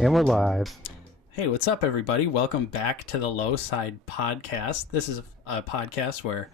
And we're live. Hey, what's up, everybody? Welcome back to the Low Side Podcast. This is a podcast where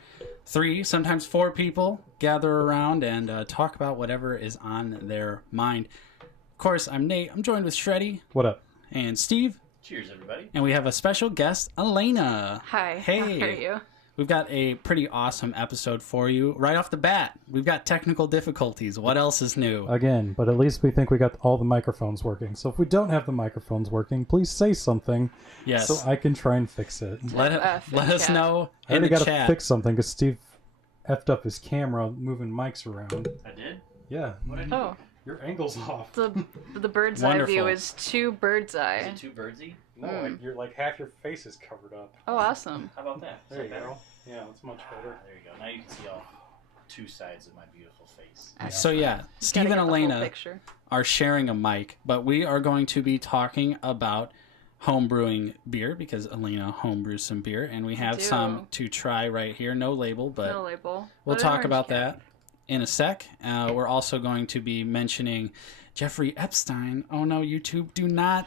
3, sometimes 4 people gather around and talk about whatever is on their mind. Of course, I'm Nate. I'm joined with Shreddy. What up? And Steve. Cheers, everybody. And we have a special guest, Alaina. Hi. Hey. How are you? We've got a pretty awesome episode for you. Right off the bat, we've got technical difficulties. What else is new? Again, but at least we think we got all the microphones working. So if we don't have the microphones working, please say something Yes. so I can try and fix it. Let us know I in already the got to chat. fix something because Steve effed up his camera moving mics around. I did? Yeah. What did I do? Oh, Your angle's off. the bird's eye Wonderful. view is 2 bird's eye. Is it too birdsy? No, you're like half your face is covered up. Oh, awesome. How about that? Is There you that better? go. Yeah, that's much better. There you go. Now you can see all 2 sides of my beautiful face. So yeah, Steve and Gotta get the whole Alaina picture. are sharing a mic, but we are going to be talking about homebrewing beer because Alaina homebrews some beer, and we have do. some to try right here. No label, but No label. we'll But an talk orange about can. that in a sec. We're also going to be mentioning Jeffrey Epstein. Oh no, YouTube, do not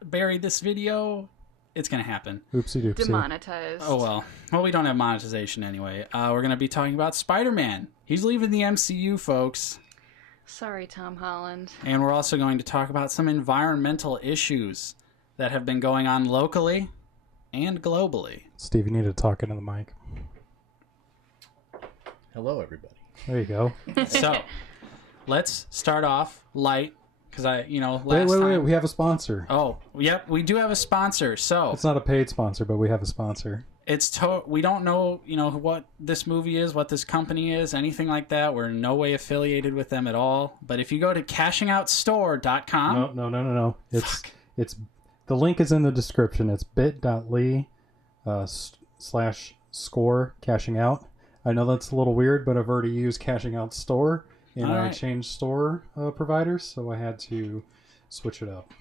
bury this video. It's going to happen. Oopsie doopsie. Demonetized. Oh well. Well, we don't have monetization anyway. We're going to be talking about Spider-Man. He's leaving the MCU, folks. Sorry, Tom Holland. And we're also going to talk about some environmental issues that have been going on locally and globally. Steve, you need to talk into the mic. Hello, everybody. There you go. So, let's start off light because last Wait, time. we have a sponsor. Oh, yep, we do have a sponsor. So It's not a paid sponsor, but we have a sponsor. we don't know, what this movie is, what this company is, anything like that. We're in no way affiliated with them at all. But if you go to cashingoutstore.com, No. It's the link is in the description. It's bit.ly /score cashing out. I know that's a little weird, but I've already used cashing out store and I Alright. changed store providers, so I had to switch it up.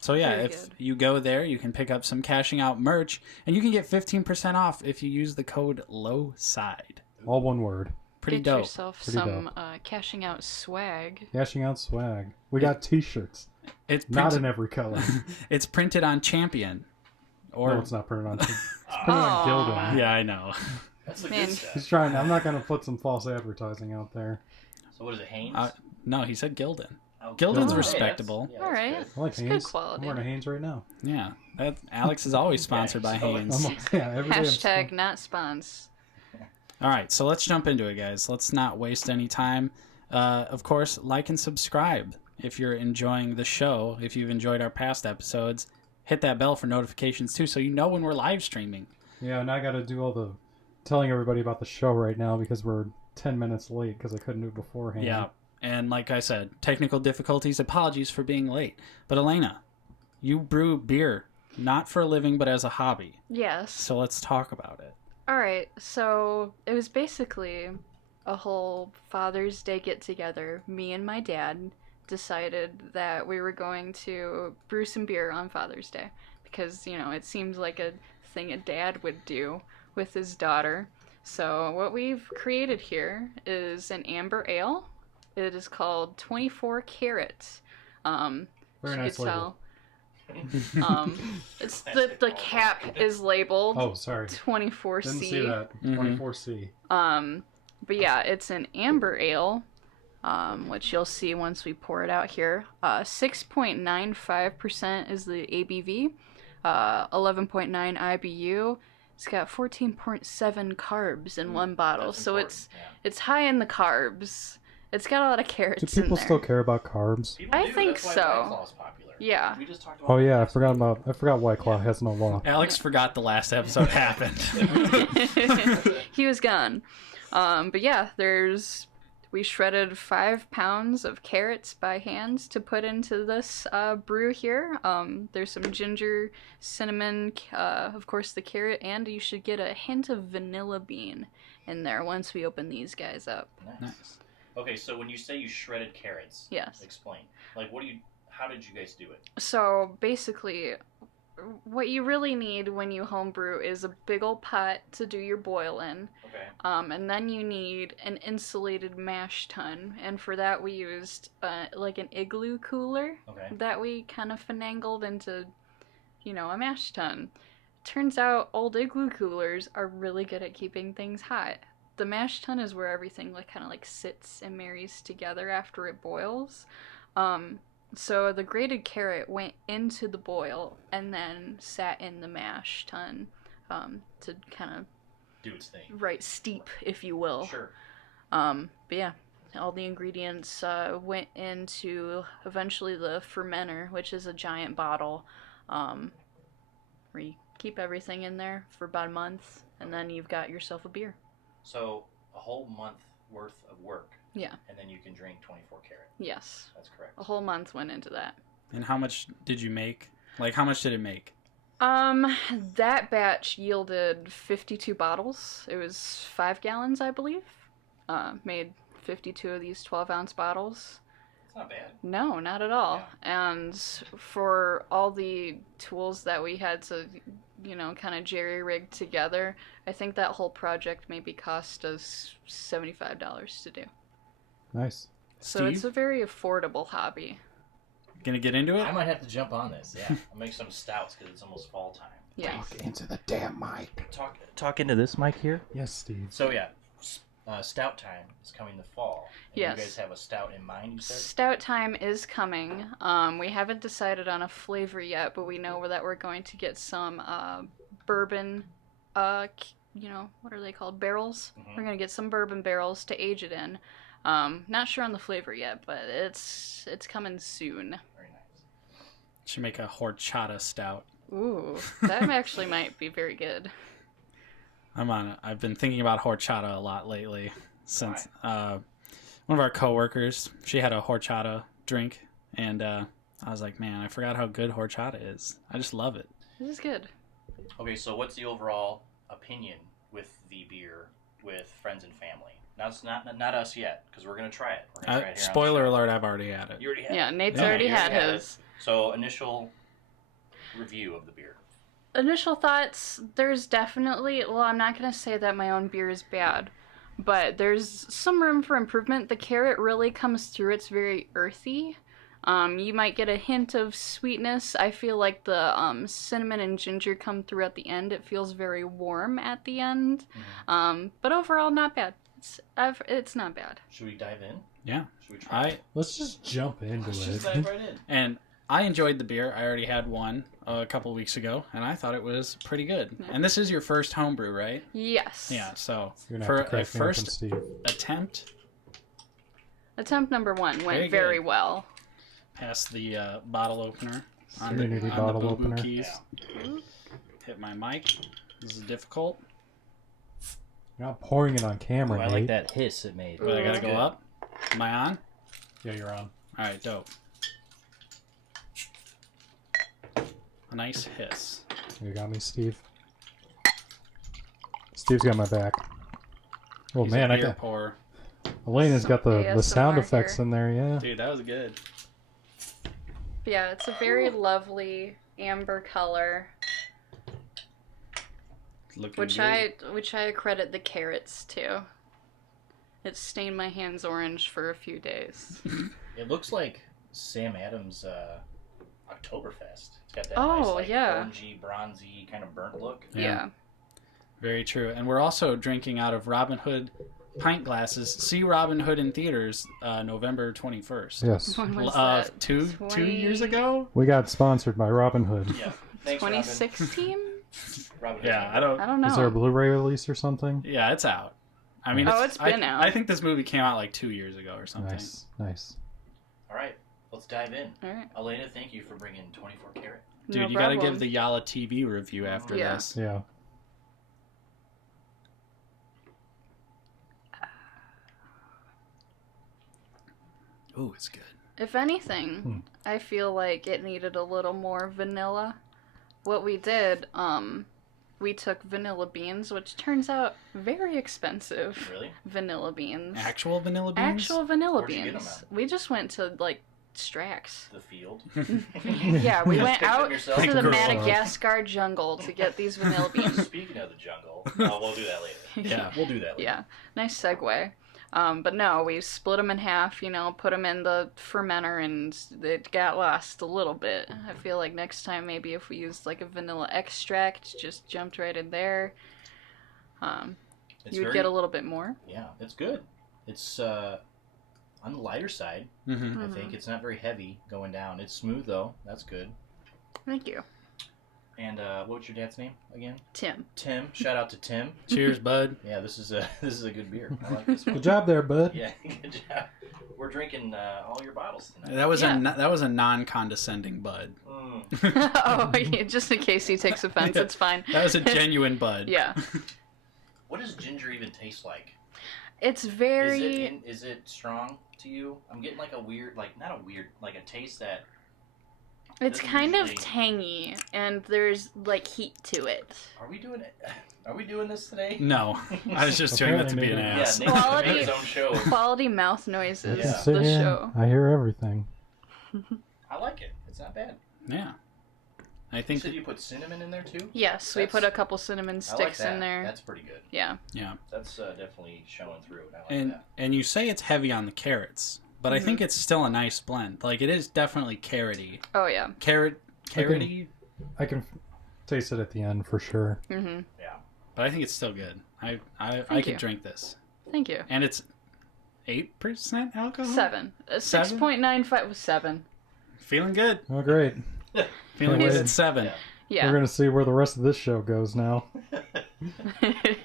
So yeah, Very if good. you go there, you can pick up some cashing out merch, and you can get 15% off if you use the code LOWSIDE. All one word. Pretty Get dope. yourself Pretty some cashing out swag. Cashing out swag. We got t-shirts. It's Not printed, in every color. it's printed on Champion. Or No, it's not printed on. It's printed on Gildan. yeah, I know. That's the Man. good stuff. He's trying. I'm not going to put some false advertising out there. So what is it, Hanes? No, he said Gildan. Oh, Gildan's Oh. respectable. Yeah, All that's right. good. I like It's good Hanes. quality. I'm wearing a Hanes right now. Yeah, Alex is always sponsored by so Hanes. Yeah, every day I'm Hashtag not spons. All right, so let's jump into it, guys. Let's not waste any time. Of course, like and subscribe if you're enjoying the show. If you've enjoyed our past episodes, hit that bell for notifications too, so you know when we're live streaming. Yeah, and I got to do all the telling everybody about the show right now because we're 10 minutes late because I couldn't do it beforehand. Yeah, and like I said, technical difficulties. Apologies for being late. But Alaina, you brew beer not for a living but as a hobby. Yes. So let's talk about it. All right. So it was basically a whole Father's Day get together. Me and my dad decided that we were going to brew some beer on Father's Day because, it seems like a thing a dad would do with his daughter. So what we've created here is an amber ale. It is called 24 Carats. Very you nice could label. tell. It's the cap is labeled Oh, sorry. 24C. Didn't see that. Mhm. 24C. But yeah, it's an amber ale, which you'll see once we pour it out here. 6.95% is the ABV, 11.9 IBU. It's got 14.7 carbs in one bottle, That's so important, it's high in the carbs. It's got a lot of carrots Do in people there. still care about carbs? People I do, think that's why so. White Claw's popular. Yeah. We just talked about Oh yeah, I that. forgot White Claw has no law. Alex forgot the last episode happened. He was gone. But yeah, we shredded 5 pounds of carrots by hand to put into this brew here. There's some ginger, cinnamon, of course the carrot, and you should get a hint of vanilla bean in there once we open these guys up. Nice. Okay, so when you say you shredded carrots, Yes. explain. Like, how did you guys do it? So basically, what you really need when you homebrew is a big old pot to do your boil in. Okay. And then you need an insulated mash tun, and for that we used like an igloo cooler Okay. that we kind of finagled into, a mash tun. Turns out old igloo coolers are really good at keeping things hot. The mash tun is where everything kind of sits and marries together after it boils. So the grated carrot went into the boil and then sat in the mash tun to kind of Do its thing. steep, if you will. Sure. But yeah, all the ingredients went into eventually the fermenter, which is a giant bottle where you keep everything in there for about a month, and then you've got yourself a beer. So a whole month worth of work. Yeah. And then you can drink 24 karat. Yes. That's correct. A whole month went into that. And how much did you make? Like, how much did it make? That batch yielded 52 bottles. It was 5 gallons, I believe. Made 52 of these 12-ounce bottles. It's not bad. No, not at all. Yeah. And for all the tools that we had to, kind of jerry-rig together, I think that whole project maybe cost us $75 to do. Nice. So Steve? it's a very affordable hobby. Gonna get into it? I might have to jump on this. Yeah. I'll make some stouts because it's almost fall time. Yeah. Into the damn mic. Talk into this mic here. Yes, Steve. So yeah, stout time is coming the fall. And Yes. You guys have a stout in mind, you said? Stout time is coming. We haven't decided on a flavor yet, but we know that we're going to get some bourbon, what are they called? Barrels. Mhm. We're going to get some bourbon barrels to age it in. Not sure on the flavor yet, but it's coming soon. Very nice. Should make a horchata stout. Ooh, that actually might be very good. I've been thinking about horchata a lot lately since one of our coworkers, she had a horchata drink, and I was like, man, I forgot how good horchata is. I just love it. This is good. Okay, so what's the overall opinion with the beer with friends and family? Now it's not us yet because we're gonna try it. We're gonna try it here on the Spoiler show. alert, I've already had it. You already had Yeah, it. Nate's Yeah, already you had already his. So initial review of the beer. Initial thoughts, there's definitely, well, I'm not going to say that my own beer is bad, but there's some room for improvement. The carrot really comes through. It's very earthy. You might get a hint of sweetness. I feel like the cinnamon and ginger come through at the end. It feels very warm at the end. Mm-hmm. But overall, not bad. It's not bad. Should we dive in? Yeah. Should we try it? Let's just jump into Let's it. just dive right in. And I enjoyed the beer. I already had one a couple weeks ago, and I thought it was pretty good. Yeah. And this is your first homebrew, right? Yes. Yeah, so You're gonna for have to a crack me open, first Steve. attempt, Attempt number 1 went very well. past the bottle opener on Community the bottle boo-boo opener. keys. Hit my mic. This is difficult. You're not pouring it on camera, Ooh, I Nate. like that hiss it made. But I gotta That's go good. up. Am I on? Yeah, you're on. Alright, dope. A nice hiss. You got me, Steve. Steve's got my back. Oh He's man, a I beer got pour. Elena's got the sound ASMR effects here. in there. Yeah. Dude, that was good. Yeah, it's a very lovely amber color, Looking which good. I credit the carrots to. It stained my hands orange for a few days. It looks like Sam Adams' Oktoberfest. It's got that Oh, nice, like, yeah. orangey, bronzy, kind of burnt look. Yeah. Yeah. Very true. And we're also drinking out of Robin Hood pint glasses. See Robin Hood in theaters November 21st. Yes. When was that? Two 20 years ago? We got sponsored by Robin Hood. Yeah. Thanks, Robin. 2016? Robin. Yeah, I don't. I don't know. Is there a Blu-ray release or something? Yeah, it's out. I mean, Oh, it's been out. I think this movie came out like 2 years ago or something. Nice, nice. All right, let's dive in. All right. Alaina, thank you for bringing 24 karat. Dude, No you gotta problem. give the Yala TV review after Yeah. this. Yeah. Ooh, it's good. If anything, I feel like it needed a little more vanilla. What we did, we took vanilla beans, which turns out very expensive. Really? Vanilla beans. Actual vanilla beans? Actual vanilla Where'd you get 'em beans. at? We just went to like extracts. The field. Yeah, we went Pick them out yourself? to the Girl. Madagascar jungle to get these vanilla beans. Speaking of the jungle, we'll do that later. Yeah. We'll do that later. Yeah, nice segue. But no, we split them in half, put them in the fermenter, and it got lost a little bit. I feel like next time, maybe if we used like a vanilla extract, just jumped right in there, you would get a little bit more. Yeah, it's good. It's on the lighter side, Mm-hmm. I think. It's not very heavy going down. It's smooth, though. That's good. Thank you. And what's your dad's name again? Tim. Tim. Shout out to Tim. Cheers, bud. Yeah, this is a good beer. I like this one. Good job there, bud. Yeah, good job. We're drinking all your bottles tonight. That was Yeah. that was a non-condescending bud. Oh, yeah, just in case he takes offense, Yeah. it's fine. That was a genuine bud. Yeah. What does ginger even taste like? It's very... Is it strong to you? I'm getting like a weird, like not a weird, like a taste that. It's doesn't kind of usually- tangy, and there's like heat to it. Are we doing it? Are we doing this today? No, I was just doing that to be an Apparently ass. Yeah, Nick Quality- made his own show. Quality mouth noises, Yeah. Sit the here. show. I hear everything. I like it. It's not bad. Yeah, I You think said you put cinnamon in there too? Yes, we put a couple cinnamon I like sticks that. in there. That's pretty good. Yeah. yeah. That's definitely showing through. I like And that. and you say it's heavy on the carrots, but I think it's still a nice blend. Like it is definitely carroty. Oh, yeah. Carroty, I can taste it at the end for sure. Mm-hmm. Yeah. but I think it's still good. I Thank could you. drink this, Thank you. and it's 8% alcohol. 7. 6.95 was 7. Feeling good. Oh, great. Feeling Wait. good at 7. Yeah. Yeah. We're going to see where the rest of this show goes now.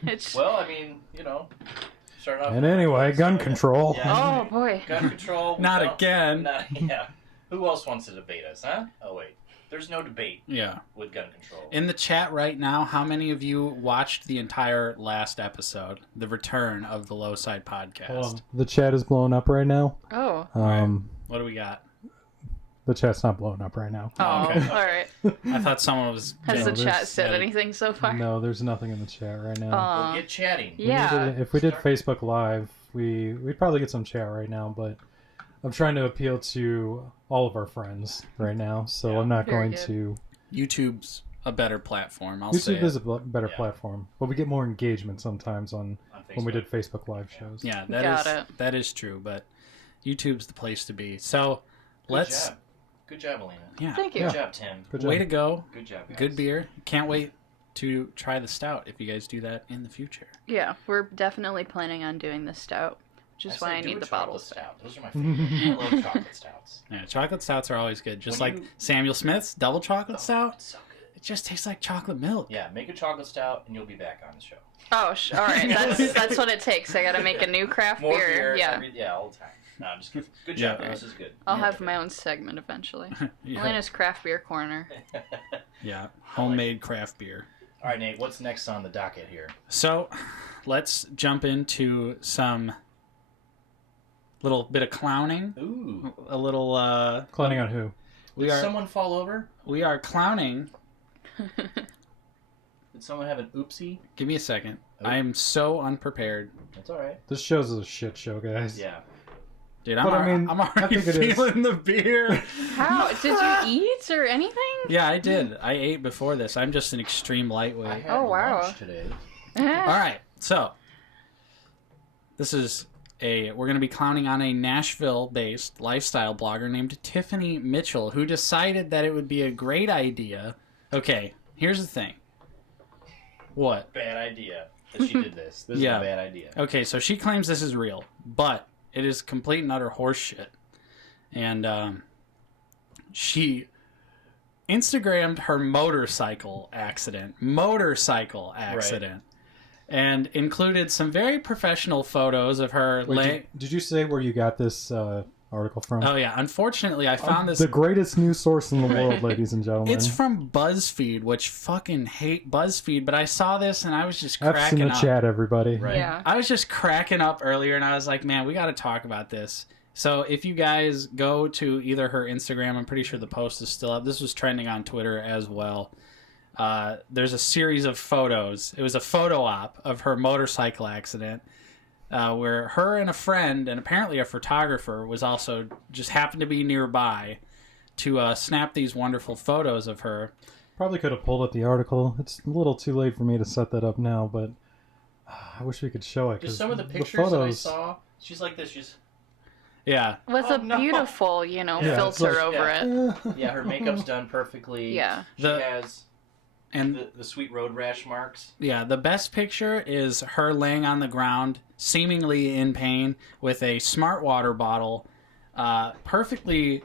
It's... Well, I mean, starting off. And anyway, gun control. Yeah. Oh, boy. Gun control. we Not don't- again. Yeah. Who else wants to debate us, huh? Oh, wait. There's no debate Yeah. with gun control. In the chat right now, how many of you watched the entire last episode, the return of the Low Side podcast? The chat is blowing up right now. Oh. What do we got? The chat's not blowing up right now. Oh, okay. all right. I thought someone was. Has No, the there's- chat said yeah. anything so far? No, there's nothing in the chat right now. Well, get chatting. Yeah. If we did Start- Facebook Live, we'd probably get some chat right now, but I'm trying to appeal to all of our friends right now, so Yeah. I'm not Very going good. to... YouTube's a better platform. I'll say YouTube it. is a better Yeah. platform, but we get more engagement sometimes On when we Facebook. did Facebook Live shows. Yeah, Got it. that is true, but YouTube's the place to be. So Good job. Good job, Alaina. yeah, Thank you. Good job, Tim. Good job. way to go. Good job, guys. Good beer. Can't wait to try the stout if you guys do that in the future. Yeah, we're definitely planning on doing the stout, which is why said I do need a the chocolate bottles back. stout. Those are my favorite. I love chocolate stouts. Yeah, chocolate stouts are always good. Just When like you- Samuel Smith's double chocolate Oh, stout. it's so good. It just tastes like chocolate milk. Yeah, make a chocolate stout and you'll be back on the show. Oh, all right. That's what it takes. I gotta make a new craft More beer. beer, Yeah. all the time. No, I'm just kidding. Good job. Yeah. This is good. I'll Yeah. have my own segment eventually. Yeah. Elena's craft beer corner. Yeah, homemade craft beer. All right, Nate. What's next on the docket here? So, let's jump into some little bit of clowning. Ooh. A little Clowning on who? Did someone fall over? we are clowning. Did someone have an oopsie? Give me a second. Oh. I am so unprepared. That's all right. This show's a shit show, guys. Yeah. Dude, But I mean, I'm I already think it is. feeling the beer. How did you eat or anything? Yeah, I did. I ate before this. I'm just an extreme I lightweight. had Oh, wow. lunch today. All right, so this is we're going to be clowning on a Nashville-based lifestyle blogger named Tiffany Mitchell, who decided that it would be a great idea. Okay, here's the thing. What? Bad idea that she did this. This Yeah. is a bad idea. Okay, so she claims this is real, but it is complete and utter horseshit. And she Instagrammed her motorcycle accident. And included some very professional photos of her. Wait, did you say where you got this article from? Oh yeah, unfortunately, I found this. The greatest news source in the world, ladies and gentlemen. It's from BuzzFeed, which fucking hate BuzzFeed. But I saw this and I was just F's in cracking the up. chat, everybody. Right. Yeah. I was just cracking up earlier, and I was like, man, we got to talk about this. So if you guys go to either her Instagram, I'm pretty sure the post is still up. This was trending on Twitter as well. There's a series of photos. It was a photo op of her motorcycle accident. where her and a friend, and apparently a photographer, was also just happened to be nearby to snap these wonderful photos of her. Probably could have pulled up the article. It's a little too late for me to set that up now, but I wish we could show it. Just some of the pictures photos... that I saw, she's like this. She's Yeah. With Oh, a no. beautiful, Yeah, filter it's over it. yeah, her makeup's done perfectly. Yeah. She The- has And the sweet road rash marks. yeah, the best picture is her laying on the ground, seemingly in pain, with a smart water bottle perfectly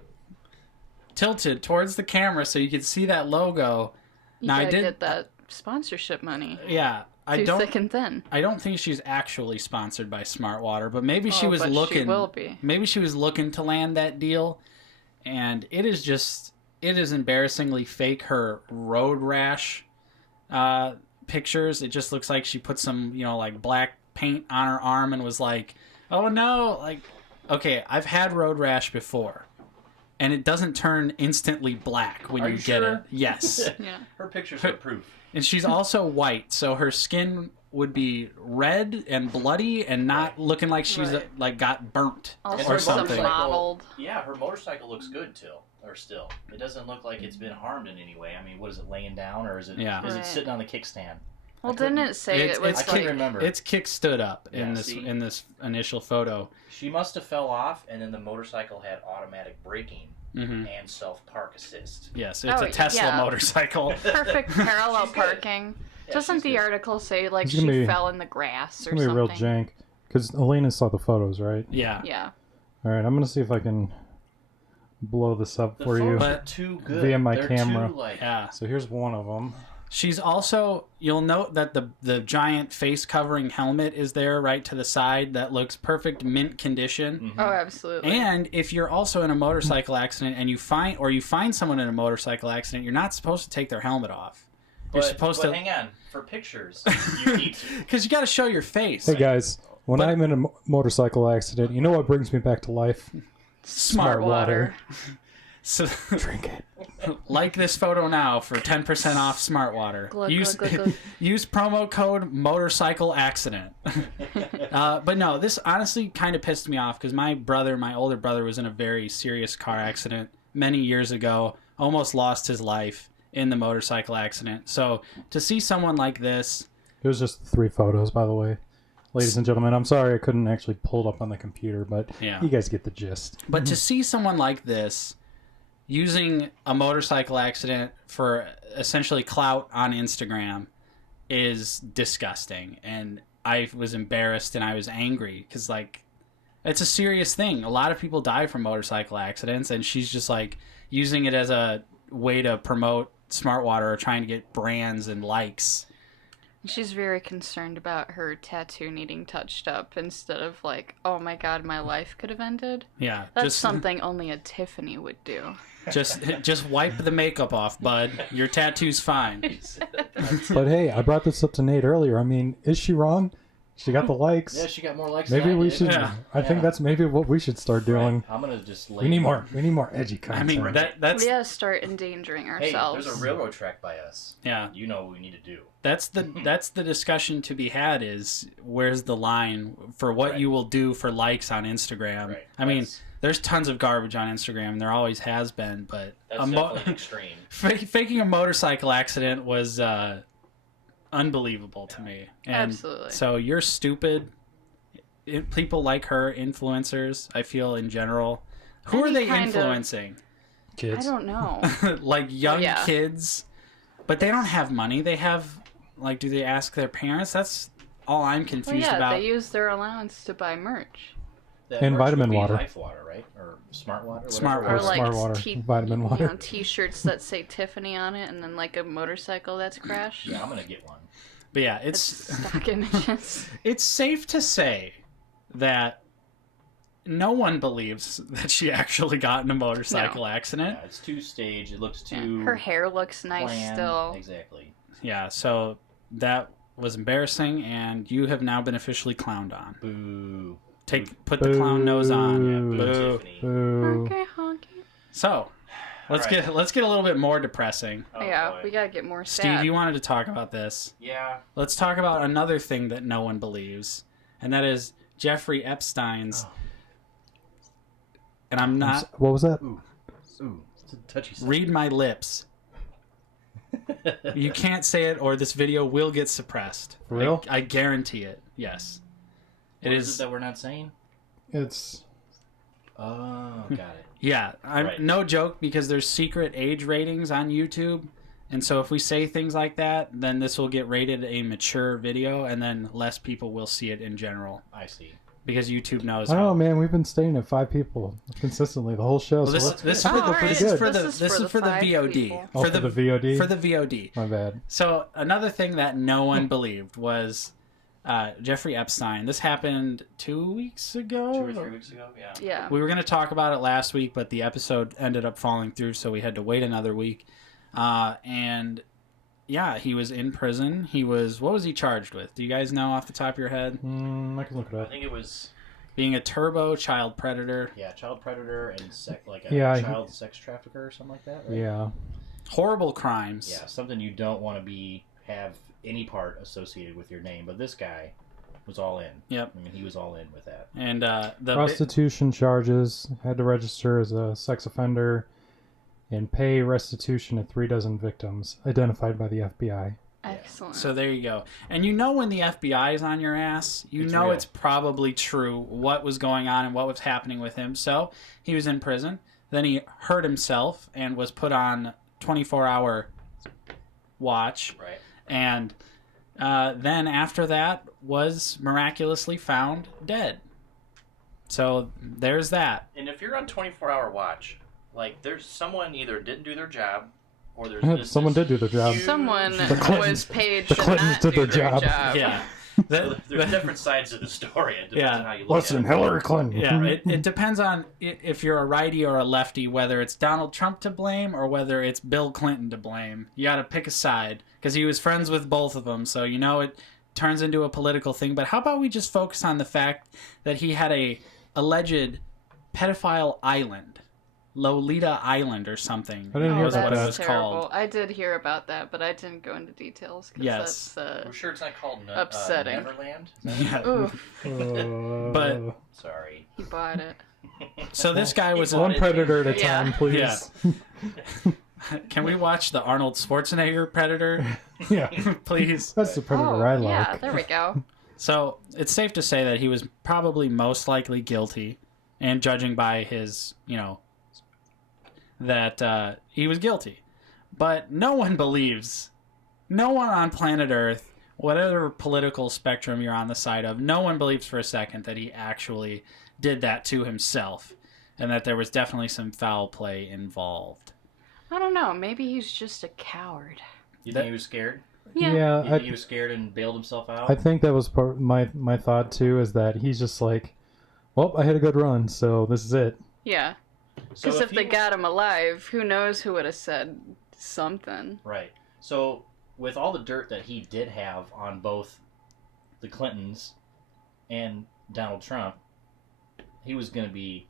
tilted towards the camera so you can see that logo. You Now, gotta I did. get that sponsorship money. Yeah, I Too don't. thick and thin. I don't think she's actually sponsored by Smart Water, but maybe she Oh, was but looking. She will be. Maybe she was looking to land that deal, and it is embarrassingly fake. Her road rash pictures. It just looks like she put some like black paint on her arm and was like, "Oh no!" Like, okay, I've had road rash before. And it doesn't turn instantly black when Are you you get sure? it. Yes. Yeah. Her pictures are proof. And she's also white, so her skin would be red and bloody and not looking like she's Right. like got burnt And Also or her some something. modeled. Yeah, her motorcycle looks good still. It doesn't look like it's been harmed in any way. I mean, what is it, laying down, or is it Yeah. is it Right. sitting on the kickstand? Well, I couldn't- didn't it say It's- it was I it's can't like... remember. It's kick stood up Yeah, in see? this initial photo. She must have fell off, and then the motorcycle had automatic braking Hmm and self-park assist. Yes, it's a Oh, Tesla yeah. motorcycle. Perfect parallel She's good. parking. Yeah, Doesn't she's the good. article say like It's she gonna be- fell in the grass It's or going to be something? real jank. Because Alaina saw the photos, right? Yeah. Yeah. Alright, I'm going to see if I can blow this up The for you. photos But- are too good. via my They're camera. Too, like, Yeah. So here's one of them. She's also, you'll note that the giant face covering helmet is there right to the side that looks perfect mint condition. mhm. Oh, absolutely. And if you're also in a motorcycle accident and you find someone in a motorcycle accident, you're not supposed to take their helmet off. You're supposed but to, hang on. For pictures, you need to. because you got to show your face. Hey guys, when But- I'm in a motorcycle accident, you know what brings me back to life? Smart water. So, Drink it. like this photo now for 10% off Smart Water. Glug, use glug, glug, glug. use promo code motorcycle accident. But no, this honestly kind of pissed me off because my older brother, was in a very serious car accident many years ago. Almost lost his life in the motorcycle accident. So to see someone like this, It was just 3 photos, by the way. Ladies and gentlemen, I'm sorry I couldn't actually pull it up on the computer, but Yeah. you guys get the gist. but to see someone like this using a motorcycle accident for essentially clout on Instagram is disgusting. And I was embarrassed and I was angry because, like, it's a serious thing. A lot of people die from motorcycle accidents, and she's just, like, using it as a way to promote Smart Water or trying to get brands and likes. She's very concerned about her tattoo needing touched up instead of like, oh my god, my life could have ended. Yeah. That's just, something only a Tiffany would do. Just wipe the makeup off, bud. Your tattoo's fine. But hey, I brought this up to Nate earlier. I mean, is she wrong? She got the likes. Yeah, she got more likes. Maybe than I we did. should. Yeah. I think that's maybe what we should start doing. I'm gonna just. We need more. We need more edgy I content. mean, that's We gotta start endangering Hey, ourselves. there's a railroad track by us. yeah. You know what we need to do. That's the discussion to be had is where's the line for what Right. you will do for likes on Instagram. Right. I mean, That's- there's tons of garbage on Instagram, and there always has been, but That's definitely extreme. faking a motorcycle accident was unbelievable to me. And Absolutely. So you're stupid. People like her, influencers, I feel in general. Who are Any they kind of- influencing? I Kids. don't know. Like young yeah. kids, but they don't have money. They have, like, do they ask their parents? That's all I'm Well, confused yeah, about. they use their allowance to buy merch. That And merch vitamin would be water. Life water, right? Or smart water. Smart whatever it Or Or was. like smart water, vitamin water. You know, t-shirts that say Tiffany on it and then like a motorcycle that's crashed. Yeah, I'm gonna get one. But yeah, It's it's stock images. it's safe to say that no one believes that she actually got in a motorcycle accident. Yeah, it's 2-stage. It looks Yeah. too. Her hair looks nice planned. still. Exactly. Yeah, so that was embarrassing, and you have now been officially clowned on. Boo. Put the clown nose on. Boo. Boo. Tiffany. Boo. Okay, honky. So let's Alright. get a little bit more depressing. Oh, yeah, boy. we gotta get more sad. Steve, you wanted to talk about this. Yeah. Let's talk about another thing that no one believes, and that is Jeffrey Epstein's, and I'm not. What was that? Ooh, it's a touchy subject. Read my lips. You can't say it, or this video will get suppressed. For real? I guarantee it. Yes, What it is is. it that we're not saying? It's Oh, got it. Yeah, I'm Right. no joke because there's secret age ratings on YouTube. And so if we say things like that, then this will get rated a mature video, and then less people will see it in general I see. because YouTube knows. I don't know, how- man. We've been staying at 5 people consistently the whole show. Well, so this let's- this Oh, is for the alright. this is for the This is this for is the for the 5 VOD people. for the VOD. for the VOD. My bad. So another thing that no one believed was Jeffrey Epstein. This happened 2 weeks ago. 2 or 3 weeks ago, yeah. Yeah. We were going to talk about it last week, but the episode ended up falling through, so we had to wait another week. And yeah, he was in prison. What was he charged with? Do you guys know off the top of your head? I can look it I up. think it was Being a turbo child predator. child predator and Yeah, child sex trafficker or something like that. Right? Yeah. Horrible crimes. Yeah, something you don't want to have any part associated with your name. But this guy was all in. Yep. I mean, he was all in with that. And Prostitution charges, had to register as a sex offender, and pay restitution to 3 dozen victims identified by the FBI. Excellent. so there you go. And when the FBI is on your ass, It's know real. it's probably true what was going on and what was happening with him. So he was in prison. Then he hurt himself and was put on 24-hour watch. Right. And then after that was miraculously found dead. So there's that. And if you're on 24-hour watch, like there's someone either didn't do their job, or there's Someone did do their job. huge- Someone Clintons- was paid the to Clintons not did do their their job. job. Yeah. So there's different sides of the story. It depends Yeah. on how you look Listen, at it. Hillary Clinton. Yeah, it depends on if you're a righty or a lefty, whether it's Donald Trump to blame or whether it's Bill Clinton to blame. You got to pick a side because he was friends with both of them, so it turns into a political thing. But how about we just focus on the fact that he had a alleged pedophile island, Lolita Island or something. I didn't Oh, hear was about what it that. was that's terrible. called. I did hear about that, but I didn't go into details. 'Cause Yes. That's, We're sure it's not called Upsetting. Neverland. Yeah. ooh, But- Sorry. he bought it. So this guy was One predator at a Yeah. time, please. Yeah. Can we watch the Arnold Schwarzenegger Predator, Yeah. please? That's the predator Oh, I like. yeah, there we go. So it's safe to say that he was probably most likely guilty, and judging by his, that he was guilty. But no one believes, no one on planet Earth, whatever political spectrum you're on the side of, no one believes for a second that he actually did that to himself, and that there was definitely some foul play involved. I don't know. Maybe he's just a coward. You think he was scared? Yeah. Yeah, You think he was scared and bailed himself out? I think that was part my thought too. Is that he's just like, well, I had a good run, so this is it. Yeah. So Because if they he- got him alive, who knows who would have said something. Right. So with all the dirt that he did have on both the Clintons and Donald Trump, he was gonna be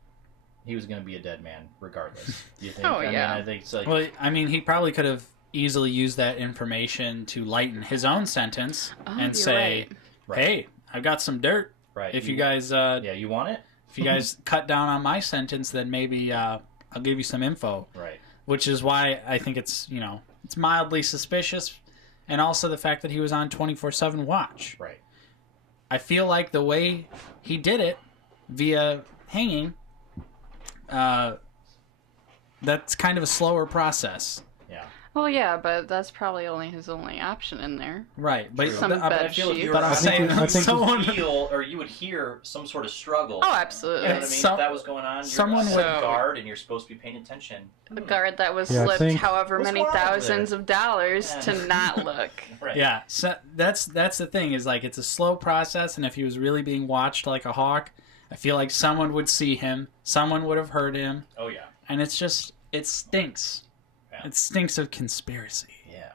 a dead man regardless. Do you think? Oh, yeah. I think it's like Well, I mean, he probably could have easily used that information to lighten his own sentence Oh, and you're say, right. "Hey, I've got some dirt. right. If you guys, you want it? if you guys cut down on my sentence, then maybe I'll give you some info." Right. Which is why I think it's it's mildly suspicious, and also the fact that he was on 24/7 watch. Right. I feel like the way he did it via hanging, that's kind of a slower process. Yeah. Well, yeah, but that's probably only his only option in there. Right, but True. Some but bed I feel if sheets. you But were I'm on saying there, you someone- would feel, or you would hear some sort of struggle. Oh, absolutely. You know what I mean? So- if that was going on, you're someone a would- guard, and you're supposed to be paying attention. A guard that was Yeah, I slipped think- however What's many going on over thousands there? of dollars Yeah. to not look. Right. yeah, so that's the thing is like it's a slow process, and if he was really being watched like a hawk, I feel like someone would see him, someone would have heard him, Oh yeah. and it stinks. Yeah. It stinks of conspiracy. Yeah.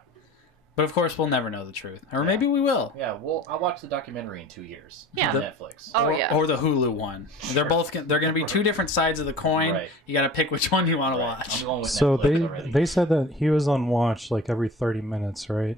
But of course, we'll never know the truth, or maybe we will. Yeah. Well, I'll watch the documentary in 2 years. Yeah. On The- Netflix. Oh, or, yeah. or the Hulu one. They're going to be two different sides of the coin. Right. You got to pick which one you want to Right. watch. I'm going with So Netflix already. they said that he was on watch like every 30 minutes, right?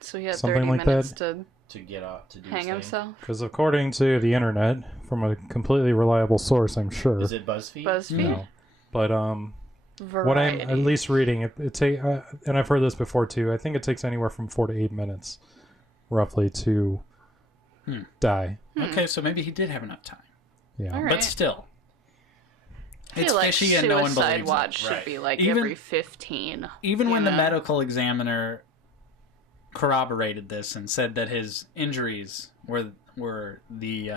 So he had Something 30 like minutes that? to to get up to do Hang his thing? himself. Because according to the internet, from a completely reliable source, I'm sure. Is it BuzzFeed? BuzzFeed? No. But what I'm Variety. at least reading, and I've heard this before too. I think it takes anywhere from 4 to 8 minutes, roughly, to die. Okay, so maybe he did have enough time. Yeah. All right. But still, I it's feel like fishy and no one Suicide believes Watch it. should Right. be like Even- every 15. Even when the Yeah. medical examiner corroborated this and said that his injuries were the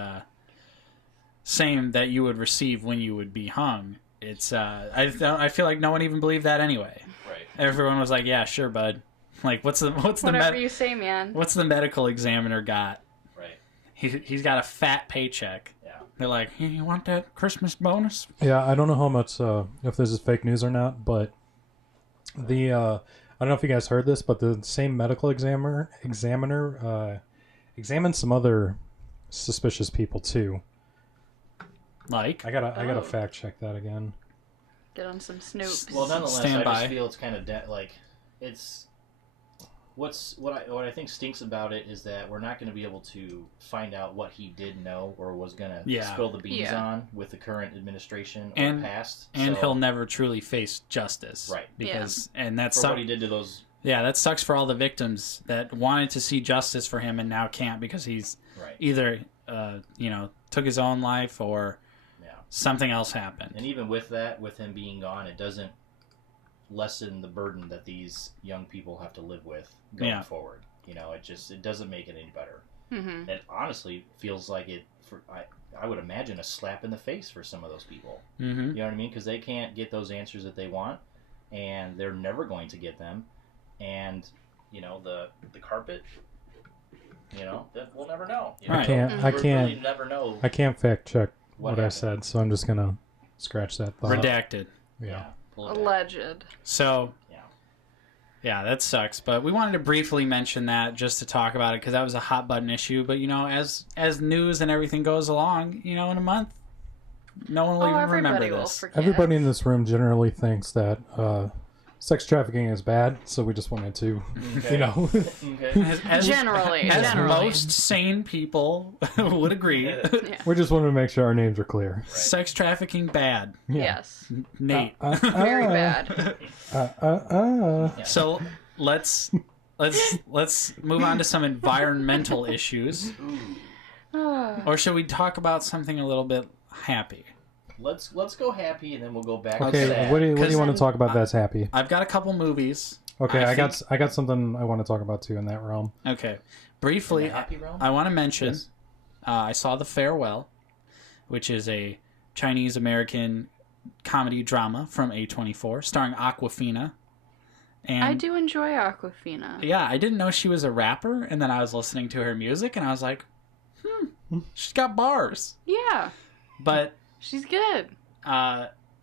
same that you would receive when you would be hung, it's I feel like no one even believed that anyway. Right. Everyone was like, "Yeah, sure, bud." Like, what's the Whatever you say, man. what's the medical examiner got? Right. He's got a fat paycheck. Yeah. They're like, "You want that Christmas bonus?" Yeah, I don't know how much if this is fake news or not, but the I don't know if you guys heard this, but the same medical examiner examined some other suspicious people too. Like, I gotta Oh. fact check that again. Get on some Snoops. Well, nonetheless, Stand I by. just feel it's kind of like it's what I think stinks about it is that we're not going to be able to find out what he did know or was going to Yeah. spill the beans Yeah. on with the current administration or And- past. and So, he'll never truly face justice, Right. Because and that for sucks. what he did to those. Yeah, that sucks for all the victims that wanted to see justice for him and now can't because he's Right. either took his own life or Yeah. something else happened. And even with that, with him being gone, it doesn't lessen the burden that these young people have to live with going Yeah. forward. It doesn't make it any better. Mm-hmm. It honestly feels like I would imagine a slap in the face for some of those people. Mm-hmm. You know what I mean? Because they can't get those answers that they want, and they're never going to get them. And the carpet, that we'll never know. Right. I We'll can't really never know. I can't fact check What what I happened. said, so I'm just gonna scratch that thought. Redacted. Yeah. Pull it back. Alleged. So Yeah. yeah, that sucks. But we wanted to briefly mention that just to talk about it because that was a hot button issue. But as news and everything goes along, in a month, no one will even remember everybody will this. forget. Everybody in this room generally thinks that sex trafficking is bad, so we just wanted to, Okay. Okay. As Generally. as generally. most sane people would agree, Yeah. we just wanted to make sure our names are clear. sex trafficking bad. Yeah. Yes. Nate. Very bad. So let's move on to some environmental issues, or should we talk about something a little bit happy? Let's go happy, and then we'll go back. Okay, to sad. what do you 'Cause want to talk about that's happy? I've got a couple movies. Okay, I I got something I want to talk about too in that realm. Okay, In briefly, the happy realm? I want to mention Yes. I saw The Farewell, which is a Chinese American comedy drama from A24 starring Awkwafina. And I do enjoy Aquafina. yeah, I didn't know she was a rapper, and then I was listening to her music, and I was like, she's got bars. Yeah. But She's good.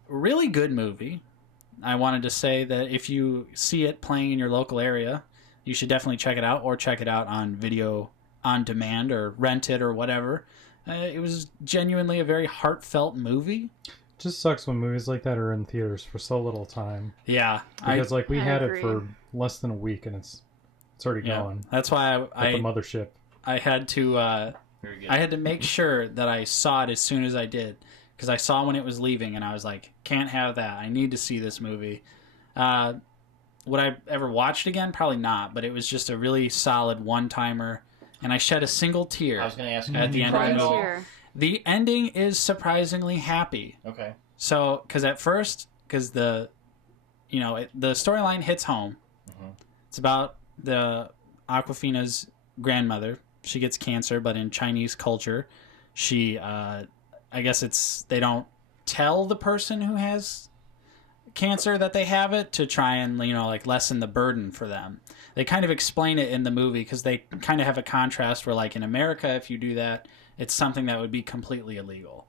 really good movie. I wanted to say that if you see it playing in your local area, you should definitely check it out, or check it out on video on demand, or rent it, or whatever. It was genuinely a very heartfelt movie. Just sucks when movies like that are in theaters for so little time. Yeah, Because like we I had agree. it for less than a week and it's already gone. that's why At the mothership. I had to Very good. I had to make sure that I saw it as soon as I did, because I saw when it was leaving, and I was like, can't have that. I need to see this movie. Would I ever watch it again? Probably not, but it was just a really solid one-timer, and I shed a single tear. I was going to ask At the end of the Right movie. here. The ending is surprisingly happy. Okay. So, because at first, the storyline hits home. Mhm. It's about the Aquafina's grandmother. She gets cancer, but in Chinese culture, she, I guess they don't tell the person who has cancer that they have it to try and, lessen the burden for them. They kind of explain it in the movie because they kind of have a contrast where, like, in America, if you do that, it's something that would be completely illegal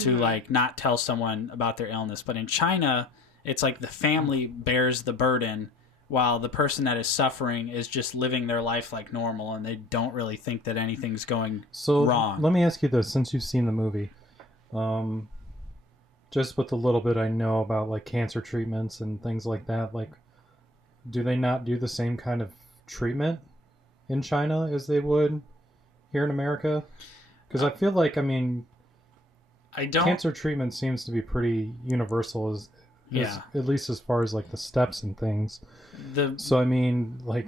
to not tell someone about their illness. But in China, it's like the family bears the burden while the person that is suffering is just living their life like normal, and they don't really think that anything's going So wrong. let me ask you this, since you've seen the movie, just with the little bit I know about like cancer treatments and things like that, like do they not do the same kind of treatment in China as they would here in America? Because I feel like, I mean, I don't. cancer treatment seems to be pretty universal, Yeah. at least as far as like the steps and things. The So I mean, like,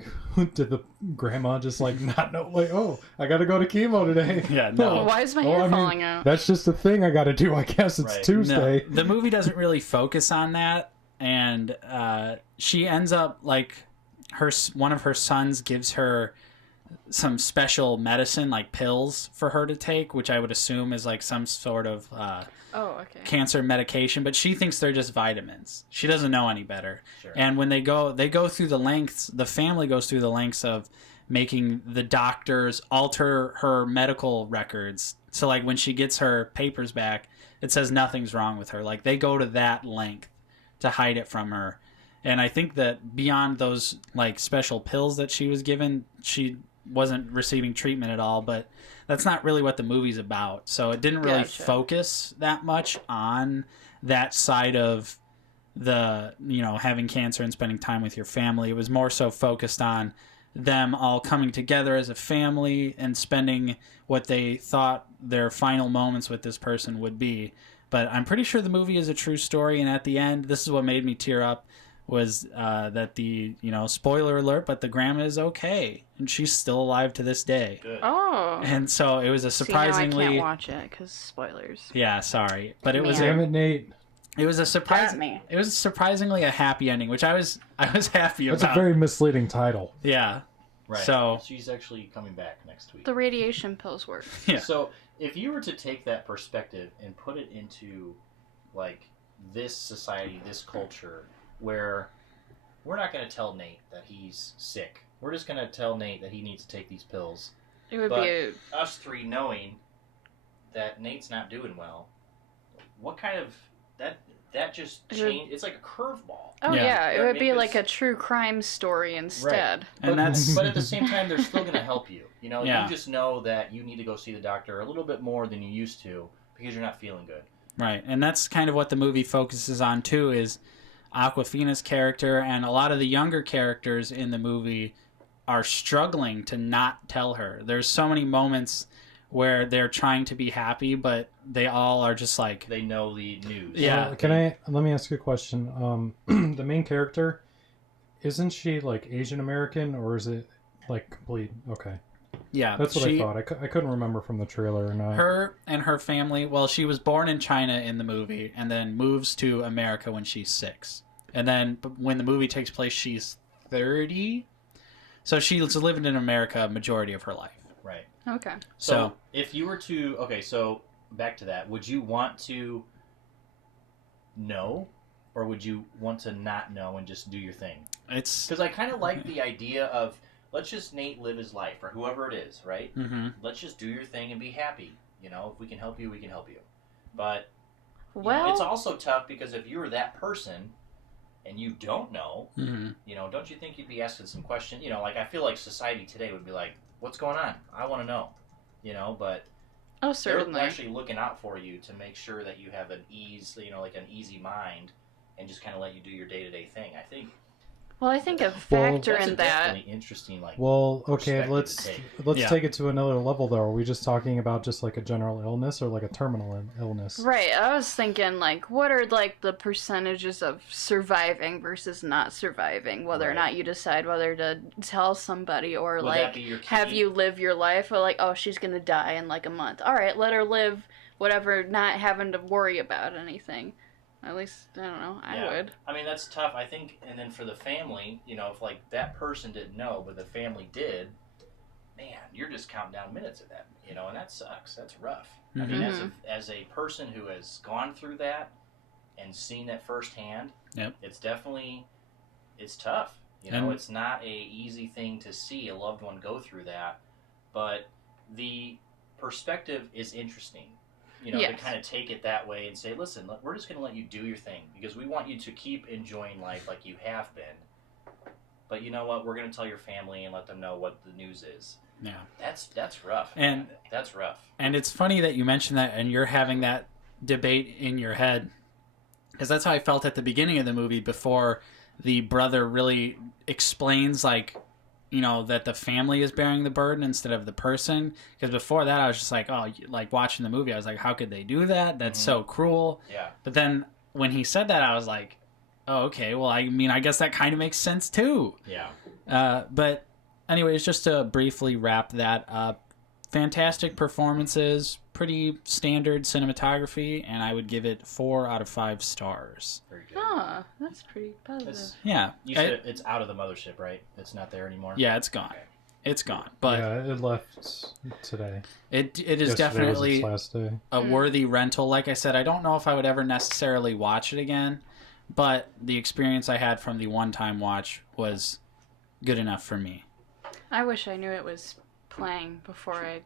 did the grandma just like not know? Like, oh, I got to go to chemo today. Yeah, no. Well, why is my Oh, hair I mean, falling out? That's just a thing I got to do. I guess it's Right. Tuesday. No, the movie doesn't really focus on that, and she ends up like one of her sons gives her some special medicine, like pills for her to take, which I would assume is like some sort of Oh, okay. cancer medication, but she thinks they're just vitamins. She doesn't know any better. Sure. And when they go through the lengths, the family goes through the lengths of making the doctors alter her medical records. So like when she gets her papers back, it says nothing's wrong with her. Like they go to that length to hide it from her. And I think that beyond those like special pills that she was given, she wasn't receiving treatment at all, but that's not really what the movie's about. So it didn't really Gotcha. focus that much on that side of the, having cancer and spending time with your family. It was more so focused on them all coming together as a family and spending what they thought their final moments with this person would be. But I'm pretty sure the movie is a true story, and at the end, this is what made me tear up, was that the, spoiler alert, but the grandma is okay, and she's still alive to this day. Good. Oh. And so it was a surprisingly... See, now I can't watch it because spoilers. Yeah, sorry. But it was Man. Damn it, Nate. it was a surprise. Got me. It was surprisingly a happy ending, which I was happy That's about. a very misleading title. Yeah. Right. So- she's actually coming back next week. The radiation pills work. Yeah. So if you were to take that perspective and put it into like this society, this culture, where we're not going to tell Nate that he's sick. We're just going to tell Nate that he needs to take these pills. It would But be a us three knowing that Nate's not doing well, what kind of that just It would- changed? It's like a curveball. Oh Yeah. yeah, You it know what would I be mean? like a true crime story instead. And that's But at the same time, they're still going to help you. Yeah. You just know that you need to go see the doctor a little bit more than you used to because you're not feeling good. right. And that's kind of what the movie focuses on too, is Aquafina's character, and a lot of the younger characters in the movie are struggling to not tell her. There's so many moments where they're trying to be happy, but they all are just like, They know the news. Yeah. Let me ask you a question. The main character, isn't she like Asian American, or is it like complete? Okay, yeah, that's what I thought. I couldn't remember from the trailer or not. Her and her family, well, she was born in China in the movie and then moves to America when she's 6. And then when the movie takes place, she's 30. So she's lived in America a majority of her life. Right. Okay. So if you were to, okay, so back to that, would you want to know, or would you want to not know and just do your thing? it's... Because I kind of like the idea of, let's just Nate live his life, or whoever it is, right? hmm Let's just do your thing and be happy. If we can help you, we can help you. But Well, it's also tough because if you were that person and you don't know, hmm don't you think you'd be asking some questions? Like I feel like society today would be like, what's going on? I want to know. But oh they're certainly. actually looking out for you to make sure that you have an easy mind and just kind of let you do your day-to-day thing. I think Well, I think a factor that's in a that. definitely interesting, like, Well, okay, perspective let's to take. let's Yeah. take it to another level though. Are we just talking about just like a general illness or like a terminal illness? Right, I was thinking like what are like the percentages of surviving versus not surviving, whether or Right. not you decide whether to tell somebody or Would that like be your key? have you live your life, or like, oh, she's gonna die in like a month. All right, let her live whatever, not having to worry about anything. At least I don't know. I Yeah. would. I mean, that's tough. I think, and then for the family, if like that person didn't know, but the family did, man, you're just counting down minutes of that, and that sucks. That's rough. I mean, Mhm. as a person who has gone through that and seen it firsthand, Yep. it's definitely, it's tough. And- It's not a easy thing to see a loved one go through that, but the perspective is interesting. To Yes. kind of take it that way and say, listen, we're just going to let you do your thing because we want you to keep enjoying life like you have been. But you know what? We're going to tell your family and let them know what the news is. Yeah. That's rough. And- man. That's rough. And it's funny that you mentioned that and you're having that debate in your head, because that's how I felt at the beginning of the movie before the brother really explains like that the family is bearing the burden instead of the person. Because before that, I was just like, oh, like watching the movie, I was like, how could they do that? That's so cruel. Yeah. But then when he said that, I was like, oh, okay. Well, I mean, I guess that kind of makes sense too. Yeah. But anyways, just to briefly wrap that up, fantastic performances, pretty standard cinematography, and I would give it 4 out of 5 stars. Very good. Ah, that's pretty positive. Yeah. You said it's out of the mothership, right? It's not there anymore? Yeah, it's gone. Okay. It's gone. But yeah, it left today. it is Yesterday was definitely its last day. a worthy rental. Like I said, I don't know if I would ever necessarily watch it again, but the experience I had from the one-time watch was good enough for me. I wish I knew it was playing before I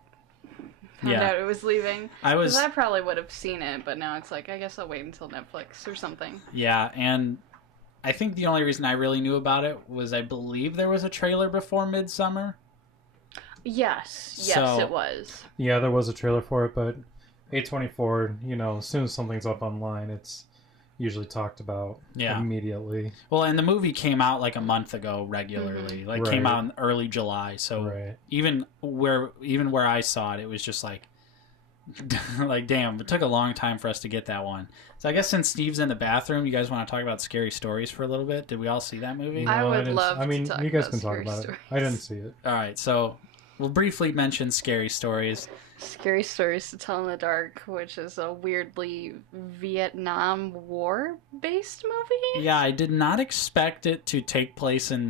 found Yeah. out it was leaving. I Because was I probably would have seen it, but now it's like, I guess I'll wait until Netflix or something. Yeah, and I think the only reason I really knew about it was I believe there was a trailer before Midsummer. Yes, So- it was. Yeah, there was a trailer for it, but A24, as soon as something's up online, it's usually talked about Yeah. immediately. Well, and the movie came out like a month ago regularly. Like came Right. out in early July. So Right. even where I saw it, it was just like like damn, it took a long time for us to get that one. So I guess since Steve's in the bathroom, you guys want to talk about Scary Stories for a little bit? Did we all see that movie? I No, would didn't- love I mean, to talk you guys about can talk Scary about Stories. it. I didn't see it. All right, so we'll briefly mention Scary Stories. Scary Stories to Tell in the Dark, which is a weirdly Vietnam War based movie. Yeah, I did not expect it to take place in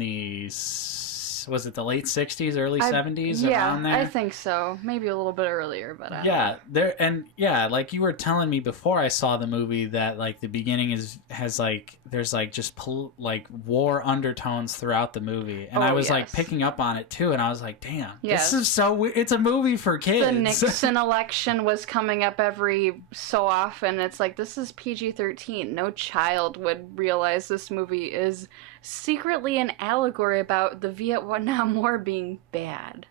was it the late 60s, early 70s, around there? I think so. Maybe a little bit earlier, but I don't know. Like you were telling me before I saw the movie that like the beginning has like there's like just like war undertones throughout the movie, and Oh, I was like yes. picking up on it too, and I was like, damn, Yes. this is so weird. It's a movie for kids. The Nixon election was coming up every so often. It's like, this is PG-13. No child would realize this movie is secretly an allegory about the Vietnam War being bad.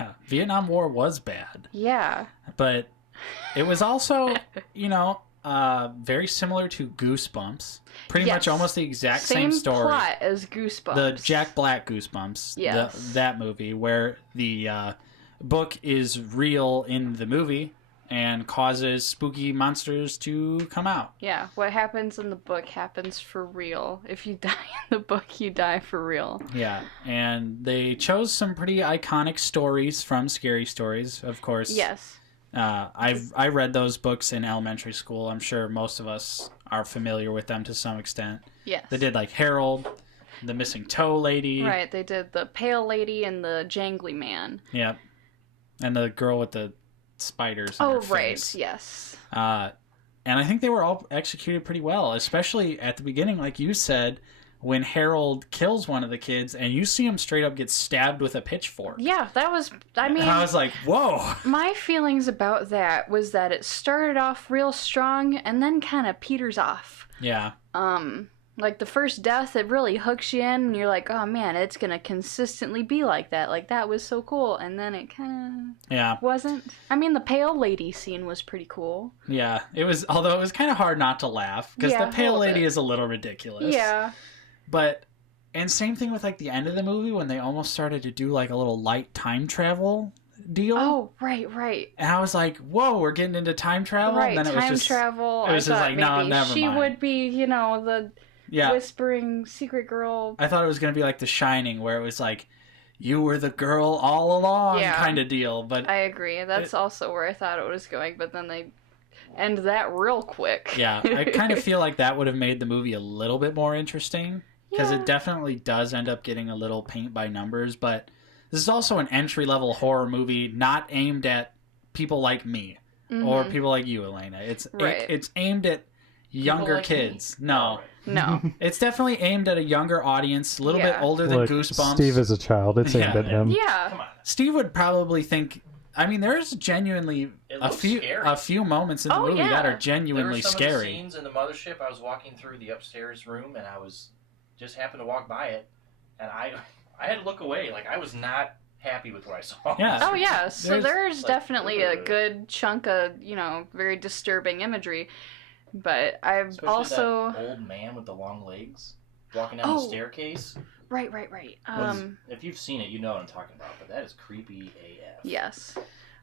Yeah, Vietnam War was bad, Yeah. but it was also very similar to Goosebumps. Pretty Yes. much almost the exact same story. plot as Goosebumps. The Jack Black Goosebumps, Yes. that movie, where the book is real in the movie and causes spooky monsters to come out. Yeah, what happens in the book happens for real. If you die in the book, you die for real. Yeah, and they chose some pretty iconic stories from Scary Stories, of course. Yes. I read those books in elementary school. I'm sure most of us are familiar with them to some extent. Yes. They did like Harold, the missing toe lady. Right, they did the pale lady and the jangly man. Yep. And the girl with the spiders in her Oh, right, face. yes. And I think they were all executed pretty well, especially at the beginning, like you said, when Harold kills one of the kids and you see him straight up get stabbed with a pitchfork. Yeah, that was, I mean, And I was like, whoa. my feelings about that was that it started off real strong and then kind of peters off. Yeah. Like the first death, it really hooks you in and you're like, oh man, it's gonna consistently be like that. Like, that was so cool. And then it kind Yeah. of wasn't. I mean, the pale lady scene was pretty cool. Yeah. It was, although it was kind of hard not to laugh because Yeah, the a pale little lady bit. is a little ridiculous. Yeah. But, and same thing with like the end of the movie when they almost started to do like a little light time travel deal. Oh, right. And I was like, whoa, we're getting into time travel? Right, And then it was time just, travel. it was I just thought like, no, maybe never she mind. would be, the Yeah. whispering secret girl. I thought it was going to be like The Shining, where it was like, you were the girl all along Yeah. kind of deal. But I agree. That's also where I thought it was going, but then they end that real quick. yeah, I kind of feel like that would have made the movie a little bit more interesting. Because Yeah. it definitely does end up getting a little paint by numbers. But this is also an entry-level horror movie not aimed at people like me or people like you, Alaina. Right. It's aimed at younger like me? kids. No. No. It's definitely aimed at a younger audience, a little bit Yeah. older than Look, Goosebumps. Steve is a child. It's aimed Yeah. at him. Yeah. Come on. Steve would probably think. I mean, there's genuinely It a looks few scary. moments in the Oh, movie yeah. that are There were genuinely some of the scary. scenes in the mothership. I was walking through the upstairs room, and I was just happened to walk by it, and I had to look away. Like, I was not happy with what I saw. Yeah. Oh yeah, so there's like, definitely a good chunk of, very disturbing imagery. But I've Especially also that old man with the long legs walking down the Oh. staircase. Right. If you've seen it, you know what I'm talking about. But that is creepy AF. Yes.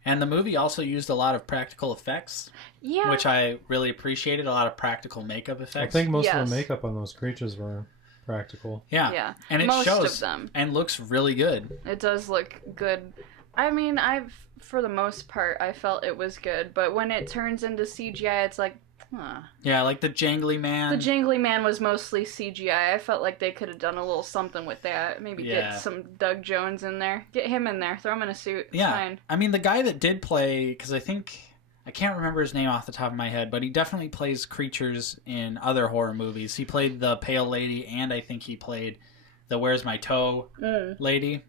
And the movie also used a lot of practical effects, Yeah. which I really appreciated. A lot of practical makeup I effects. think most of Yes. the makeup on those creatures were practical. Yeah. And it Most shows of them. and looks really good. It does look good. I mean, for the most part, I felt it was good. But when it turns into CGI, it's like, huh. Yeah, like the jangly man. The Jangly Man was mostly CGI. I felt like they could have done a little something with that. Maybe Yeah. get some Doug Jones in there. Get him in there. Throw him in a suit. It's Yeah. fine. I mean, the guy that did play, because I can't remember his name off the top of my head, but he definitely plays creatures in other horror movies. He played the Pale Lady, and I think he played the Where's My Toe lady.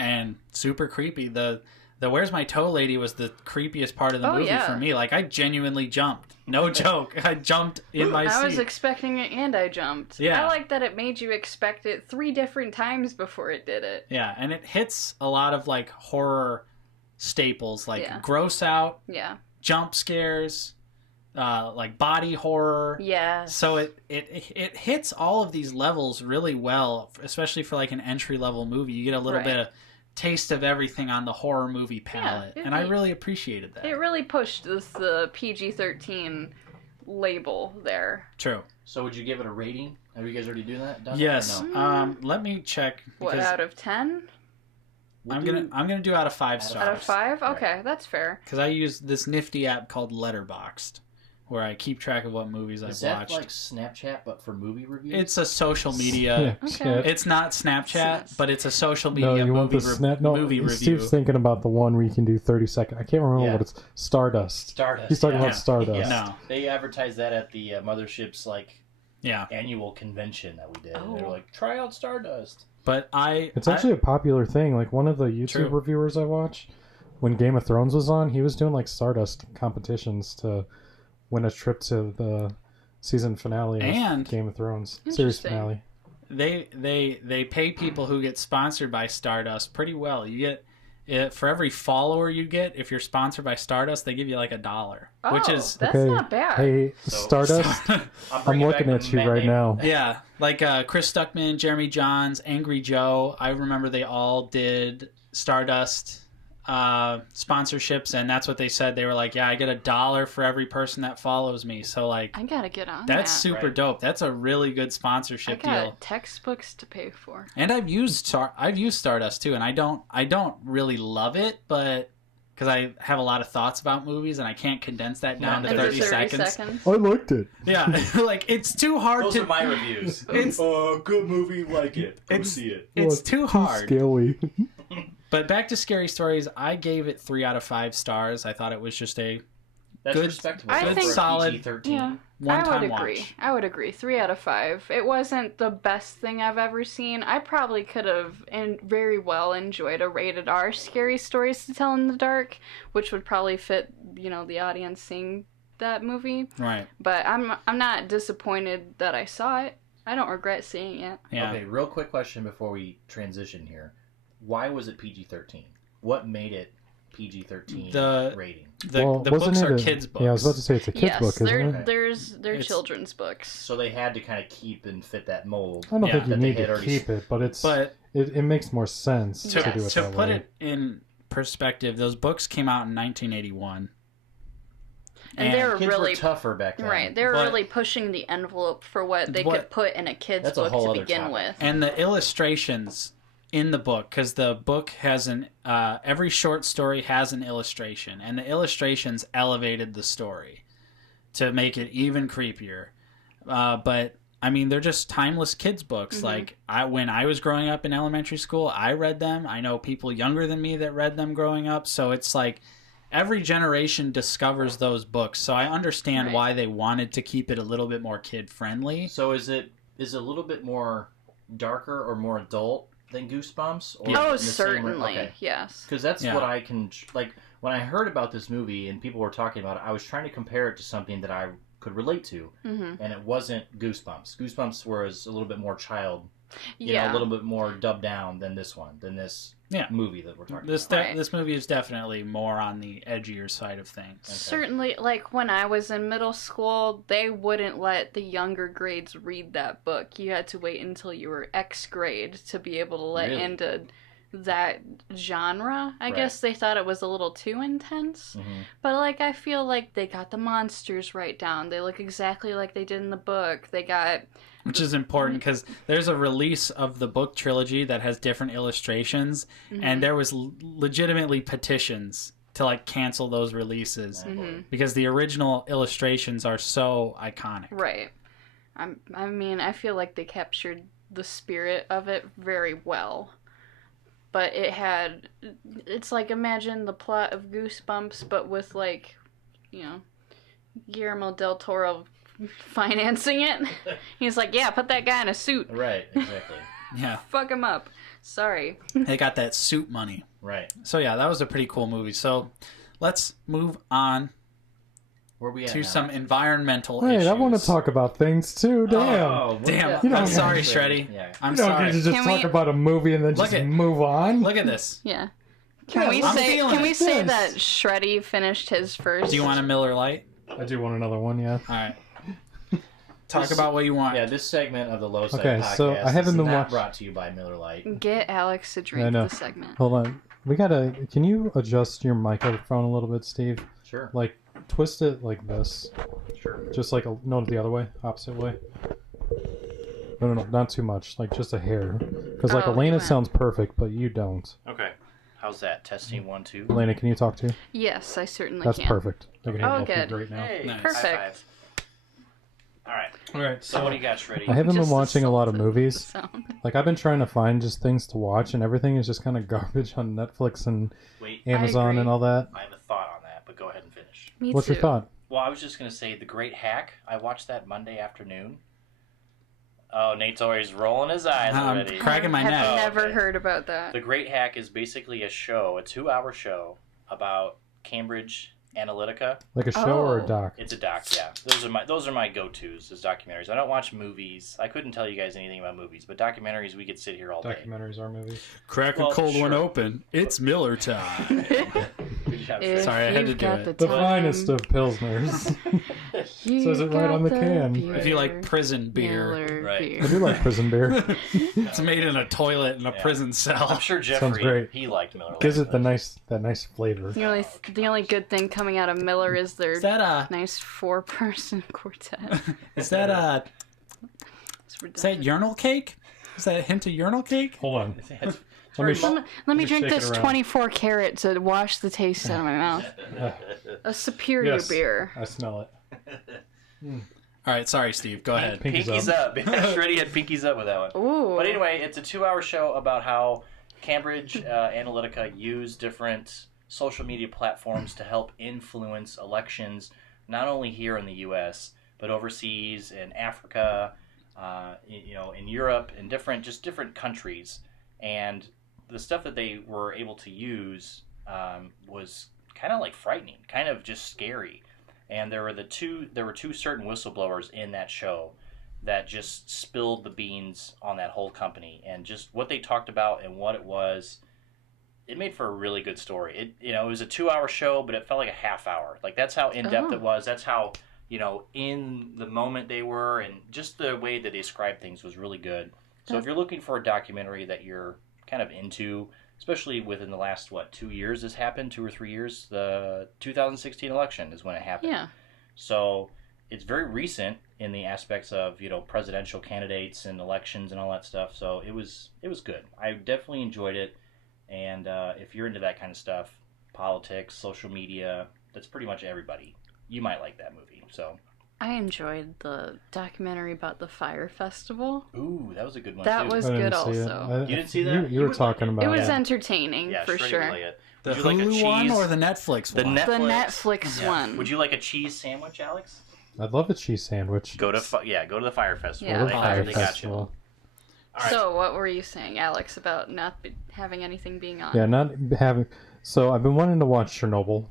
And super creepy. The Where's My Toe lady was the creepiest part of the movie for me. Like, I genuinely jumped. No joke. I jumped in my seat. I was expecting it and I jumped. Yeah. I like that it made you expect it 3 different times before it did it. Yeah, and it hits a lot of, like, horror staples, like Yeah. gross out, Yeah. jump scares, like body horror. Yeah. So it hits all of these levels really well, especially for like an entry level movie. You get a little Right. bit of taste of everything on the horror movie palette, and I really appreciated that. It really pushed the PG-13 label there. True. So would you give it a rating? Have you guys already done that? Yes. Or no? Let me check. What, out of 10? I'm gonna do out of 5 stars. Out of 5? Right. Okay, that's fair. Because I use this nifty app called Letterboxd, where I keep track of what movies I've Is that watched. like Snapchat but for movie reviews? It's a social media. Shit. It's not Snapchat, but it's a social media No, you want movie, the snap? No, movie review. Steve's thinking about the one where you can do 30-second. I can't remember Yeah. what it's. Stardust. Stardust. He's talking yeah. about Stardust. Yeah. No. They advertised that at the Mothership's like Yeah, annual convention that we did. And they Oh. were like, try out Stardust. but It's actually a popular thing. Like one of the YouTube True. reviewers I watch, when Game of Thrones was on, he was doing like Stardust competitions to win a trip to the season finale of And- Game of Thrones series Interesting. finale. they pay people who get sponsored by Stardust pretty well. You get for every follower you get, if you're sponsored by Stardust, they give you like $1, Oh, which is that's not bad. Hey, So- Stardust, I'm bringing looking back at the you Matt right Damon. now. yeah, like Chris Stuckman, Jeremy Johns, Angry Joe. I remember they all did Stardust sponsorships, and that's what they said. They were like, yeah, I get $1 for every person that follows me. So like, I gotta get on that's that. super Right. dope. That's a really good I sponsorship got deal. textbooks to pay for. And I've used Stardust too, and I don't really love it, but because I have a lot of thoughts about movies, and I can't condense that down to And 30 Under seconds. I liked it. Yeah, like it's too hard Those to. are my reviews. It's- good movie, like it. Go It's- see it. It's Well, too hard. Scaly. But back to Scary Stories, I gave it 3 out of 5 stars. I thought it was just a That's good- respectable. I for think- a solid- PG-13. Yeah. one-time I would agree. watch. I would agree. 3 out of 5. It wasn't the best thing I've ever seen. I probably could have very well enjoyed a rated R Scary Stories to Tell in the Dark, which would probably fit, the audience seeing that movie. Right. But I'm not disappointed that I saw it. I don't regret seeing it. Yeah. Okay, real quick question before we transition here. Why was it PG-13? What made it PG-13 The- rating? The wasn't books it are a- kids' books. Yeah, I was about to say it's a kid's Yes, book, isn't it? they're It's- children's books. So they had to kind of keep and fit that mold. I don't Yeah. think you That they need had to already- keep it, but But it makes more sense to, to do it Yes. to that put way. it in perspective, those books came out in 1981. And they were Kids really were tougher back then. right. They were But- really pushing the envelope for what they What- could put in a kid's That's a book whole to other begin topic. with. And the illustrations in the book, because the book has every short story has an illustration, and the illustrations elevated the story to make it even creepier. But I mean, they're just timeless kids books. Mhm. Like when I was growing up in elementary school, I read them. I know people younger than me that read them growing up. So it's like every generation discovers those books. So I understand Right. why they wanted to keep it a little bit more kid friendly. So is it a little bit more darker or more adult than Goosebumps? Or Oh, in the same way? certainly. Okay. Yes. Because that's Yeah. what I can like. When I heard about this movie and people were talking about it, I was trying to compare it to something that I could relate to, hmm and it wasn't Goosebumps. Goosebumps was a little bit more child, Yeah. a little bit more dubbed down than this one, than this movie that we're talking This about. Right. this movie is definitely more on the edgier side of things. Certainly, like when I was in middle school, they wouldn't let the younger grades read that book. You had to wait until you were X grade to be able to let Really? into that genre. I Right. guess they thought it was a little too intense. Mhm. But like I feel like they got the monsters right down. They look exactly like they did in the book. They got Which is important because there's a release of the book trilogy that has different illustrations, and there was legitimately petitions to like cancel those releases because the original illustrations are so iconic. right. I mean, I feel like they captured the spirit of it very well. But it's like imagine the plot of Goosebumps, but with like, Guillermo del Toro financing it. He's like, yeah, put that guy in a suit. Right, exactly. Yeah, Fuck him up. Sorry. they got that suit money. Right. So yeah, that was a pretty cool movie. So let's move on Where we at to now? some environmental Wait, issues. I want to talk about things too. Damn. Oh, Damn, You know, I'm yeah. sorry, Shreddy. Yeah. I'm you don't sorry. get to just Can talk we- about a movie and then Look just at- move on. Look at this. Yeah. Can Yeah, we I'm say feeling can we it. say Yes. that Shreddy finished his first? Do you want a Miller Lite? I do want another one, yeah. All right. Talk about what you want. Yeah, this segment of the Low Side Okay, podcast so I haven't is been not watch- brought to you by Miller Lite. Get Alex to I drink know. the segment? Hold on. Can you adjust your microphone a little bit, Steve? Sure. Like, twist it like this. Sure. Just like, no, the other way, opposite way. No, not too much. Like, just a hair. Because, like, Oh, Alaina yeah. sounds perfect, but you don't. Okay. How's that? Testing 1, 2. Alaina, can you talk to? Yes, I certainly That's can. perfect. I can hear Oh, both of you good. great now. Hey, Nice. Perfect. high five. All right. All right, So what do you got, Shreddy? I haven't been Just watching a lot of assaulted movies. the sound. Like, I've been trying to find just things to watch, and everything is just kind of garbage on Netflix and Wait, Amazon agree. and all that. I have a thought on that, but go ahead and finish. Me What's too. your thought? Well, I was just going to say The Great Hack. I watched that Monday afternoon. Oh, Nate's always rolling his eyes I'm already. cracking my I've neck. never okay. heard about that. The Great Hack is basically a 2-hour show about Cambridge Analytica. Like a show or a Oh. doc? It's a doc, yeah. Those are my go-tos as documentaries. I don't watch movies. I couldn't tell you guys anything about movies, but documentaries we could sit here all day. Documentaries are movies. Crack Well, a cold one sure. open. It's Miller time. Good job, If Sorry, I had to you've do got it. The time, finest of pilsners. you've Says it right got on the can. If you like prison beer, Miller Right. beer. I do like prison beer. it's made in a toilet in a Yeah. prison I'm cell. sure Jeffrey, great. he liked Miller Lite. Gives it that nice flavor. The only good thing coming out of Miller is their Is that a? nice 4-person quartet. Is that a? It's Is that redundant. urinal cake? Is that a hint of urinal cake? Hold on. It's Let me very sh- Let me Just drink shake it this around. 24 karat to wash the taste out of my mouth. A superior Yes. beer. I smell it. All right, sorry, Steve. Go ahead. Pinkies up. Shreddy had pinkies up with that one. Ooh. But anyway, it's a 2-hour show about how Cambridge Analytica used different social media platforms to help influence elections, not only here in the U.S. but overseas in Africa, in Europe, in different countries. And the stuff that they were able to use was kind of like frightening, kind of just scary. And there were two certain whistleblowers in that show that just spilled the beans on that whole company, and just what they talked about and what it was. It made for a really good story. It was a 2-hour show, but it felt like a half hour. Like, that's how in depth Oh. it was. That's how in the moment they were, and just the way that they described things was really good. So if you're looking for a documentary that you're kind of into, especially within the last 2 years this happened, 2 or 3 years, the 2016 election is when it happened. Yeah. So it's very recent in the aspects of presidential candidates and elections and all that stuff. So it was good. I definitely enjoyed it. And if you're into that kind of stuff, politics, social media, that's pretty much everybody. You might like that movie. So I enjoyed the documentary about the Fire Festival. ooh, that was a good one. That too. was I didn't good see it. also. You didn't see that? You You were would like talking it. about It was it. entertaining, yeah, for Shreddy sure. would like it. The Would you like a Hulu one cheese- or the Netflix the one? The Netflix? Netflix Yeah. one. Would you like a cheese sandwich, Alex? I'd love a cheese sandwich. Go to the Fire Festival. Yeah. Or They, Fire they got you. Festival. All right. So, what were you saying, Alex, about not having anything being on? Yeah, not having. So I've been wanting to watch Chernobyl.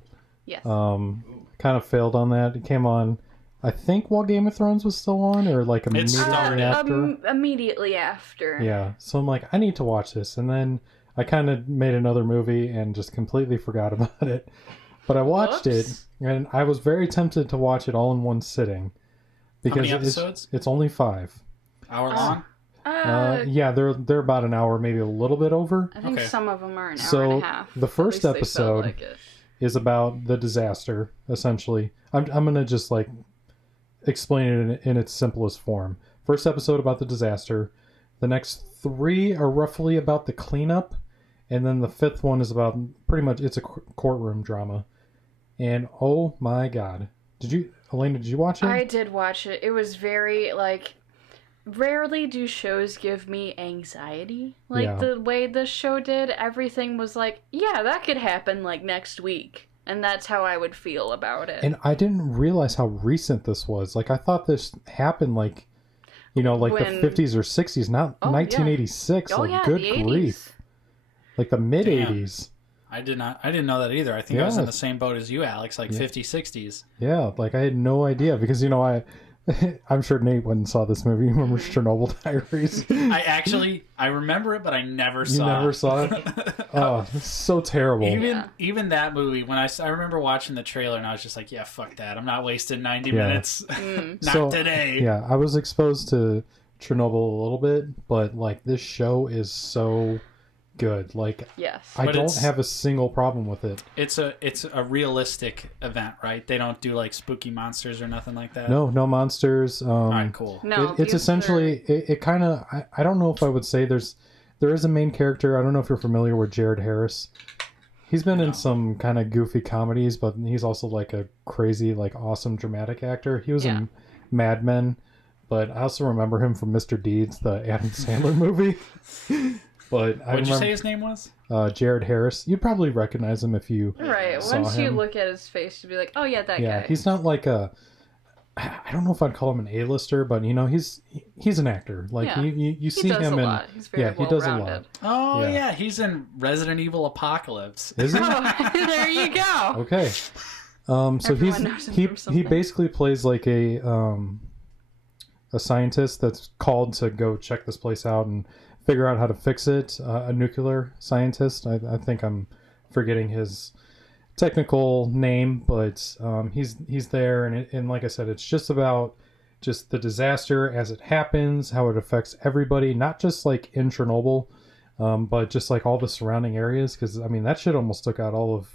Yes. Kind of failed on that. It came on, I think, while Game of Thrones was still on, or like immediately started. after. Immediately after. Yeah. So I'm like, I need to watch this, and then I kind of made another movie and just completely forgot about it. But I watched it, and I was very tempted to watch it all in one sitting. Because How many episodes? It's only 5. Hour long? Yeah, they're about an hour, maybe a little bit over. I think Okay. some of them are an hour and a half. The first At least they felt episode like it. is about the disaster, essentially. I'm gonna just like explain it in its simplest form. First episode about the disaster. The next 3 are roughly about the cleanup, and then the 5th one is about pretty much it's a courtroom drama. And oh my god, Alaina? Did you watch it? I did watch it. It was very like. Rarely do shows give me anxiety like the way this show did. Everything was like, yeah, that could happen like next week, and that's how I would feel about it. And I didn't realize how recent this was. Like I thought this happened like, like When- the 50s or 60s, not Oh, 1986. Oh like yeah, good the 80s. grief, like the mid 80s. I didn't know that either. I think I was in Yeah. the same boat as you, Alex, like 50s, 60s. Yeah, like I had no idea because I'm sure Nate went and saw this movie. You remember Chernobyl Diaries? I remember it, but I never You saw it. never saw it? Oh, it's so terrible. Even that movie, when I remember watching the trailer and I was just like, yeah, fuck that. I'm not wasting 90 Yeah. minutes. Not So, today. Yeah, I was exposed to Chernobyl a little bit, but like this show is so good. Like Yes. I But don't it's- have a single problem with it. It's a realistic event, right? They don't do like spooky monsters or nothing like that. No monsters. All right, cool. No, It's these essentially it kind of I don't know if I would say there is a main character. I don't know if you're familiar with Jared Harris. He's been in some kind of goofy comedies, but he's also like a crazy, like awesome dramatic actor. He was in Mad Men, but I also remember him from Mr. Deeds, the Adam Sandler movie. But I What did you remember say his name was? Jared Harris. You'd probably recognize him if you Right. saw Once you him. look at his face, you'd be like, oh yeah, that Yeah, guy. he's not like I don't know if I'd call him an A-lister, but he's an actor. Like Yeah. you He see does him a in lot. He's very he does a lot. well-rounded. Oh Yeah. yeah, he's in Resident Evil Apocalypse. Is he? Oh, there you go. Okay. So Everyone knows him he from something. basically plays like a scientist that's called to go check this place out and figure out how to fix it. A nuclear scientist. I think I'm forgetting his technical name, but he's there, and like I said, it's just about just the disaster as it happens, how it affects everybody, not just like in Chernobyl, but just like all the surrounding areas. Because I mean, that shit almost took out all of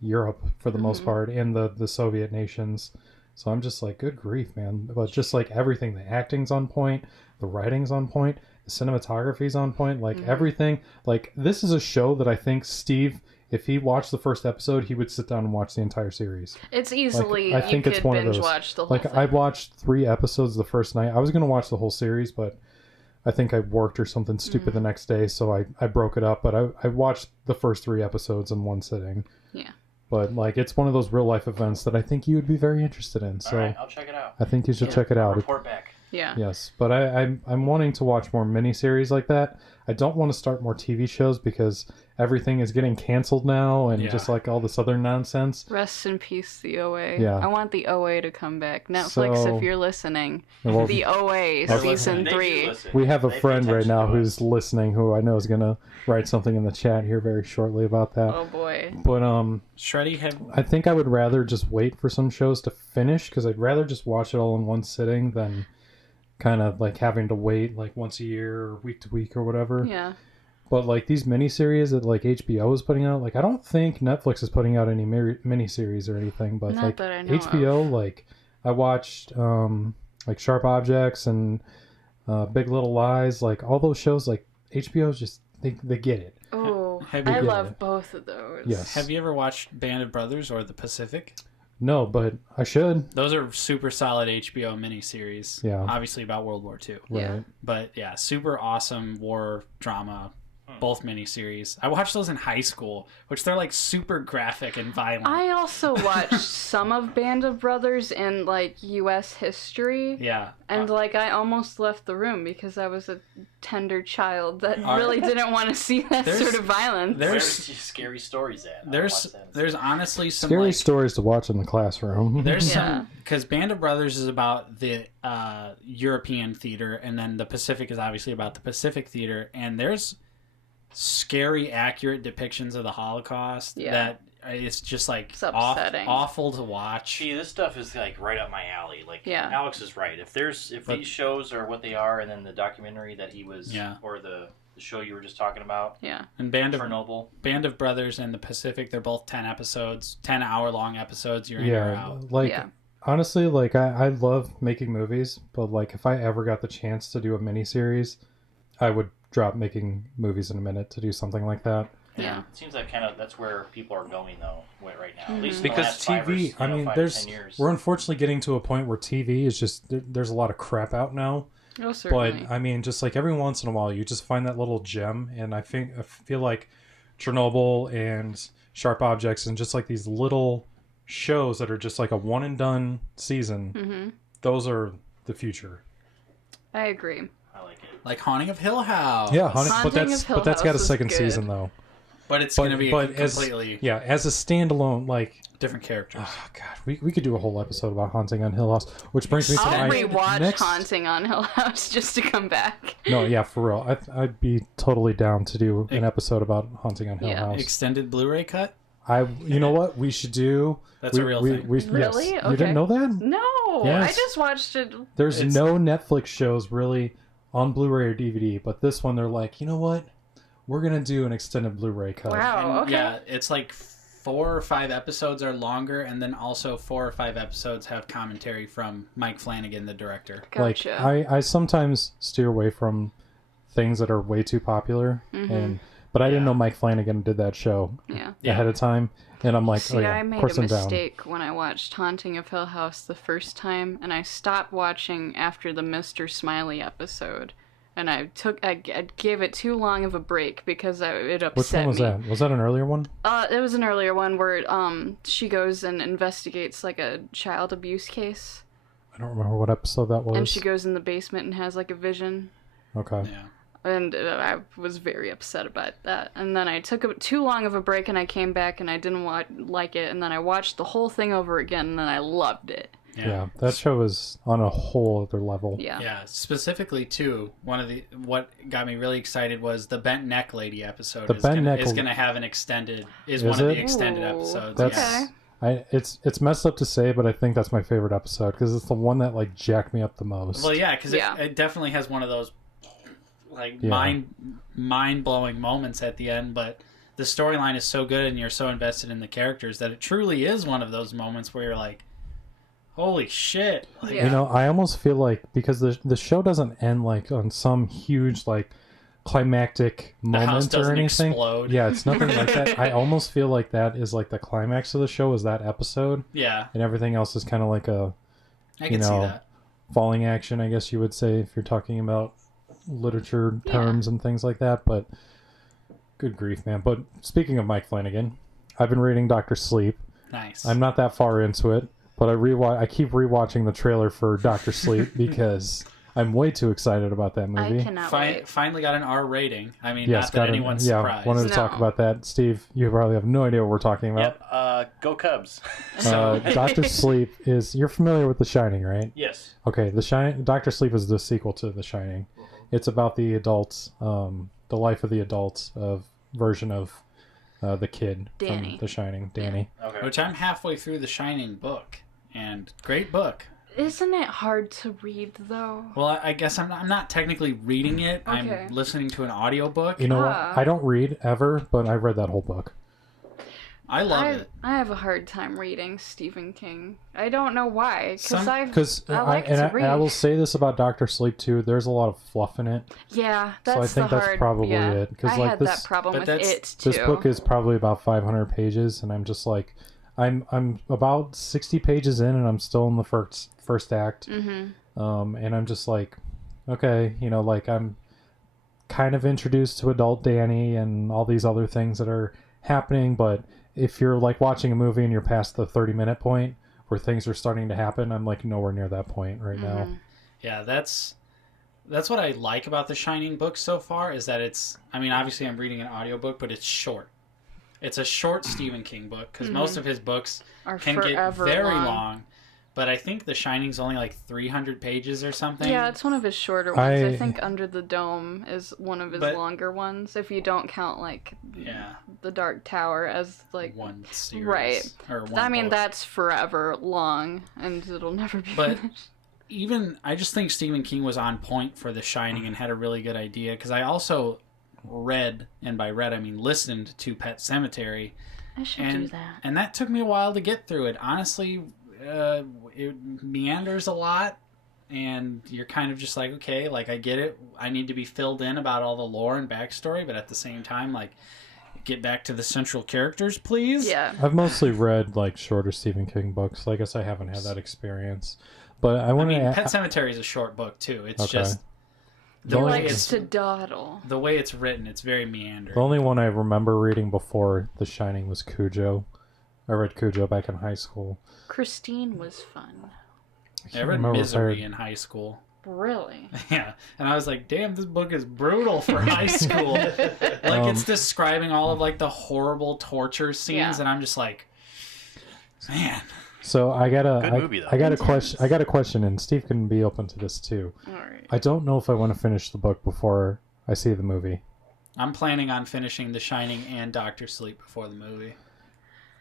Europe for the most part, and the Soviet nations. So I'm just like, good grief, man. But just like everything, the acting's on point, the writing's on point, the cinematography's on point, like everything. Like this is a show that I think Steve, if he watched the first episode, he would sit down and watch the entire series. It's easily, I think you it's could one of binge those. watch the whole Like thing. I watched 3 episodes the first night. I was gonna watch the whole series, but I think I worked or something stupid the next day, so I broke it up. But I watched the first 3 episodes in one sitting. Yeah. But like it's one of those real life events that I think you would be very interested in. So All right, I'll check it out. I think you should check it out. Report back. Yeah. Yes, but I'm wanting to watch more miniseries like that. I don't want to start more TV shows because everything is getting canceled now and just like all this other nonsense. Rest in peace, the OA. Yeah. I want the OA to come back. Netflix, So- if you're listening, Well, the OA They're season They do 3. listen. we have a They pay friend right attention now to who's us. listening who I know is gonna write something in the chat here very shortly about that. Oh boy. But Shreddy had I think I would rather just wait for some shows to finish because I'd rather just watch it all in one sitting than kind of like having to wait like once a year or week to week or whatever. Yeah. But like these miniseries that like HBO is putting out, like I don't think Netflix is putting out any miniseries or anything. But Not like that I know HBO, like I watched like Sharp Objects and Big Little Lies, like all those shows. Like HBO's just they get it. Oh, Have I you- love both of those. Yes. Have you ever watched Band of Brothers or The Pacific? No, but I should. Those are super solid HBO miniseries. Yeah. Obviously about World War II. Yeah. Right. But yeah, super awesome war drama. Both miniseries. I watched those in high school, which they're like super graphic and violent. I also watched some of Band of Brothers in like U.S. history. Yeah. And like I almost left the room because I was a tender child that Are- really didn't want to see that There's- sort of violence. There's Where's your scary stories at? I'll watch that. there's honestly some Scary like, stories to watch in the classroom. there's Yeah. some because Band of Brothers is about the European theater, and then the Pacific is obviously about the Pacific theater, and there's scary, accurate depictions of the Holocaust that it's just like it's upsetting. Awful to watch. See, this stuff is like right up my alley. Like Alex is right. If these shows are what they are, and then the documentary that he was, or the show you were just talking about, and Band of Brothers and the Pacific, they're both 10 episodes, 10-hour-long episodes. You're in or out. Like honestly, like I love making movies, but like if I ever got the chance to do a miniseries, I would drop making movies in a minute to do something like that. Yeah, it seems like kind of that's where people are going though, right now. At least because TV, I mean, we're unfortunately getting to a point where TV is just there's a lot of crap out now. Oh, certainly. But I mean, just like every once in a while, you just find that little gem, and I feel like Chernobyl and Sharp Objects and just like these little shows that are just like a one and done season. Those are the future. I agree. I like it. Like Haunting of Hill House. Yeah, but that's got a second season though. But it's going to be completely... as a standalone, like... Different characters. Oh, God. We could do a whole episode about Haunting on Hill House, which brings me to I'll rewatch Haunting on Hill House just to come back. No, yeah, for real. I'd be totally down to do an episode about Haunting on Hill House. Extended Blu-ray cut? You know what? We should do... That's a real thing. Really? Yes. Okay. You didn't know that? No. Yes. I just watched it. There's no Netflix shows really on Blu-ray or DVD, but this one they're like, you know what? We're going to do an extended Blu-ray cut. Wow, okay. Yeah, it's like 4 or 5 episodes are longer, and then also 4 or 5 episodes have commentary from Mike Flanagan, the director. Gotcha. Like, I sometimes steer away from things that are way too popular, but I didn't know Mike Flanagan did that show ahead of time, and I'm like, I made a mistake when I watched Haunting of Hill House the first time, and I stopped watching after the Mr. Smiley episode. And I gave it too long of a break because it upset me. Which one was that? Was that an earlier one? It was an earlier one where she goes and investigates like a child abuse case. I don't remember what episode that was. And she goes in the basement and has like a vision. Okay. Yeah. And I was very upset about that. And then I took too long of a break and I came back and I didn't like it. And then I watched the whole thing over again and then I loved it. Yeah, that show is on a whole other level. Yeah. Specifically, too, what got me really excited was the Bent Neck Lady episode. Is going to have an extended. Is one of the extended episodes. That's, it's messed up to say, but I think that's my favorite episode because it's the one that like jacked me up the most. Well, yeah, because it definitely has one of those like mind blowing moments at the end, but the storyline is so good and you're so invested in the characters that it truly is one of those moments where you're like, holy shit. Like, you know, I almost feel like because the show doesn't end like on some huge like climactic moment or anything. Explode. Yeah, it's nothing like that. I almost feel like that is like the climax of the show is that episode. Yeah. And everything else is kind of like I can see that. Falling action, I guess you would say, if you're talking about literature terms and things like that. But good grief, man. But speaking of Mike Flanagan, I've been reading Dr. Sleep. Nice. I'm not that far into it. But I keep rewatching the trailer for Dr. Sleep because I'm way too excited about that movie. I cannot wait. Finally got an R rating. I mean, not that anyone's surprised. Wanted to talk about that. Steve, you probably have no idea what we're talking about. Yep. Go Cubs. Dr. Sleep you're familiar with The Shining, right? Yes. Okay, Dr. Sleep is the sequel to The Shining. It's about the adults, the life of the adults version of the kid Danny. from The Shining, Danny. Okay. Which I'm halfway through the Shining book, and great book. Isn't it hard to read though? Well, I guess I'm not technically reading it. Okay. I'm listening to an audiobook. You know what? I don't read ever, but I read that whole book. I love it. I have a hard time reading Stephen King. I don't know why, because I like to read. I will say this about Dr. Sleep too. There's a lot of fluff in it. Yeah, that's so I think that's probably it. Because I had that problem with it too. This book is probably about 500 pages, and I'm just like, I'm about 60 pages in, and I'm still in the first act. Mm-hmm. And I'm just like, okay, you know, like I'm kind of introduced to adult Danny and all these other things that are happening, but if you're like watching a movie and you're past the 30-minute point where things are starting to happen, I'm like nowhere near that point right now. Yeah, that's what I like about the Shining book so far is that obviously I'm reading an audiobook, but it's short. It's a short Stephen King book because most of his books can get very long. but I think The Shining's only like 300 pages or something. Yeah, it's one of his shorter ones. I think Under the Dome is one of his longer ones, if you don't count like the Dark Tower as like one series. Right. Or one I mean, book. that's forever long, and it'll never be finished. Even I just think Stephen King was on point for The Shining and had a really good idea, because I also read, and by read I mean listened to Pet Sematary. I should do that. And that took me a while to get through it. Honestly, it meanders a lot, and you're kind of just like, okay, like I get it. I need to be filled in about all the lore and backstory, but at the same time, like, get back to the central characters, please. Yeah. I've mostly read like shorter Stephen King books. I guess I haven't had that experience. But I want to. Pet Sematary is a short book too. It's just he likes to dawdle. The way it's written, it's very meandering. The only one I remember reading before The Shining was Cujo. I read Cujo back in high school. Christine was fun. I read Misery in high school. Really? Yeah, and I was like, damn, this book is brutal for high school. Like, it's describing all of like the horrible torture scenes, and I'm just like, man. So I got a question, and Steve can be open to this too. All right. I don't know if I want to finish the book before I see the movie. I'm planning on finishing The Shining and Dr. Sleep before the movie.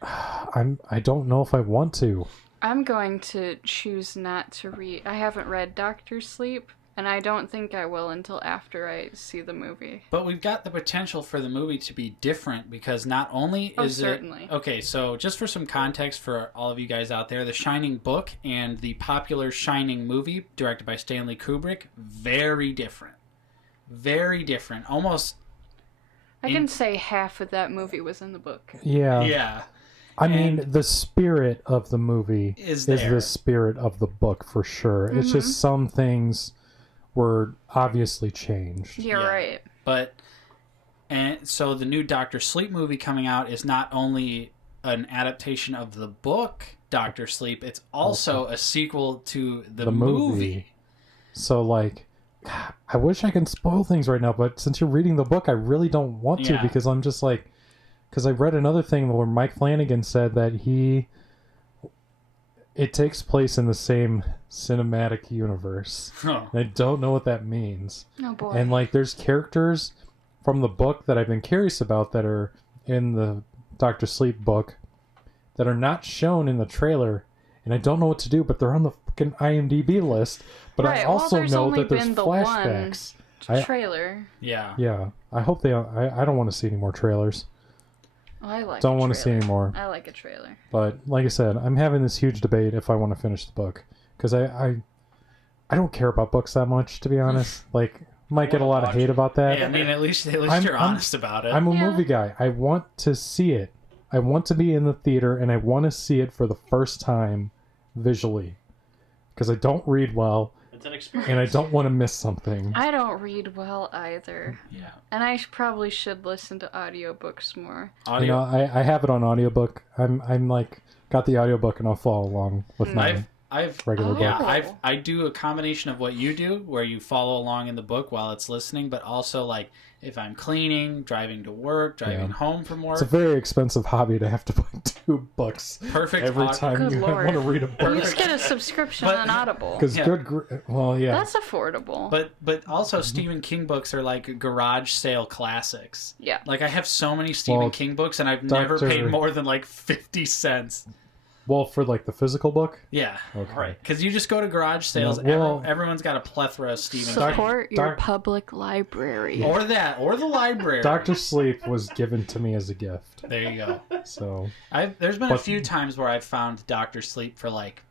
I don't know if I want to. I'm going to choose not to read. I haven't read Dr. Sleep, and I don't think I will until after I see the movie. But we've got the potential for the movie to be different, because not only is certainly. it... Okay, so just for some context for all of you guys out there, the Shining book and the popular Shining movie, directed by Stanley Kubrick, very different. Very different. Almost... I can say half of that movie was in the book. Yeah. Yeah. I mean, the spirit of the movie is the spirit of the book for sure. Mm-hmm. It's just some things were obviously changed. You're right. But, and so the new Dr. Sleep movie coming out is not only an adaptation of the book Dr. Sleep, it's also a sequel to the movie. So, like, I wish I can spoil things right now, but since you're reading the book, I really don't want to, because I'm just like... Because I read another thing where Mike Flanagan said that it takes place in the same cinematic universe. Huh. And I don't know what that means. Oh boy. And like, there's characters from the book that I've been curious about that are in the Dr. Sleep book that are not shown in the trailer, and I don't know what to do, but they're on the fucking IMDb list. But I also know that there's flashbacks. Trailer. Yeah. Yeah. I hope they. I don't want to see any more trailers. I like don't want to see any more. I like a trailer. But like I said, I'm having this huge debate if I want to finish the book, because I don't care about books that much, to be honest. Like, might get a lot of hate about that. Yeah, I mean, at least you're honest about it. I'm a movie guy. I want to see it. I want to be in the theater, and I want to see it for the first time visually, because I don't read well. It's an experience. And I don't want to miss something. I don't read well either. Yeah. And I probably should listen to audiobooks more. You know, I have it on audiobook. I'm like, got the audiobook, and I'll follow along with my regular book. Yeah, I do a combination of what you do, where you follow along in the book while it's listening, but also, like, if I'm cleaning, driving to work, driving home from work. It's a very expensive hobby to have to buy 2 books every time you want to read a book. You just get a subscription on Audible. Because that's affordable. But also Stephen King books are like garage sale classics. Yeah. Like, I have so many Stephen King books, and I've never paid more than like 50 cents. Well, for like the physical book? Yeah. Okay. Right. Because you just go to garage sales. Everyone's got a plethora of Stephen King. Support your public library. Or the library. Dr. Sleep was given to me as a gift. There you go. So there's been a few times where I've found Dr. Sleep for like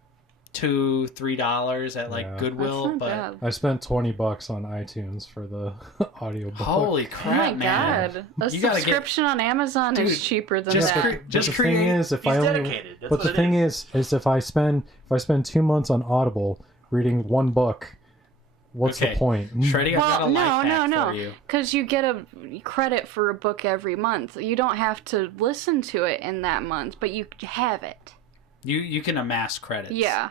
$2-3 at like Goodwill, but I spent $20 on iTunes for the audiobook. Holy crap, man. God. A subscription on Amazon is cheaper than that. The thing is, if if I spend 2 months on Audible reading one book, what's the point? Shreddy, I've got a life hack for you. Because you get a credit for a book every month. You don't have to listen to it in that month, but you have it. You can amass credits. Yeah.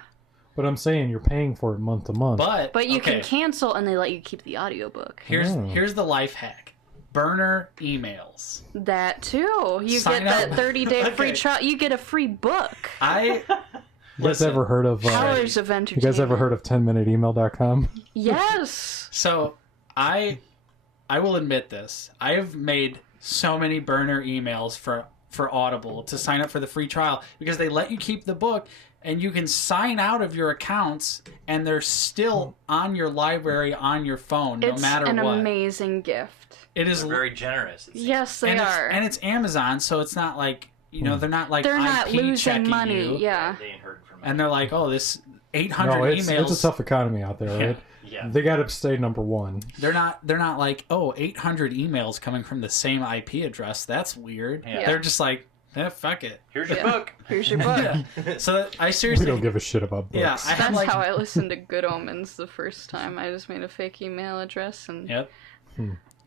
But I'm saying you're paying for it month to month. But you can cancel, and they let you keep the audiobook. Here's the life hack. Burner emails. That too. You get that 30-day free trial. You get a free book. You guys ever heard of Hours of you entertainment. guys ever heard of 10minuteemail.com? Yes. So I will admit this. I have made so many burner emails for Audible to sign up for the free trial because they let you keep the book and you can sign out of your accounts and they're still on your library on your phone no matter what. It's an amazing gift. It is They're very generous. It seems. Yes, they are. And it's Amazon, so it's not like, you know, they're not like They're not IP losing checking money. you. Yeah. They ain't heard from me. And they're like, oh, this 800 No, emails. it's a tough economy out there, right? Yeah. They got to stay number one. They're not like, oh, 800 emails coming from the same IP address. That's weird. Yeah. They're just like, fuck it. Here's your book. Here's your book. So I We seriously don't give a shit about books. Yeah, I had That's like how I listened to Good Omens the first time. I just made a fake email address and Yep.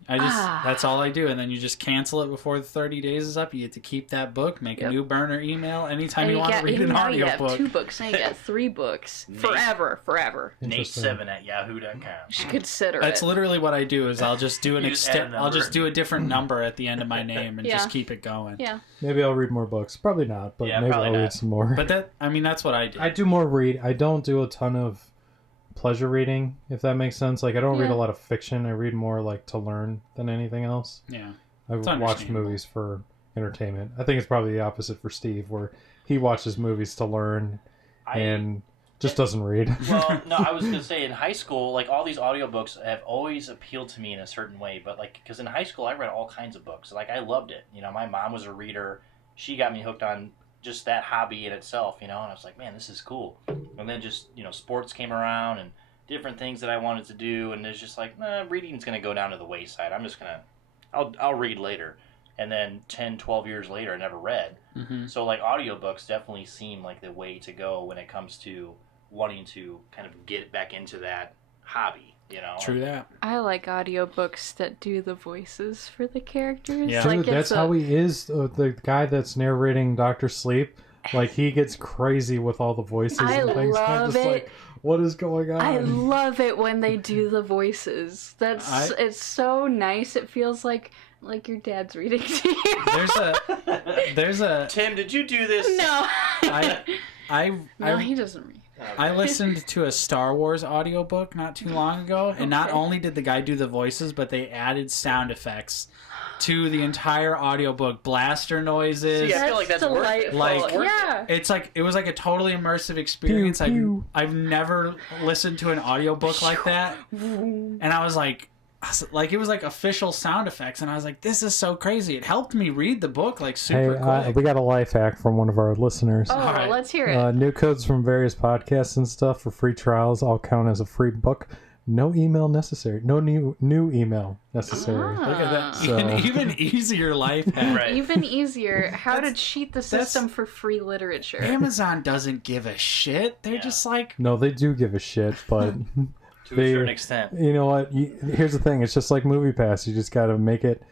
That's all I do, and then you just cancel it before the 30 days is up. You get to keep that book, make a new burner email anytime you want to read an now you audiobook. have 2 books, now you got 3 books. Forever. Interesting. Nate7@yahoo.com. You should consider That's it. literally what I do. Is I'll just do an You just add a I'll just number. do a different number at the end of my name and Yeah. just keep it going. Yeah. Maybe I'll read more books. Probably not, but Yeah, maybe probably I'll not. read some more. But that's what I do. I do more read. I don't do a ton of pleasure reading, if that makes sense. Like, I don't read a Yeah. lot of fiction. I read more, like, to learn than anything else. Yeah. I It's watch understandable. movies for entertainment. I think it's probably the opposite for Steve, where he watches movies to learn and just doesn't read. Well, no, I was going to say in high school, like all these audiobooks have always appealed to me in a certain way. But like, because in high school I read all kinds of books. Like I loved it. You know, my mom was a reader. She got me hooked on just that hobby in itself, you know, and I was like, man, this is cool. And then just, you know, sports came around and different things that I wanted to do. And it's just like, reading's going to go down to the wayside. I'm just going to, I'll read later. And then 10, 12 years later, I never read. Mm-hmm. So like audiobooks definitely seem like the way to go when it comes to wanting to kind of get back into that hobby, you know? True that. I like audiobooks that do the voices for the characters. Yeah. Dude, Like that's how he is. The guy that's narrating Dr. Sleep, like, he gets crazy with all the voices I and things. I'm love just it. like, what is going on? I love it when they do the voices. It's so nice. It feels like your dad's reading to you. There's a Tim, did you do this? No. I He doesn't read. I listened to a Star Wars audiobook not too long ago, and not only did the guy do the voices, but they added sound effects to the entire audiobook. Blaster noises. See, I feel like that's worth it. delightful. Like- yeah. It's like it was like a totally immersive experience. Pew, pew. I've never listened to an audiobook like that. And I was like it was like official sound effects, and I was like, this is so crazy. It helped me read the book like super quick. We got a life hack from one of our listeners. Oh, Alright. let's hear it. New codes from various podcasts and stuff for free trials all count as a free book. No email necessary. No new email necessary. Look at that. So- Even easier life hack. Right. Even easier, how to That's- cheat the system for free literature. Amazon doesn't give a shit. They're just like, No, they do give a shit, but To a certain extent. you know what? Here's the thing. It's just like MoviePass. You just got to make it,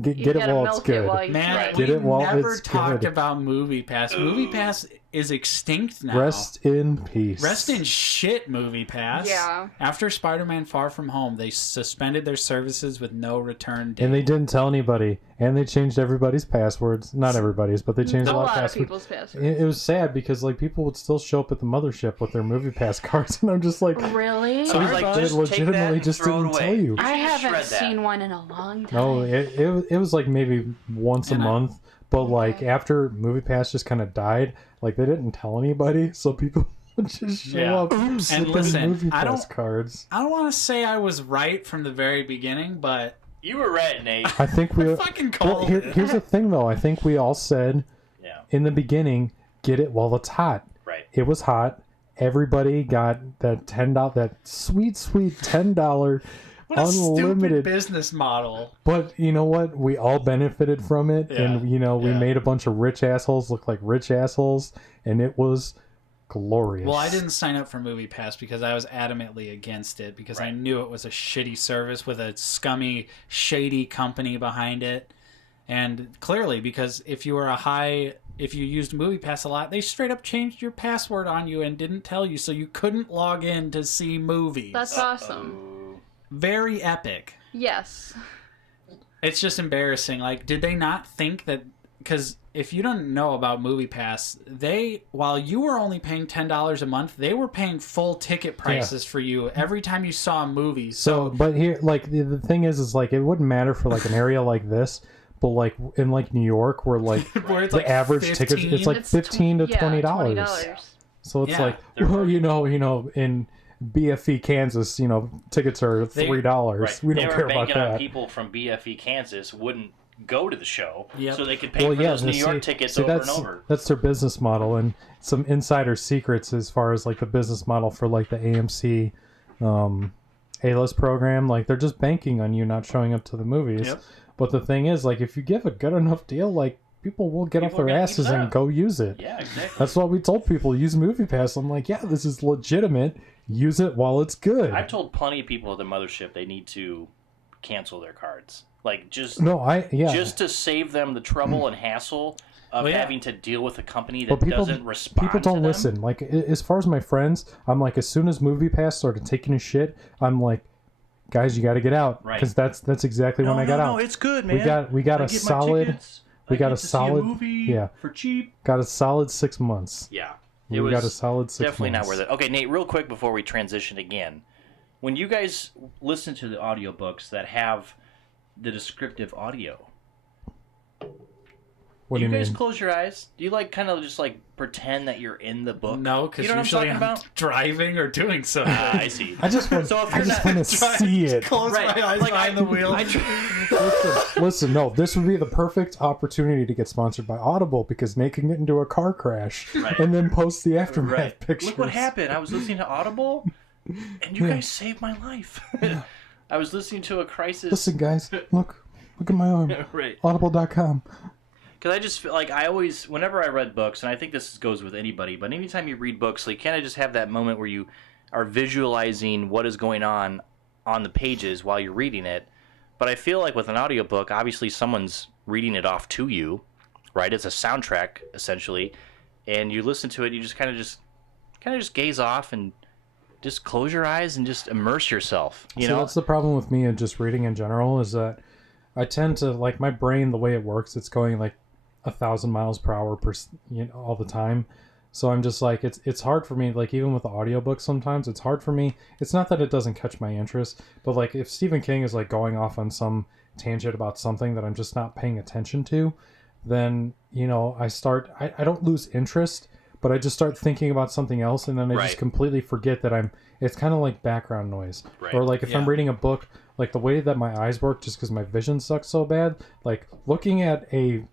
get it gotta while it's milk it good. while you man, can. Get we it while never it's talked good. about MoviePass. MoviePass is extinct now. Rest in peace. Rest in shit, MoviePass. Yeah. After Spider-Man Far From Home, they suspended their services with no return date. And they didn't tell anybody. And they changed everybody's passwords. Not everybody's, but they changed A a lot lot of of passwords. people's passwords. It was sad because like people would still show up at the mothership with their MoviePass cards, and I'm just like, Really? So he's like, they just take that legitimately and just throw it didn't away. tell you. I should haven't shred that. seen one in a long time. No, it was like maybe once And a month, but like Okay. after MoviePass just kind of died, like they didn't tell anybody, so people would just show Yeah. up And with their listen, MoviePass I don't- cards. I don't want to say I was right from the very beginning, but You were right, Nate. I think we. fucking Well, called it. here's the thing, though. I think we all said Yeah. in the beginning, get it while it's hot. Right. It was hot. Everybody got that $10, that sweet $10 What a stupid unlimited. business model. But you know what? We all benefited from it, and we Yeah. made a bunch of rich assholes look like rich assholes, and it was glorious. Well, I didn't sign up for MoviePass because I was adamantly against it because I knew it was a shitty service with a scummy, shady company behind it. And clearly, because if you used MoviePass a lot, they straight up changed your password on you and didn't tell you, so you couldn't log in to see movies. That's awesome. Very epic. Yes. It's just embarrassing. Like, did they not think that? Because if you don't know about MoviePass, while you were only paying $10 a month, they were paying full ticket prices for you every time you saw a movie. So but here, like the thing is like it wouldn't matter for like an area like this, but like in like New York, where like where it's the like average 15? ticket, it's like $15 to $20. So it's like, well, you know, in BFE, Kansas, you know, tickets are $3. Right. We don't care about that. On people from BFE, Kansas wouldn't go to the show, so they could pay for yeah, those New York tickets over and over. That's their business model, and some insider secrets as far as like the business model for like the AMC A-list program. Like they're just banking on you not showing up to the movies. Yep. But the thing is, like if you give a good enough deal, like people will get off their asses and go use it. Yeah, exactly. That's what we told people. Use MoviePass. I'm like, yeah, this is legitimate. Use it while it's good. I've told plenty of people at the mothership they need to cancel their cards. Like just to save them the trouble and hassle of having to deal with a company that doesn't respond. People don't to them. listen. Like as far as my friends, I'm like, as soon as MoviePass started taking a shit, I'm like, guys, you got to get out, because that's exactly when I got out. No, it's good, man. We got a solid. We got a solid for cheap. Got a solid 6 months. Yeah, we got a solid 6 months. Definitely not worth it. Okay, Nate, real quick before we transition again, when you guys listen to the audiobooks that have the descriptive audio, what do you guys mean? close your eyes? Do you like kind of just like pretend that you're in the book? No, because you know usually I'm driving or doing something. I see. I just want to see it. Close my eyes behind the wheel. Listen, no, this would be the perfect opportunity to get sponsored by Audible, because Nate can get into a car crash and then post the aftermath pictures. Look what happened. I was listening to Audible, and you guys saved my life. I was listening to a crisis. Listen, guys, look at my arm. Audible.com. Because I just feel like whenever I read books, and I think this goes with anybody, but anytime you read books, like, kind of just have that moment where you are visualizing what is going on the pages while you're reading it. But I feel like with an audiobook, obviously someone's reading it off to you, right? It's a soundtrack, essentially. And you listen to it, you just kind of just gaze off and just close your eyes and just immerse yourself. You know, that's the problem with me and just reading in general, is that I tend to, like, my brain, the way it works, it's going like 1,000 miles per hour all the time. So I'm just like, it's hard for me, like, even with the audiobook sometimes, it's hard for me. It's not that it doesn't catch my interest, but like if Stephen King is like going off on some tangent about something that I'm just not paying attention to, then, you know, I don't lose interest, but I just start thinking about something else, and then I just completely forget that it's kind of like background noise. Or like if I'm reading a book, like the way that my eyes work, just because my vision sucks so bad, like looking at a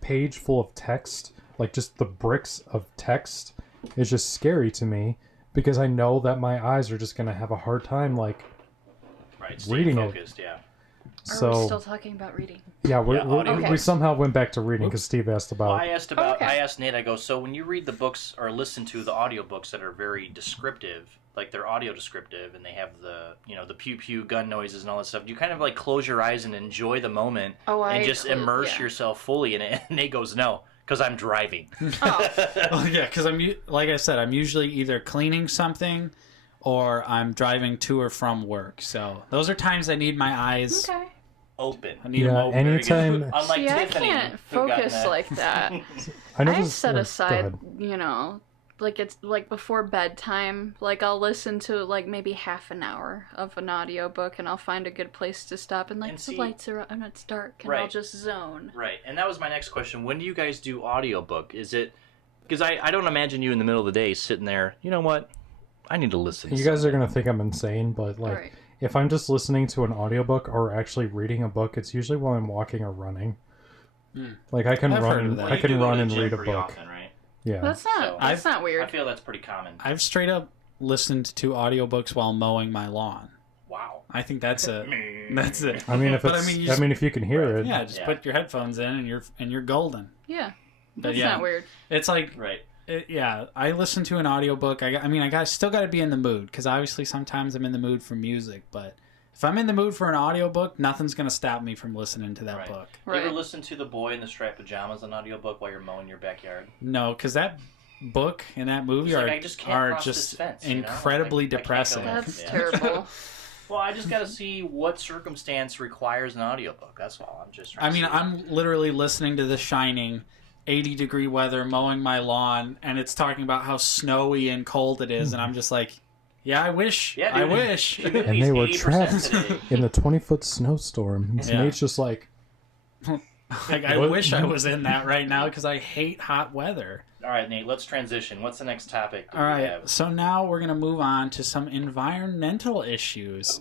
page full of text, like just the bricks of text, is just scary to me, because I know that my eyes are just going to have a hard time like reading focused, it. So, are we still talking about reading? Yeah, we somehow went back to reading because Steve asked about. Well, I asked Nate. I go, so when you read the books or listen to the audiobooks that are very descriptive, like they're audio descriptive, and they have the pew pew gun noises and all that stuff, do you kind of like close your eyes and enjoy the moment and just immerse yourself fully in it? And Nate goes, no, because I'm driving. Well, yeah, because like I said, I'm usually either cleaning something or I'm driving to or from work. So those are times I need my eyes open. I need them open. Anytime. Unlike See, Tiffany, I can't focus like that. I set aside, like it's like before bedtime, like I'll listen to like maybe half an hour of an audiobook, and I'll find a good place to stop, and the lights are and it's dark, and I'll just zone. Right, and that was my next question. When do you guys do audiobook? Is it, because I don't imagine you in the middle of the day sitting there, you know what, I need to listen to You guys are going to think I'm insane, but like if I'm just listening to an audiobook or actually reading a book, it's usually while I'm walking or running. Like I can run and read a book. Often, right? Yeah. That's not weird. I feel that's pretty common. I've straight up listened to audiobooks while mowing my lawn. Wow. I think that's it. That's it. I mean, if you can hear it. Yeah, just put your headphones in and you're golden. Yeah. That's not weird. It's like I listen to an audiobook. I still got to be in the mood, because obviously sometimes I'm in the mood for music, but if I'm in the mood for an audiobook, nothing's going to stop me from listening to that book. You ever listen to The Boy in the Striped Pajamas on audiobook while you're mowing your backyard? No, because that book and that movie are just incredibly depressing. That's terrible. Well, I just got to see what circumstance requires an audiobook. That's all. I'm just trying I'm literally listening to The Shining 80-degree weather mowing my lawn, and it's talking about how snowy and cold it is, and I'm just like, yeah, I wish. Yeah, I dude. wish. And they were 80% trapped today. in the 20-foot snowstorm. And Yeah. Nate's just like, Like, I What? wish I was in that right now because I hate hot weather. All right, Nate, let's transition. What's the next topic that All we right, have? so now we're going to move on to some environmental issues.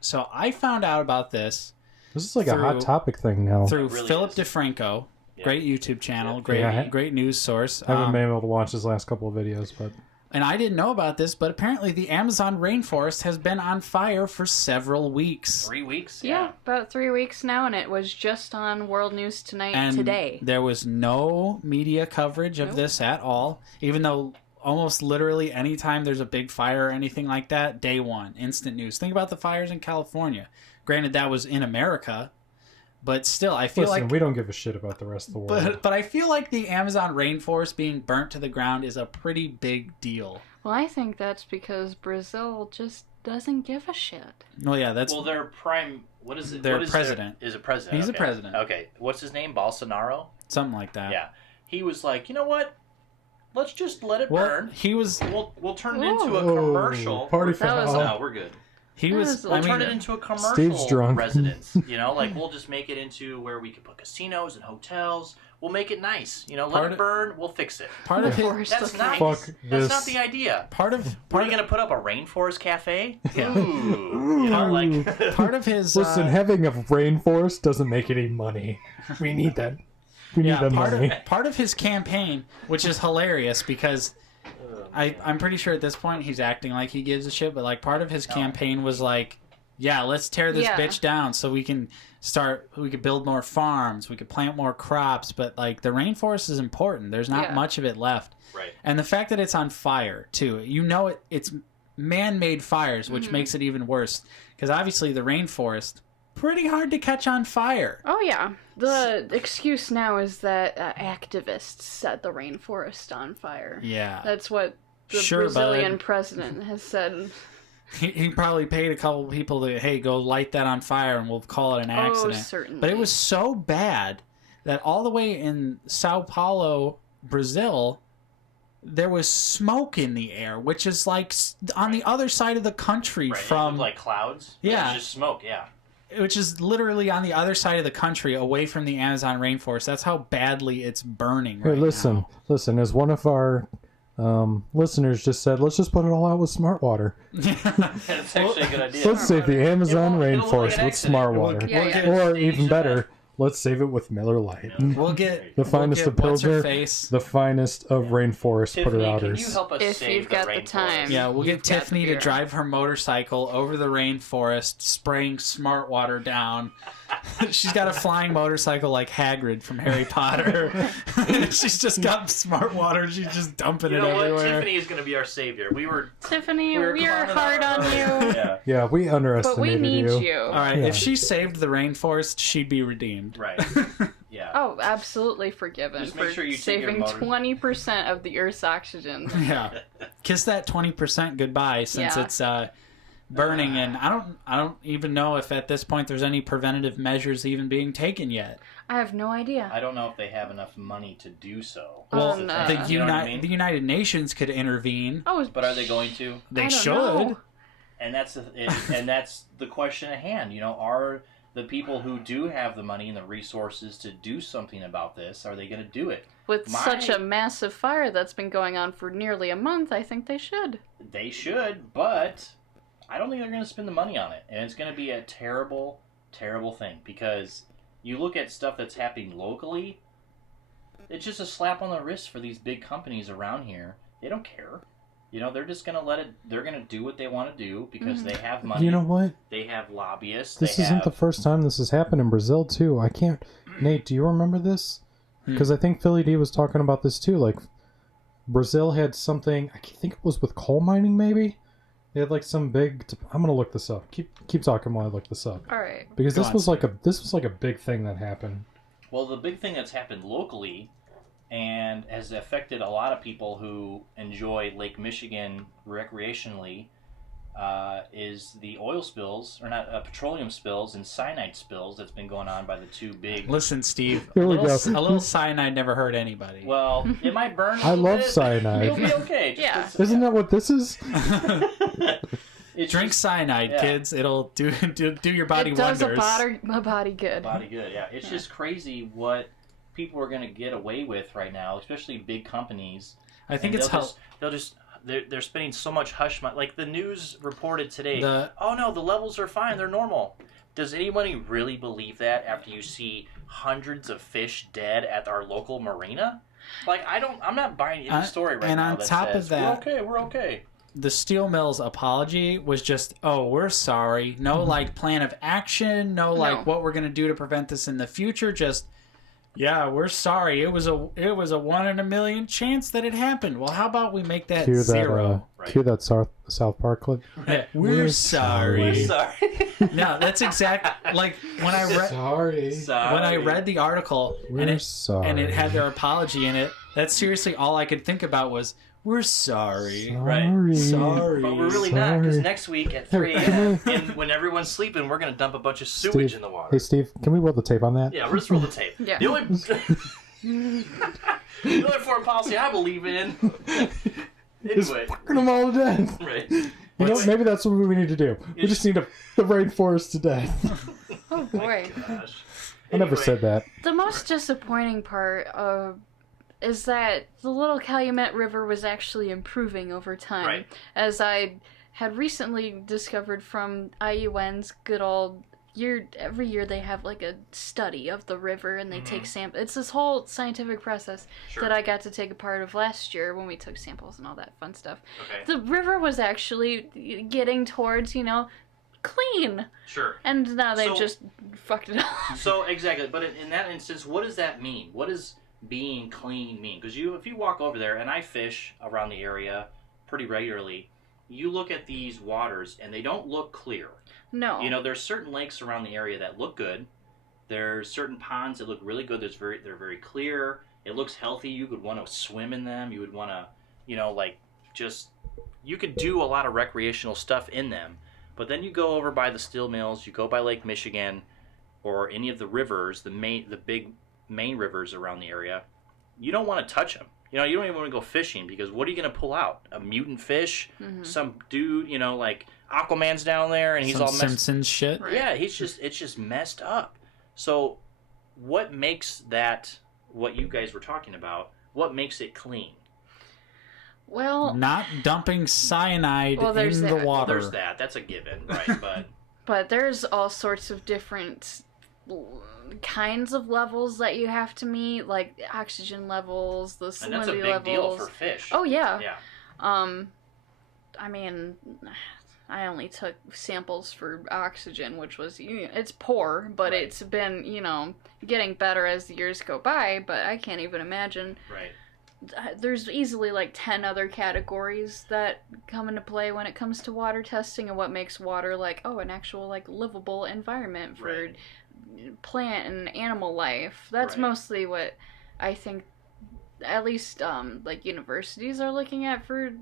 So I found out about this this is like a hot Through- topic thing now. through It really Philip is. DeFranco, Yeah. great YouTube channel, Yeah. great Yeah, great news source. I haven't been able to watch his last couple of videos, but And I didn't know about this, but apparently the Amazon rainforest has been on fire for several weeks. 3 weeks? Yeah, about 3 weeks now, and it was just on World News Tonight And today. there was no media coverage of Nope. this at all, even though almost literally anytime there's a big fire or anything like that, day one, instant news. Think about the fires in California. Granted, that was in America, but still, I feel listen, like... we don't give a shit about the rest of the world. But I feel like the Amazon rainforest being burnt to the ground is a pretty big deal. Well, I think that's because Brazil just doesn't give a shit. Well, yeah, that's... Well, their prime... What is it? Their what is president. Is a president. He's a okay. president. Okay. What's his name? Bolsonaro? something like that. Yeah. He was like, you know what? Let's just let it Well, burn. he was... We'll turn it into a Whoa, commercial. party That was foul. No, we're good. He was... Yes, We'll I turn mean, it into a commercial Steve's drunk. residence. You know, like we'll just make it into where we can put casinos and hotels. We'll make it nice. You know, let Part it of- burn. We'll fix it. part of his... Forest That's of not. Rain. Fuck That's this. not the idea. Part of... What, Part are you of, gonna put up a rainforest cafe? Yeah. Ooh, you know, like part of his... Listen, having a rainforest doesn't make any money. We need that. We need yeah, that money. part of his campaign, which is hilarious because I'm pretty sure at this point he's acting like he gives a shit, but like part of his campaign was like, yeah, let's tear this Yeah. bitch down so we can build more farms, we could plant more crops, but like the rainforest is important. There's not Yeah. much of it left. right. And the fact that it's on fire too, you know, it's man-made fires, which makes it even worse because obviously the rainforest pretty hard to catch on fire. Oh, yeah. The excuse now is that activists set the rainforest on fire. Yeah. That's what the Sure, Brazilian bud. president has said. He probably paid a couple people to, hey, go light that on fire and we'll call it an accident. Oh, certainly. But it was so bad that all the way in Sao Paulo, Brazil, there was smoke in the air, which is like on the other side of the country Right. It from, looked like clouds. Yeah. It was just smoke. Yeah. which is literally on the other side of the country away from the Amazon rainforest. That's how badly it's burning Hey, right listen, listen. As one of our listeners just said, let's just put it all out with smart water. That's actually a good idea. Let's save the Amazon It'll look like rainforest an with accident. smart water. Yeah, yeah. Or Stage even of better, that. let's save it with Miller Lite. We'll get The finest we'll of get what's her Pilsner, face. the finest of rainforest Tiffany, can you put-outers. help us If save you've got the rainforest? time. Yeah, we'll You've get got Tiffany the to beer. drive her motorcycle over the rainforest, spraying smart water down. She's got a flying motorcycle like Hagrid from Harry Potter. She's just got smart water. She's just dumping You it know what? everywhere. Tiffany is going to be our savior. Tiffany, we were we're clowning hard on you. Yeah. Yeah, we But we underestimated need you. you. All right, Yeah. if she saved the rainforest, she'd be redeemed. Right. Yeah. Oh, absolutely forgiven Just make for sure you take your saving motor- 20% of the Earth's oxygen. Yeah, kiss that 20% goodbye since Yeah. it's burning, and I don't even know if at this point there's any preventative measures even being taken yet. I have no idea. I don't know if they have enough money to do so. Well, That's no. thing, the you know what I mean? the United Nations could intervene. Oh, But are they going to? They I don't should. know. And that's the question at hand. You know, are the people who do have the money and the resources to do something about this, are they going to do it? With My- such a massive fire that's been going on for nearly a month, I think they should. They should, but I don't think they're going to spend the money on it. And it's going to be a terrible, terrible thing because you look at stuff that's happening locally, it's just a slap on the wrist for these big companies around here. They don't care. You know, they're just going to let it, they're going to do what they want to do because they have money. You know what? They have lobbyists. This they isn't have, the first time this has happened in Brazil, too. I can't... Nate, do you remember this? Because I think Philly D was talking about this, too. Like, Brazil had something... I think it was with coal mining, maybe? They had, like, some big... I'm going to look this up. Keep talking while I look this up. All right. Because Go this on, was like a big thing that happened. Well, the big thing that's happened locally and has affected a lot of people who enjoy Lake Michigan recreationally is the oil spills, or not, petroleum spills and cyanide spills that's been going on by the two big... Listen, Steve, a Here we little cyanide never hurt anybody. Well, it might burn a I little love bit. cyanide. You'll be okay. Yeah. Isn't that what this is? Drink cyanide, kids. It'll do your body it does wonders. a body good. Body good, yeah. It's just crazy what people are going to get away with right now, especially big companies. I think And it's they're spending so much hush money. Like the news reported today, oh no, the levels are fine, they're normal. Does anybody really believe that after you see hundreds of fish dead at our local marina? Like I'm not buying any story right now. And on top of that, we're okay. The steel mill's apology was just, oh, we're sorry. No, like, plan of action. No, like, what we're going to do to prevent this in the future. Just, yeah, we're sorry. It was a 1 in a million chance that it happened. Well, how about we make that zero? Cue that South Park clip. We're sorry. We're sorry. No, that's exact. Like, when I read... Sorry. When I read the article, sorry. and it had their apology in it, that's seriously all I could think about was, we're sorry. Right. Sorry. But we're really not, because next week at 3 a.m., and when everyone's sleeping, we're going to dump a bunch of sewage in the water. Hey, Steve, can we roll the tape on that? Yeah, we'll just roll the tape. Yeah. The only foreign policy I believe in. Is Anyway. fucking them all to death. Right. You know, maybe that's what we need to do. We just need the rainforest to death. Oh boy. Gosh. I never said that. The most disappointing part is that the Little Calumet River was actually improving over time. Right. As I had recently discovered from IUN's good old every year they have like a study of the river and they take samples. It's this whole scientific process that I got to take a part of last year when we took samples and all that fun stuff. Okay. The river was actually getting towards, clean. Sure. And now they've just fucked it up. So, exactly. But in that instance, what does that mean? What does being clean mean? Because if you walk over there, and I fish around the area pretty regularly, you look at these waters and they don't look clear. No. There's certain lakes around the area that look good. There's certain ponds that look really good. They're very clear. It looks healthy. You would want to swim in them. You would want to, you could do a lot of recreational stuff in them. But then you go over by the steel mills, you go by Lake Michigan, or any of the rivers, the big main rivers around the area, you don't want to touch them. You don't even want to go fishing, because what are you going to pull out? A mutant fish? Mm-hmm. Some dude, like Aquaman's down there and he's some all messed Simpsons shit. Right. Yeah, it's just messed up. So what makes that, what you guys were talking about, what makes it clean? Well, not dumping cyanide in the water. Well, there's that. That's a given, right? But there's all sorts of different kinds of levels that you have to meet, like the oxygen levels, the salinity levels. And that's a big deal for fish. Oh yeah. Yeah. I mean, I only took samples for oxygen, which was, it's poor, but right. It's been, getting better as the years go by, but I can't even imagine. Right. There's easily like 10 other categories that come into play when it comes to water testing and what makes water an actual livable environment for right. plant and animal life. That's right. mostly what I think at least universities are looking at for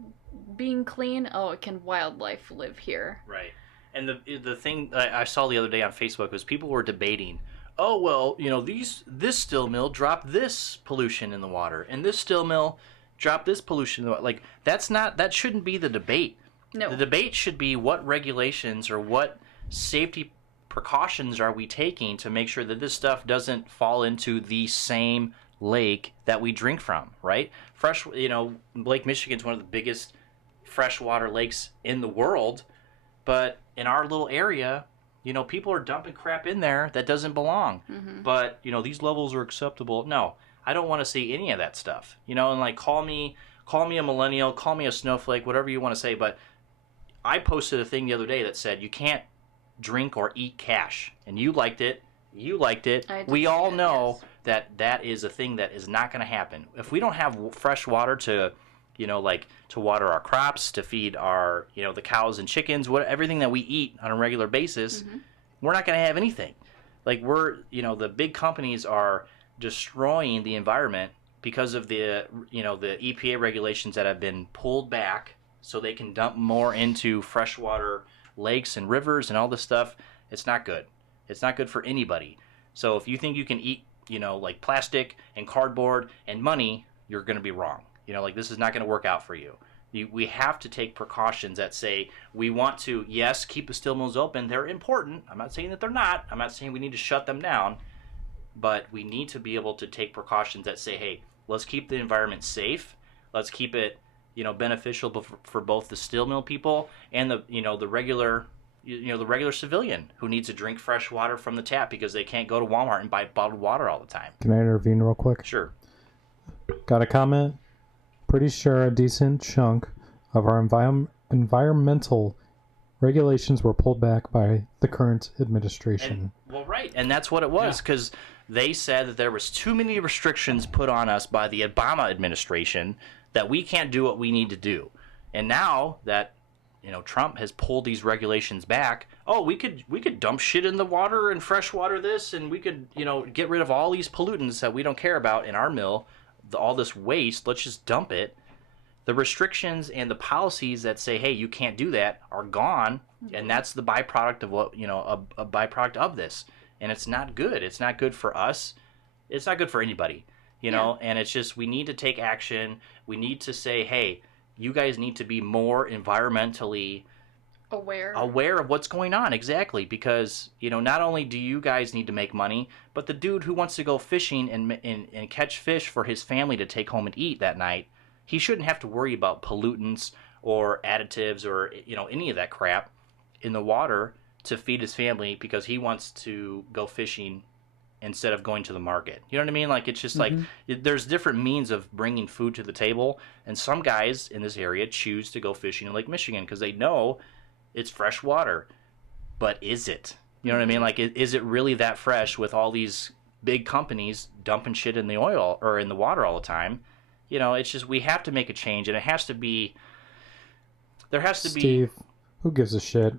being clean. Oh, can wildlife live here? Right. And the thing I saw the other day on Facebook was people were debating, oh, well, this steel mill dropped this pollution in the water, and this steel mill dropped this pollution in the water. That shouldn't be the debate. No. The debate should be what regulations or what safety precautions are we taking to make sure that this stuff doesn't fall into the same lake that we drink from, right? Lake Michigan's one of the biggest freshwater lakes in the world, but in our little area, people are dumping crap in there that doesn't belong. Mm-hmm. But, these levels are acceptable. No, I don't want to see any of that stuff. And call me a millennial, call me a snowflake, whatever you want to say. But I posted a thing the other day that said you can't drink or eat cash. And you liked it. We all know that is a thing that is not going to happen. If we don't have fresh water to water our crops, to feed our, the cows and chickens, everything that we eat on a regular basis, mm-hmm. we're not going to have anything. The big companies are destroying the environment because of the EPA regulations that have been pulled back so they can dump more into freshwater lakes and rivers and all this stuff, it's not good. It's not good for anybody. So if you think you can eat, like plastic and cardboard and money, you're going to be wrong. Like this is not going to work out for you. We have to take precautions that say we want to, yes, keep the steel mills open. They're important. I'm not saying that they're not. I'm not saying we need to shut them down. But we need to be able to take precautions that say, hey, let's keep the environment safe. Let's keep it, beneficial for both the steel mill people and the regular civilian who needs to drink fresh water from the tap because they can't go to Walmart and buy bottled water all the time. Can I intervene real quick? Sure. Got a comment? Pretty sure a decent chunk of our environmental regulations were pulled back by the current administration. Right. And that's what it was, because they said that there was too many restrictions put on us by the Obama administration that we can't do what we need to do. And now that Trump has pulled these regulations back, we could dump shit in the water and fresh water this, and we could get rid of all these pollutants that we don't care about in our mill, all this waste, let's just dump it. The restrictions and the policies that say, hey, you can't do that are gone, and that's the byproduct of what a byproduct of this. And it's not good. It's not good for us. It's not good for anybody, and it's just we need to take action. We need to say, hey, you guys need to be more environmentally aware of what's going on. Exactly. Because, not only do you guys need to make money, but the dude who wants to go fishing and catch fish for his family to take home and eat that night, he shouldn't have to worry about pollutants or additives or, any of that crap in the water to feed his family because he wants to go fishing instead of going to the market. You know what I mean? Like, it's just like there's different means of bringing food to the table. And some guys in this area choose to go fishing in Lake Michigan because they know it's fresh water. But is it? You know what I mean? Like, is it really that fresh with all these big companies dumping shit in the oil or in the water all the time? It's just we have to make a change, and it has to be. There has to be. Steve, who gives a shit?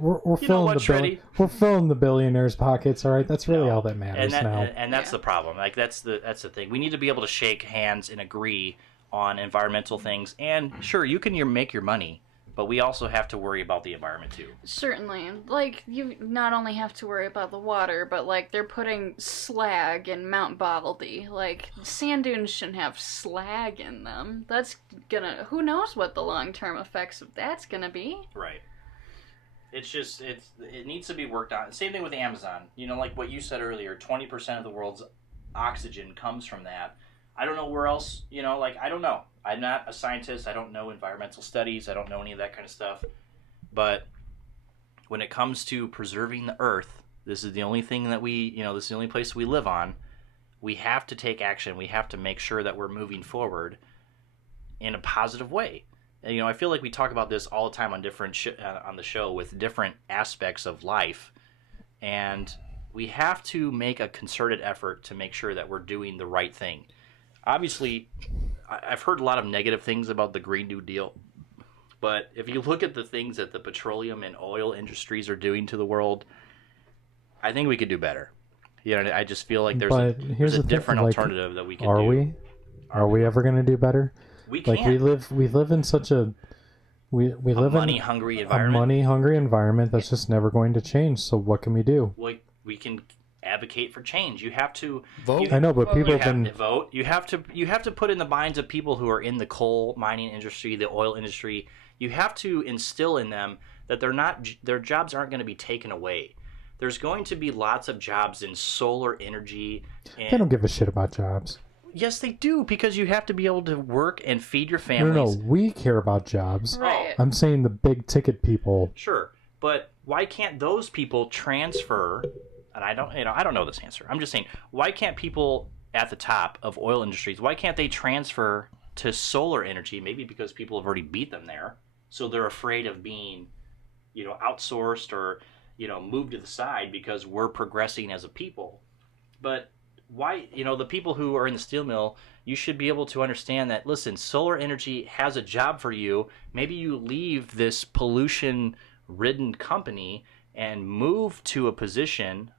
We're filling the billionaires' pockets. All right, that's really all that matters now. And that's the problem. Like that's the thing. We need to be able to shake hands and agree on environmental things. And sure, you can make your money, but we also have to worry about the environment too. Certainly. Like, you not only have to worry about the water, but, like, they're putting slag in Mount Baldy. Like, sand dunes shouldn't have slag in them. That's gonna... Who knows what the long-term effects of that's gonna be? Right. It's just... It needs to be worked on. Same thing with the Amazon. Like what you said earlier, 20% of the world's oxygen comes from that. I don't know where else, I don't know. I'm not a scientist. I don't know environmental studies. I don't know any of that kind of stuff. But when it comes to preserving the earth, this is the only thing that this is the only place we live on. We have to take action. We have to make sure that we're moving forward in a positive way. And, I feel like we talk about this all the time on different on the show with different aspects of life. And we have to make a concerted effort to make sure that we're doing the right thing. Obviously, I've heard a lot of negative things about the Green New Deal, but if you look at the things that the petroleum and oil industries are doing to the world, I think we could do better. I just feel like there's a different alternative that we can do. Are we ever going to do better? We can't. Like, we live in such a we live in money-hungry environment. A money-hungry environment that's just never going to change. So what can we do? Well, we can advocate for change. You have to vote. I know, but people have to vote. You have to put in the minds of people who are in the coal mining industry, the oil industry. You have to instill in them that their jobs aren't going to be taken away. There's going to be lots of jobs in solar energy. They don't give a shit about jobs. Yes, they do, because you have to be able to work and feed your families. No, we care about jobs. Right. I'm saying the big ticket people. Sure, but why can't those people transfer? And I don't know this answer. I'm just saying, why can't people at the top of oil industries, why can't they transfer to solar energy? Maybe because people have already beat them there, so they're afraid of being, outsourced or, moved to the side because we're progressing as a people. But why, the people who are in the steel mill, you should be able to understand that, listen, solar energy has a job for you. Maybe you leave this pollution-ridden company and move to a position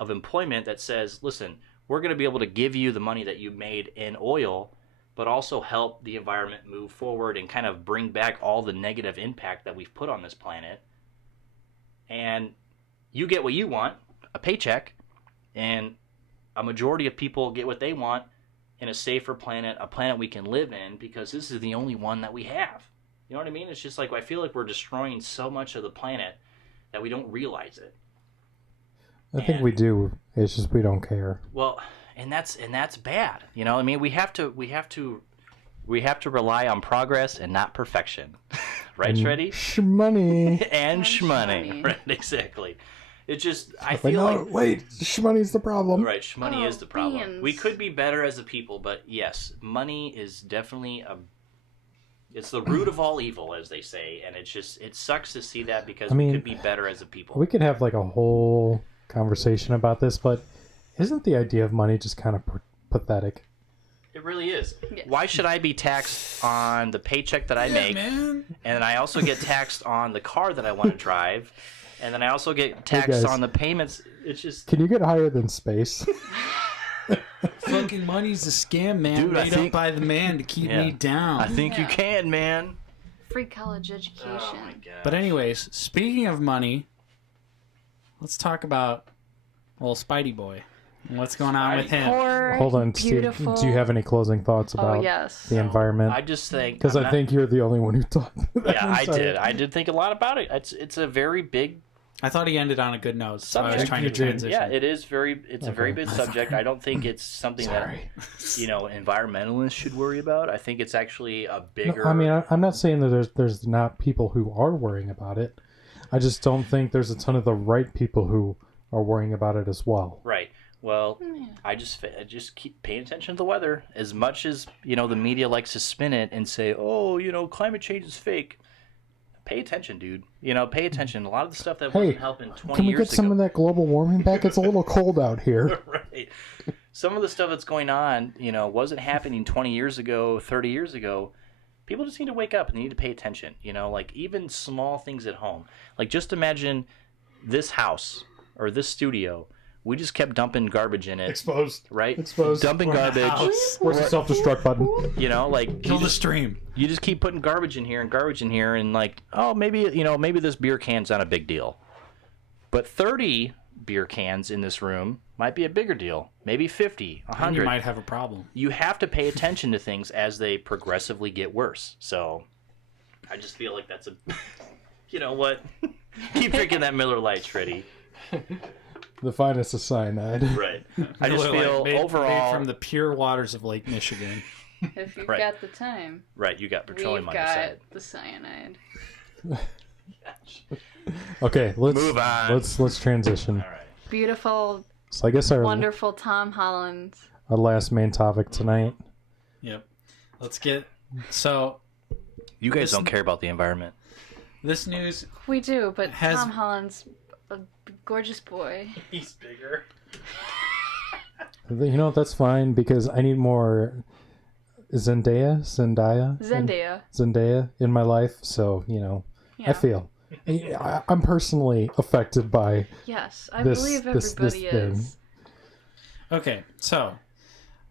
of employment that says, listen, we're going to be able to give you the money that you made in oil but also help the environment move forward and kind of bring back all the negative impact that we've put on this planet. And you get what you want, a paycheck, and a majority of people get what they want in a safer planet, a planet we can live in, because this is the only one that we have. You know what I mean? It's just like, I feel like we're destroying so much of the planet that we don't realize it. I think we do. It's just we don't care. Well, and that's bad. You know, I mean, we have to rely on progress and not perfection. Right, Shreddy? Shmoney. and shmoney. Right, exactly. It's just, I feel like... Wait, shmoney's the problem. Right, shmoney is the problem. Beans. We could be better as a people, but yes, money is definitely it's the root of all evil, as they say, and it sucks to see that because we could be better as a people. We could have like a whole conversation about this, but isn't the idea of money just kind of pathetic? It really is. Yes. Why should I be taxed on the paycheck that I make, man. and then I also get taxed on the car that I want to drive, and then I also get taxed on the payments? It's just... Can you get higher than space? Fucking money's a scam, man. Dude, made up by the man to keep me down. I think you can, man. Free college education. Oh my god. But anyways, speaking of money, let's talk about Spidey boy. What's going on with him? Poor, Hold on, Steve. beautiful... Do you have any closing thoughts about yes. the environment? I just think... Because I think you're the only one who talked. Yeah, I did. I did think a lot about it. It's a very big I thought he ended on a good note, so I was subject. trying to transition. Yeah, it's a very big subject. I don't think it's something that environmentalists should worry about. I think it's actually a bigger... No, I mean, I'm not saying that there's not people who are worrying about it. I just don't think there's a ton of the right people who are worrying about it as well. Right. Well, I just keep paying attention to the weather. As much as, the media likes to spin it and say, oh, climate change is fake. Pay attention, dude. Pay attention. A lot of the stuff that wasn't helping 20 years ago. Can we get some of that global warming back? It's a little cold out here. Right. Some of the stuff that's going on, wasn't happening 20 years ago, 30 years ago. People just need to wake up and they need to pay attention. Like even small things at home. Like just imagine this house or this studio. We just kept dumping garbage in it. Exposed. Right? Exposed. Dumping garbage. Where's the self-destruct button? Like... Kill the stream. You just keep putting garbage in here and like, oh, maybe this beer can's not a big deal. But 30 beer cans in this room might be a bigger deal. Maybe 50, 100. And you might have a problem. You have to pay attention to things as they progressively get worse. So I just feel like that's a... You know what? Keep drinking that Miller Lite, Shreddy. The finest of cyanide. Right. I just feel overall... Made from the pure waters of Lake Michigan. If you've got the time. Right, you got petroleum on your side. We've got the cyanide. Okay, let's move on. Let's transition. All right. Beautiful, So I guess wonderful Tom Holland. our last main topic tonight. Yep. Let's get... So... You guys don't care about the environment. This news... We do, but Has- Tom Holland's a gorgeous boy. He's bigger. That's fine because I need more Zendaya in my life. So I feel I'm personally affected by. Yes, I this, believe this everybody thing. is. Okay, so...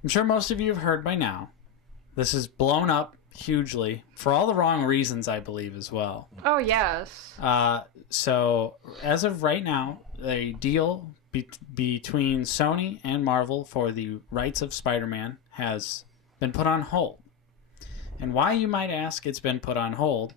I'm sure most of you have heard by now. This is blown up hugely for all the wrong reasons, I believe, as well. Oh, yes. So, as of right now, a deal between Sony and Marvel for the rights of Spider-Man has been put on hold. And why, you might ask, it's been put on hold?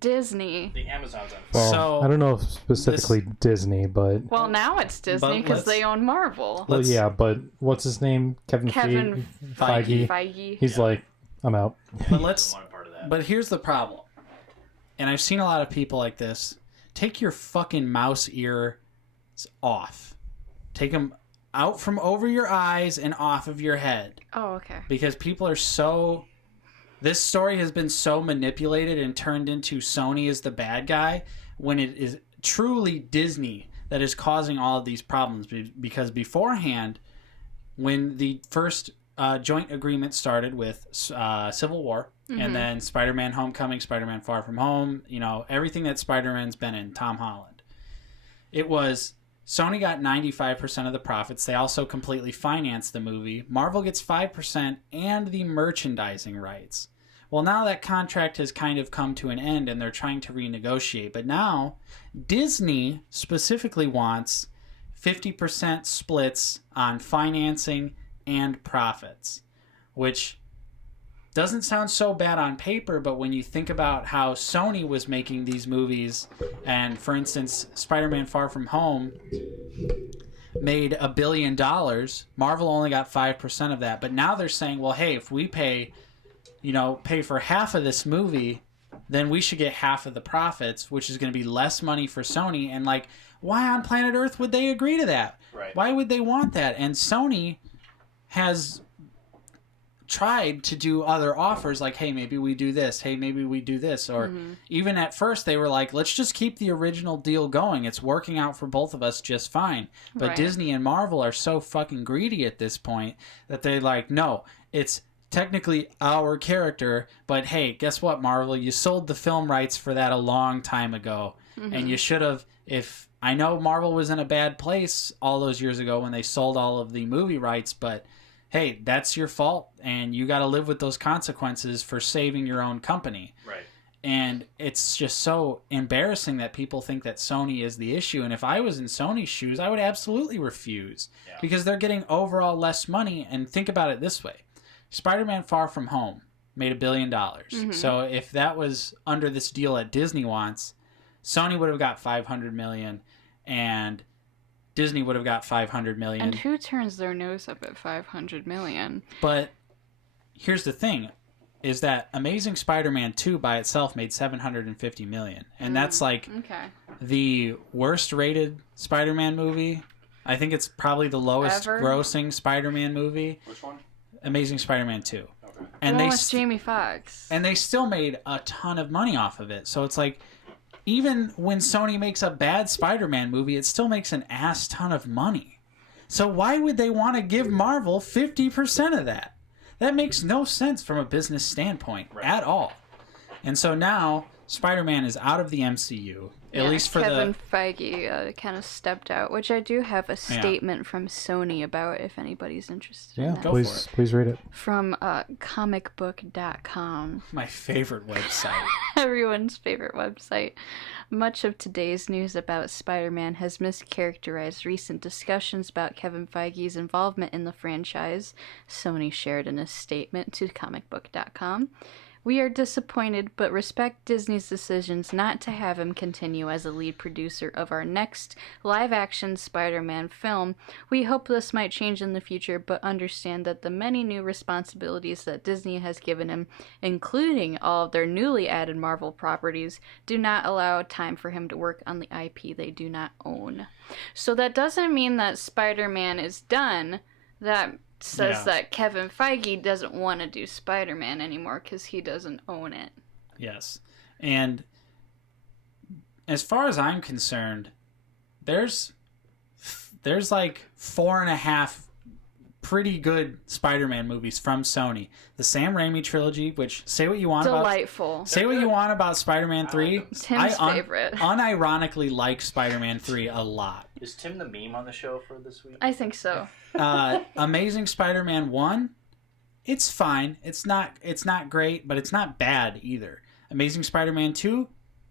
Disney. The Amazon's on. Well, So, I don't know if specifically Disney, but Well, now it's Disney because they own Marvel. yeah. But what's his name? Kevin Feige. Feige. He's like, I'm out. But here's the problem. And I've seen a lot of people like this. Take your fucking mouse ears off. Take them out from over your eyes and off of your head. Oh, okay. Because people are so... This story has been so manipulated and turned into Sony is the bad guy when it is truly Disney that is causing all of these problems. Because beforehand, when the first joint agreement started with Civil War, and then Spider-Man Homecoming, Spider-Man Far From Home, everything that Spider-Man's been in, Tom Holland, it was Sony got 95% of the profits. They also completely financed the movie. Marvel gets 5% and the merchandising rights. Well, now that contract has kind of come to an end and they're trying to renegotiate. But now Disney specifically wants 50% splits on financing and profits, which doesn't sound so bad on paper, but when you think about how Sony was making these movies, and for instance, Spider-Man Far From Home made $1 billion, Marvel only got 5% of that. But now they're saying, well, hey, if we pay for half of this movie, then we should get half of the profits, which is going to be less money for Sony. And like, why on planet Earth would they agree to that? Right. Why would they want that? And Sony has tried to do other offers like, hey, maybe we do this, hey, maybe we do this, or even at first they were like, let's just keep the original deal going, it's working out for both of us just fine. But Right. Disney and Marvel are so fucking greedy at this point that they're like, no, it's technically our character, but hey, guess what, Marvel, you sold the film rights for that a long time ago, and you should have. If I know Marvel was in a bad place all those years ago when they sold all of the movie rights, but hey, that's your fault, and you got to live with those consequences for saving your own company. Right. And it's just so embarrassing that people think that Sony is the issue. And if I was in Sony's shoes, I would absolutely refuse. Yeah. Because they're getting overall less money. And think about it this way. Spider-Man Far From Home made $1 billion. So if that was under this deal that Disney wants, Sony would have got $500 million, and Disney would have got $500 million. And who turns their nose up at $500 million? But here's the thing, is that Amazing Spider-Man 2 by itself made $750 million. And that's like Okay. the worst rated Spider-Man movie. I think it's probably the lowest Ever? grossing Spider-Man movie. Which one? Amazing Spider-Man 2. Okay. And The they one with Jamie Foxx. and they still made a ton of money off of it. So it's like, even when Sony makes a bad Spider-Man movie, it still makes an ass ton of money. So why would they want to give Marvel 50% of that? That makes no sense from a business standpoint at all. And so now Spider-Man is out of the MCU, at least for Kevin Feige kind of stepped out, which I do have a Yeah. statement from Sony about if anybody's interested in Yeah, that. Go please, for it. please read it. From comicbook.com. my favorite website. Everyone's favorite website. Much of today's news about Spider-Man has mischaracterized recent discussions about Kevin Feige's involvement in the franchise, Sony shared in a statement to comicbook.com. We are disappointed but respect Disney's decisions not to have him continue as a lead producer of our next live-action Spider-Man film. We hope this might change in the future, but understand that the many new responsibilities that Disney has given him, including all of their newly added Marvel properties, do not allow time for him to work on the IP they do not own. So that doesn't mean that Spider-Man is done. That says that Kevin Feige doesn't want to do Spider-Man anymore because he doesn't own it. Yes. And as far as I'm concerned, there's like 4.5 pretty good Spider-Man movies from Sony. The Sam Raimi trilogy, which say what you want Delightful. Say what you want about Spider-Man 3. Tim's favorite. Unironically like Spider-Man 3 a lot. Is Tim the meme on the show for this week? I think so. Amazing Spider-Man 1, it's fine. It's not great, but it's not bad either. Amazing Spider-Man 2,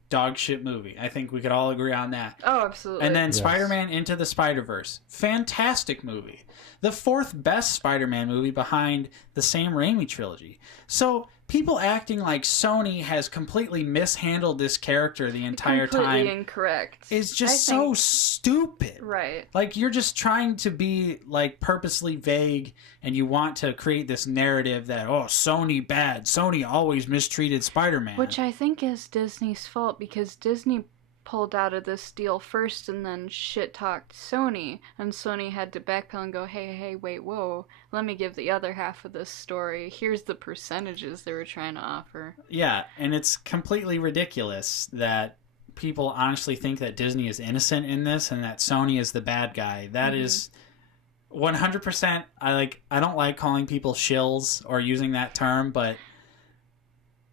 dog shit movie. I think we could all agree on that. Oh, absolutely. And then Yes. Spider-Man Into the Spider-Verse, fantastic movie. The 4th best Spider-Man movie behind the Sam Raimi trilogy. So people acting like Sony has completely mishandled this character the entire completely time incorrect. is just I so think- stupid. Right. Like, you're just trying to be, like, purposely vague, and you want to create this narrative that, oh, Sony bad. Sony always mistreated Spider-Man. Which I think is Disney's fault because Disney pulled out of this deal first and then shit talked Sony, and Sony had to backpedal and go, hey, wait, whoa, let me give the other half of this story. Here's the percentages they were trying to offer. Yeah, and it's completely ridiculous that people honestly think that Disney is innocent in this and that Sony is the bad guy. That is 100%. I don't like calling people shills or using that term, but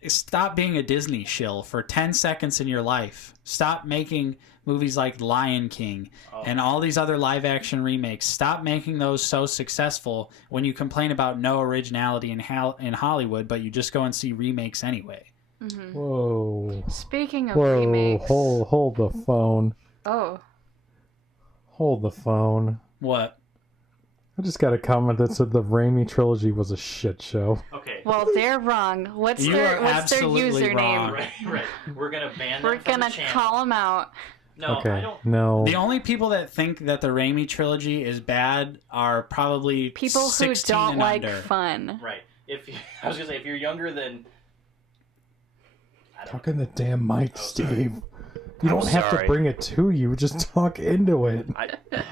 stop being a Disney shill for 10 seconds in your life. Stop making movies like Lion King and all these other live action remakes. Stop making those so successful when you complain about no originality in Hollywood, but you just go and see remakes anyway. Mm-hmm. Whoa. Speaking of remakes... Hold the phone. Oh. Hold the phone. What? I just got a comment that said the Raimi trilogy was a shit show. Okay. Well, they're wrong. What's their username? Wrong. Right. We're gonna ban them We're from gonna the channel. call them out. No, okay. I don't. No. The only people that think that the Raimi trilogy is bad are probably People who 16 don't and like under. fun. Right. I was gonna say, if you're younger than. Talk in the damn mic, Steve. You I'm don't have to sorry. bring it to you. Just talk into it. Go ahead.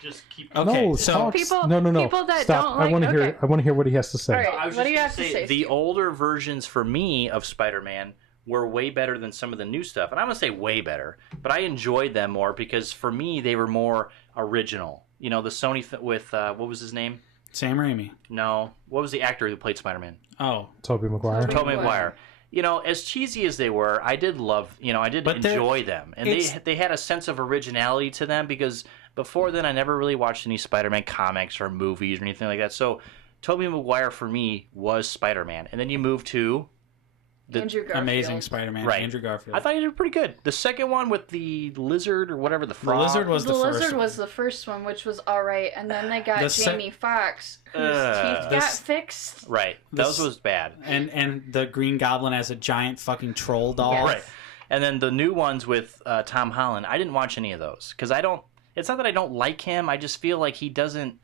Just keep. Okay, no, so talk, People- no. people that Stop. don't like- I want to hear. okay. I want to hear what he has to say. All right. I was What just do you gonna have to say, say, the Steve? older versions for me of Spider-Man were way better than some of the new stuff. And I'm going to say way better, but I enjoyed them more because for me, they were more original. You know, the Sony with, what was his name? Sam Raimi. No. What was the actor who played Spider-Man? Oh. Tobey Maguire. Tobey Maguire. You know, as cheesy as they were, I did love, I did But enjoy them. And they had a sense of originality to them because before then I never really watched any Spider-Man comics or movies or anything like that. So Tobey Maguire for me was Spider-Man. And then you move to Andrew Garfield. Amazing Spider-Man. Right. Andrew Garfield. I thought you did pretty good. The second one with the lizard or whatever, the frog. lizard was The the first lizard one. was the first one, which was alright, and then they got Jamie Foxx, whose teeth got fixed. Right. Those was bad. And the Green Goblin as a giant fucking troll doll. Yes. Right. And then the new ones with Tom Holland, I didn't watch any of those because I don't. It's not that I don't like him. I just feel like he doesn't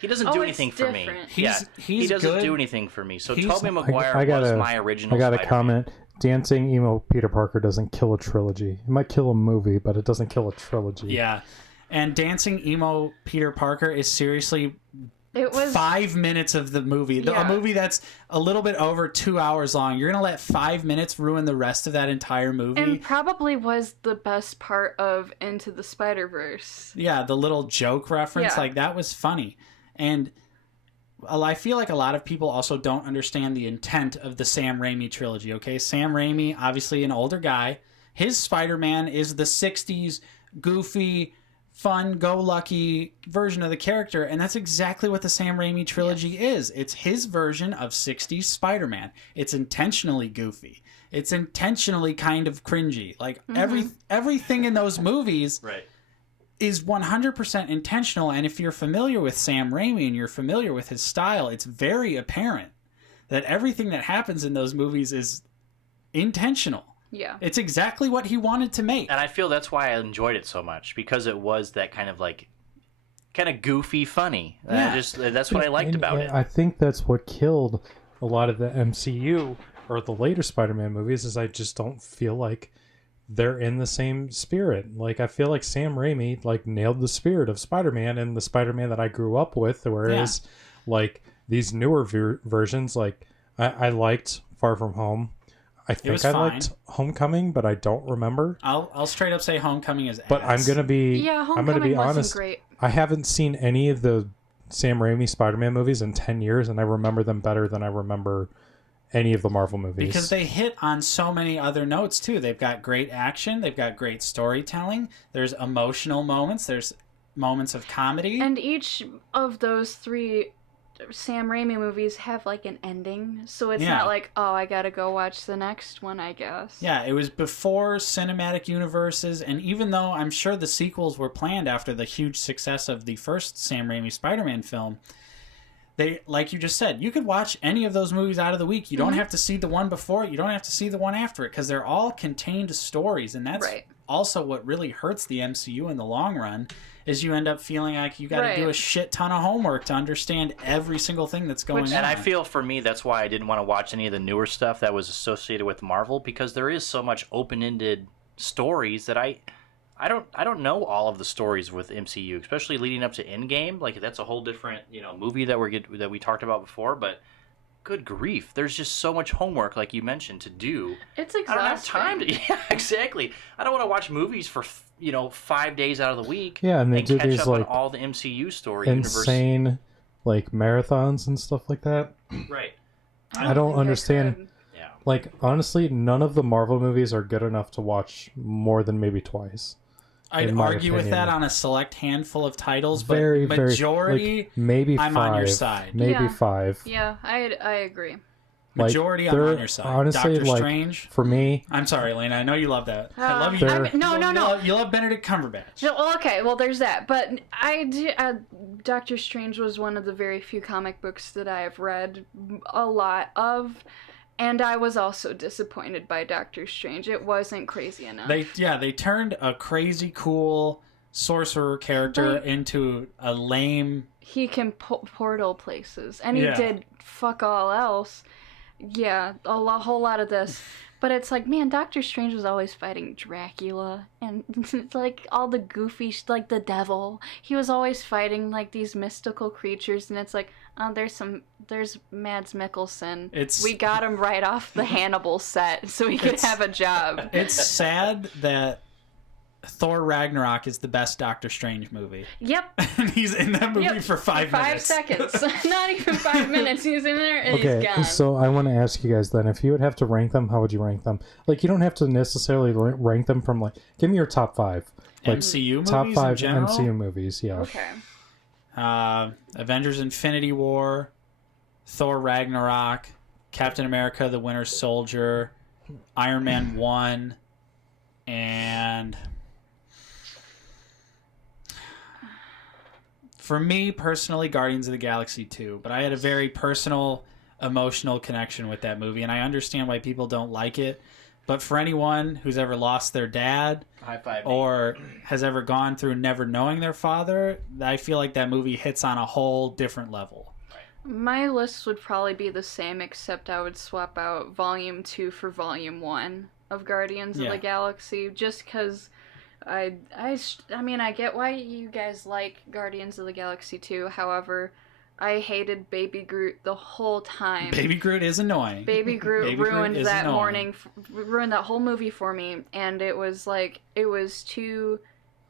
do anything for me. He's he doesn't good. do anything for me. So He's- Tobey Maguire was my original. I got a Spider-Man. comment. Dancing emo Peter Parker doesn't kill a trilogy. It might kill a movie, but it doesn't kill a trilogy. Yeah. And Dancing Emo Peter Parker is seriously It was 5 minutes of the movie. Yeah. A movie that's a little bit over 2 hours long. You're going to let 5 minutes ruin the rest of that entire movie? and probably was the best part of Into the Spider-Verse. Yeah, the little joke reference, Yeah. like that was funny. And I feel like a lot of people also don't understand the intent of the Sam Raimi trilogy, okay? Sam Raimi, obviously an older guy. His Spider-Man is the 60s goofy, fun, go-lucky version of the character, and that's exactly what the Sam Raimi trilogy is. It's his version of 60s Spider-Man. It's intentionally goofy. It's intentionally kind of cringy. Like everything in those movies Right. is 100% intentional, and if you're familiar with Sam Raimi and you're familiar with his style, it's very apparent that everything that happens in those movies is intentional. Yeah. It's exactly what he wanted to make. And I feel that's why I enjoyed it so much because it was that kind of goofy, funny. Yeah. That's what I liked about it. I think that's what killed a lot of the MCU or the later Spider-Man movies is I just don't feel like they're in the same spirit. Like I feel like Sam Raimi like nailed the spirit of Spider-Man and the Spider-Man that I grew up with, whereas like these newer versions, like I liked Far From Home. I think I liked Homecoming, but I don't remember. I'll straight up say Homecoming is But ass. I'm gonna be Homecoming wasn't honest. great. I haven't seen any of the Sam Raimi Spider-Man movies in 10 years, and I remember them better than I remember any of the Marvel movies. Because they hit on so many other notes too. They've got great action, they've got great storytelling, there's emotional moments, there's moments of comedy. And each of those three Sam Raimi movies have like an ending, so it's not like, oh, I gotta go watch the next one, I guess. Yeah, it was before cinematic universes, and even though I'm sure the sequels were planned after the huge success of the first Sam Raimi Spider-Man film, they, like you just said, you could watch any of those movies out of the week. You don't have to see the one before it, you don't have to see the one after it, because they're all contained stories, and that's also what really hurts the MCU in the long run, is you end up feeling like you got to do a shit ton of homework to understand every single thing that's going on. And I feel for me, that's why I didn't want to watch any of the newer stuff that was associated with Marvel, because there is so much open-ended stories that I don't know all of the stories with MCU, especially leading up to Endgame. Like that's a whole different movie that we talked about before. But good grief, there's just so much homework, like you mentioned, to do. It's exhausting. I don't have time to. Yeah, exactly. I don't want to watch movies for 5 days out of the week. Yeah, and they do catch these up like on all the MCU story insane like marathons and stuff like that. Right. I don't understand. Yeah. Like, honestly, none of the Marvel movies are good enough to watch more than maybe twice. I'd in my argue with opinion. that on a select handful of titles, but Very, majority, like, maybe I'm 5. on your side. Maybe Yeah. 5. Yeah, I agree. Majority, I'm on your side. Honestly, Doctor like, Strange. for me, I'm sorry, Elena. I know you love that. I love you. No. You love Benedict Cumberbatch. No, well, okay, well, there's that. But Doctor Strange was one of the very few comic books that I have read a lot of, and I was also disappointed by Doctor Strange. It wasn't crazy enough. They turned a crazy cool sorcerer character into a lame. He can portal places, and he did fuck all else. Yeah, whole lot of this. But it's like, man, Doctor Strange was always fighting Dracula and like all the goofy, like the devil. He was always fighting like these mystical creatures, and it's like, oh, there's Mads Mikkelsen. We got him right off the Hannibal set, so he could have a job. It's sad that Thor Ragnarok is the best Doctor Strange movie. Yep. And he's in that movie for 5 minutes. 5 seconds. Not even 5 minutes. He's in there and he's gone. So I want to ask you guys then, if you would have to rank them, how would you rank them? Like, you don't have to necessarily rank them from, like, give me your top 5. Like, MCU movies top 5 in general? MCU movies, yeah. Okay. Avengers Infinity War, Thor Ragnarok, Captain America the Winter Soldier, Iron Man 1, and... For me, personally, Guardians of the Galaxy 2. But I had a very personal, emotional connection with that movie, and I understand why people don't like it. But for anyone who's ever lost their dad High five or has ever gone through never knowing their father, I feel like that movie hits on a whole different level. My list would probably be the same, except I would swap out Volume 2 for Volume 1 of Guardians of the Galaxy, just because... I mean, I get why you guys like Guardians of the Galaxy 2. However, I hated Baby Groot the whole time. Baby Groot is annoying. Baby Groot ruined that ruined that whole movie for me. And it was too,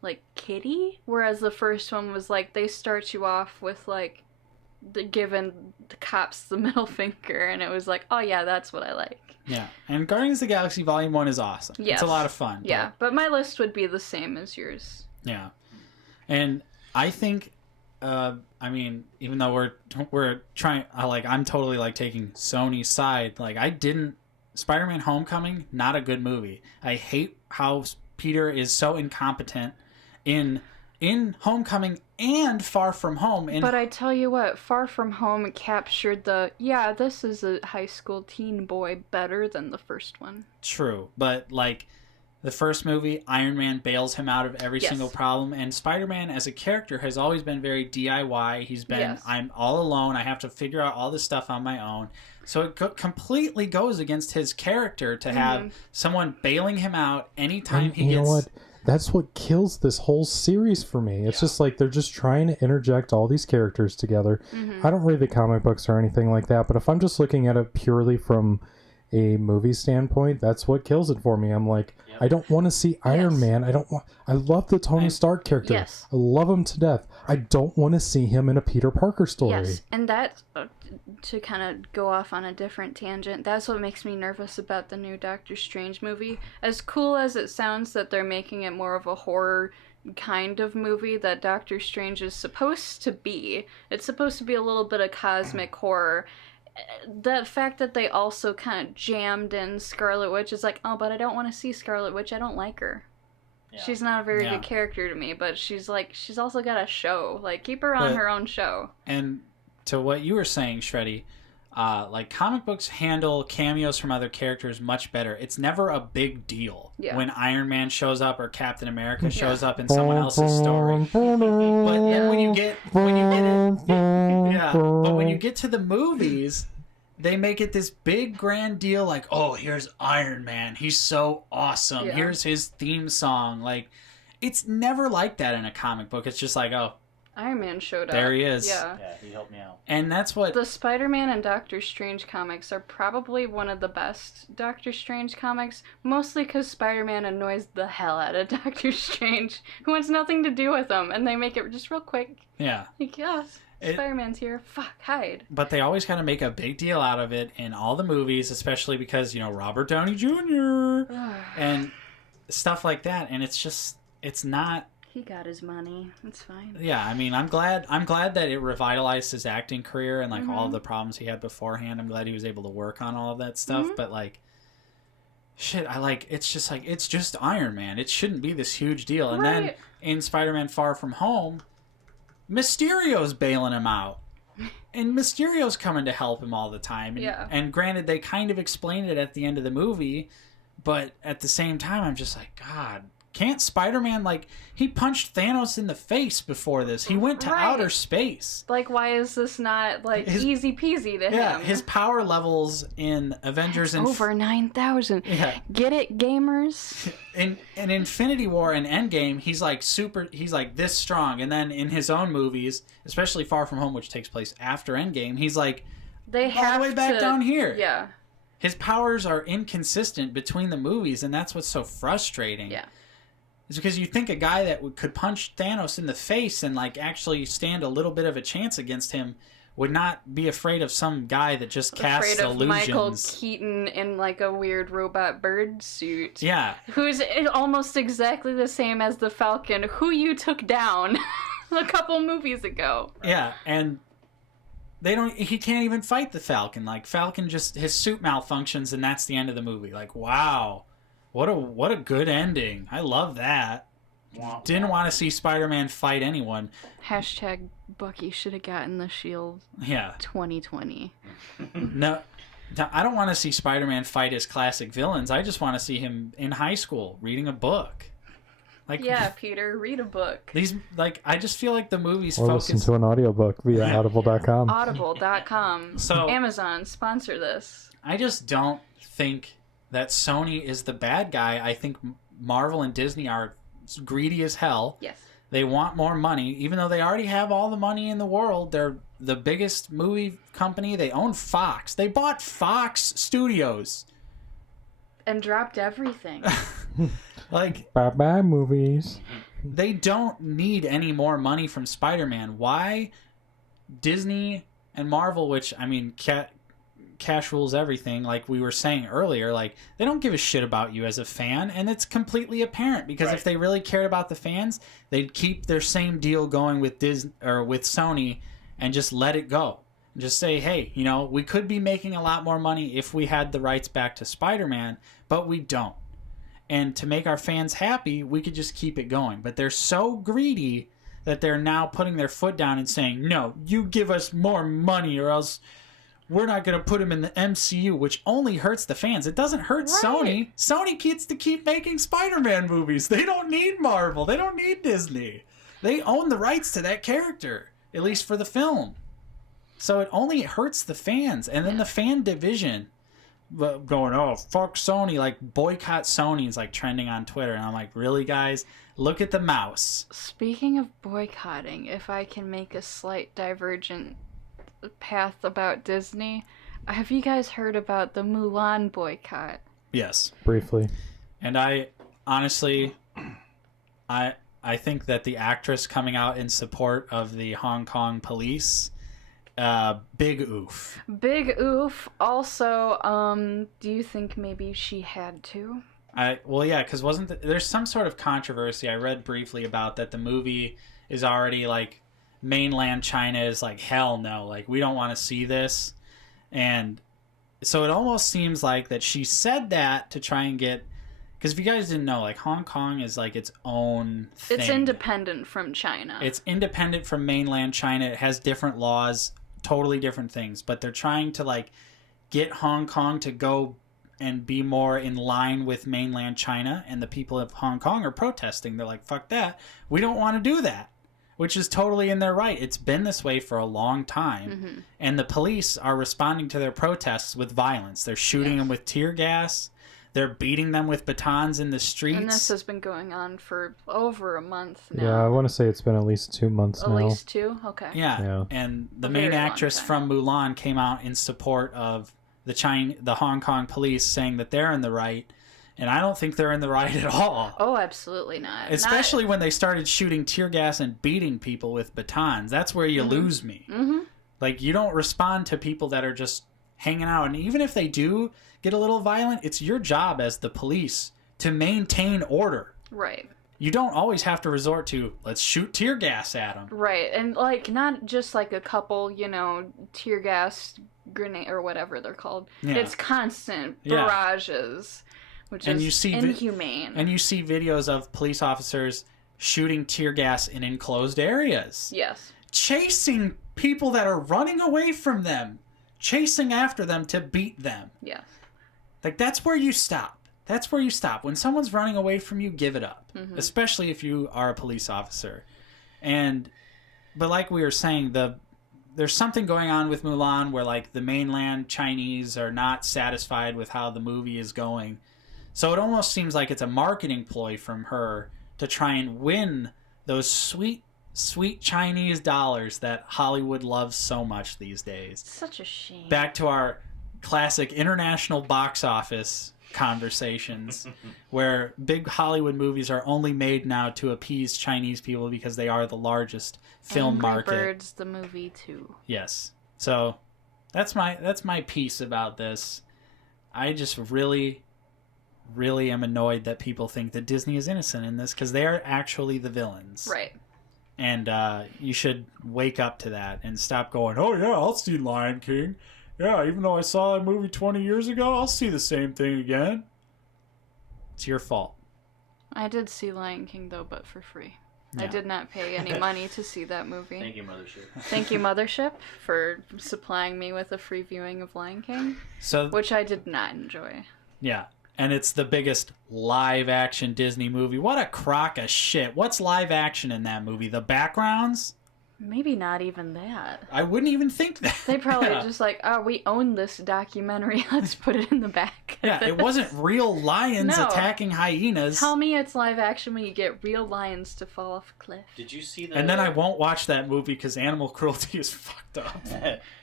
like, kiddie. Whereas the first one was like, they start you off with, like, giving the cops the middle finger. And it was like, oh yeah, that's what I like. Yeah, and Guardians of the Galaxy Volume 1 is awesome. Yes. It's a lot of fun. Yeah, but my list would be the same as yours. Yeah. And I think, I mean, even though we're trying, I'm totally, like, taking Sony's side. Like, Spider-Man Homecoming, not a good movie. I hate how Peter is so incompetent in Homecoming and Far From Home. But I tell you what, Far From Home captured this is a high school teen boy better than the first one. True, but like the first movie, Iron Man bails him out of every single problem, and Spider-Man as a character has always been very DIY. He's been, I'm all alone, I have to figure out all this stuff on my own. So it completely goes against his character to have someone bailing him out anytime he gets... You know what? That's what kills this whole series for me. It's just like they're just trying to interject all these characters together. I don't read the comic books or anything like that, but if I'm just looking at it purely from a movie standpoint, that's what kills it for me. I'm like, I don't want to see Iron Man. I love the Tony Stark character. I love him to death. I don't want to see him in a Peter Parker story. Yes, and that, to kind of go off on a different tangent, that's what makes me nervous about the new Doctor Strange movie. As cool as it sounds that they're making it more of a horror kind of movie that Doctor Strange is supposed to be, it's supposed to be a little bit of cosmic horror. The fact that they also kind of jammed in Scarlet Witch is like, oh, but I don't want to see Scarlet Witch. I don't like her. Yeah. She's not a very good character to me, but she's also got a show. Like, keep her on her own show. And to what you were saying, Shreddy, like, comic books handle cameos from other characters much better. It's never a big deal when Iron Man shows up or Captain America shows up in someone else's story. But when you get to the movies, they make it this big grand deal, like, oh, here's Iron Man, he's so awesome, here's his theme song. Like, it's never like that in a comic book. It's just like, oh, Iron Man showed up. There he is. Yeah, he helped me out. And that's what... The Spider-Man and Doctor Strange comics are probably one of the best Doctor Strange comics, mostly because Spider-Man annoys the hell out of Doctor Strange, who wants nothing to do with him, and they make it just real quick. Yeah. Like, yes. Spider-Man's here. Fuck, hide. But they always kind of make a big deal out of it in all the movies, especially because, Robert Downey Jr. and stuff like that. And it's not... He got his money. It's fine. Yeah, I mean, I'm glad that it revitalized his acting career and, all of the problems he had beforehand. I'm glad he was able to work on all of that stuff. But, shit, it's just Iron Man. It shouldn't be this huge deal. And then in Spider-Man Far From Home, Mysterio's bailing him out. And Mysterio's coming to help him all the time. And granted, they kind of explained it at the end of the movie, but at the same time, I'm just like, God, can't Spider-Man, he punched Thanos in the face before this. He went to outer space. Why is this not, easy peasy to him? Yeah, his power levels in Avengers... over 9,000. Yeah. Get it, gamers? In Infinity War and Endgame, he's, he's, this strong. And then in his own movies, especially Far From Home, which takes place after Endgame, he's, all the way back down here. Yeah. His powers are inconsistent between the movies, and that's what's so frustrating. Yeah. It's because you think a guy that could punch Thanos in the face and actually stand a little bit of a chance against him would not be afraid of some guy that just casts afraid of illusions. Michael Keaton in a weird robot bird suit. Yeah. Who's almost exactly the same as the Falcon, who you took down a couple movies ago. Yeah, and he can't even fight the Falcon. Falcon his suit malfunctions and that's the end of the movie. Wow. What a good ending. I love that. Didn't want to see Spider-Man fight anyone. Hashtag Bucky should have gotten the shield. Yeah. 2020. No, I don't want to see Spider-Man fight his classic villains. I just want to see him in high school reading a book. Yeah, Peter, read a book. These I just feel like the movies or focus... listen to an audiobook via audible.com. Audible.com. So Amazon, sponsor this. I just don't think that Sony is the bad guy. I think Marvel and Disney are greedy as hell. Yes. They want more money, even though they already have all the money in the world. They're the biggest movie company. They own Fox. They bought Fox Studios. And dropped everything. Bye-bye movies. They don't need any more money from Spider-Man. Why? Disney and Marvel, which, I mean, cash rules everything, like we were saying earlier, they don't give a shit about you as a fan, and it's completely apparent because if they really cared about the fans, they'd keep their same deal going with Disney or with Sony and just let it go. Just say, hey, we could be making a lot more money if we had the rights back to Spider-Man, but we don't. And to make our fans happy, we could just keep it going. But they're so greedy that they're now putting their foot down and saying, no, you give us more money or else we're not going to put him in the MCU, which only hurts the fans. It doesn't hurt Sony. Sony gets to keep making Spider-Man movies. They don't need Marvel. They don't need Disney. They own the rights to that character, at least for the film. So it only hurts the fans. And then the fan division going, oh, fuck Sony, boycott Sony is trending on Twitter. And I'm like, really, guys? Look at the mouse. Speaking of boycotting, if I can make a slight divergent path about Disney, have you guys heard about the Mulan boycott? Yes. Briefly. And I honestly I think that the actress coming out in support of the Hong Kong police, big oof. Big oof. Also, do you think maybe she had to? Because there's some sort of controversy I read briefly about that the movie is already mainland China is hell no, we don't want to see this. And so it almost seems that she said that to try and get, because if you guys didn't know, Hong Kong is its own thing. It's independent from China. It's independent from mainland China. It has different laws, totally different things, but they're trying to get Hong Kong to go and be more in line with mainland China, and the people of Hong Kong are protesting. They're like, fuck that, we don't want to do that. Which is totally in their right. It's been this way for a long time. Mm-hmm. And the police are responding to their protests with violence. They're shooting them with tear gas. They're beating them with batons in the streets. And this has been going on for over a month now. Yeah, I want to say it's been at least 2 months now. At least 2? Okay. Yeah. And the main actress from Mulan came out in support of the Hong Kong police, saying that they're in the right And I don't think they're in the right at all. Oh, absolutely not. Especially when they started shooting tear gas and beating people with batons. That's where you lose me. Mm-hmm. Like, you don't respond to people that are just hanging out. And even if they do get a little violent, it's your job as the police to maintain order. Right. You don't always have to resort to, let's shoot tear gas at them. Right. And, like, not just, like, a couple, you know, tear gas grenade or whatever they're called. Yeah. It's constant Yeah. barrages, which is inhumane. And you see videos of police officers shooting tear gas in enclosed areas. Yes. Chasing people that are running away from them. Chasing after them to beat them. Yes. Like, that's where you stop. That's where you stop. When someone's running away from you, give it up. Mm-hmm. Especially if you are a police officer. But like we were saying, there's something going on with Mulan where, like, the mainland Chinese are not satisfied with how the movie is going. So it almost seems like it's a marketing ploy from her to try and win those sweet, sweet Chinese dollars that Hollywood loves so much these days. Such a shame. Back to our classic international box office conversations where big Hollywood movies are only made now to appease Chinese people because they are the largest film Angry market. Birds the movie too. Yes. So that's my piece about this. I just really am annoyed that people think that Disney is innocent in this because they are actually the villains. Right. And you should wake up to that and stop going, oh yeah, I'll see Lion King. Yeah, even though I saw that movie 20 years ago, I'll see the same thing again. It's your fault. I did see Lion King, though, but for free. Yeah. I did not pay any money to see that movie. Thank you, Mothership. Thank you, Mothership, for supplying me with a free viewing of Lion King, which I did not enjoy. Yeah, and it's the biggest live-action Disney movie. What a crock of shit. What's live-action in that movie? The backgrounds? Maybe not even that. I wouldn't even think that. They probably just like, oh, we own this documentary. Let's put it in the back. Yeah, it wasn't real lions attacking hyenas. Tell me it's live action when you get real lions to fall off a cliff. Did you see the... And then I won't watch that movie because animal cruelty is fucked up.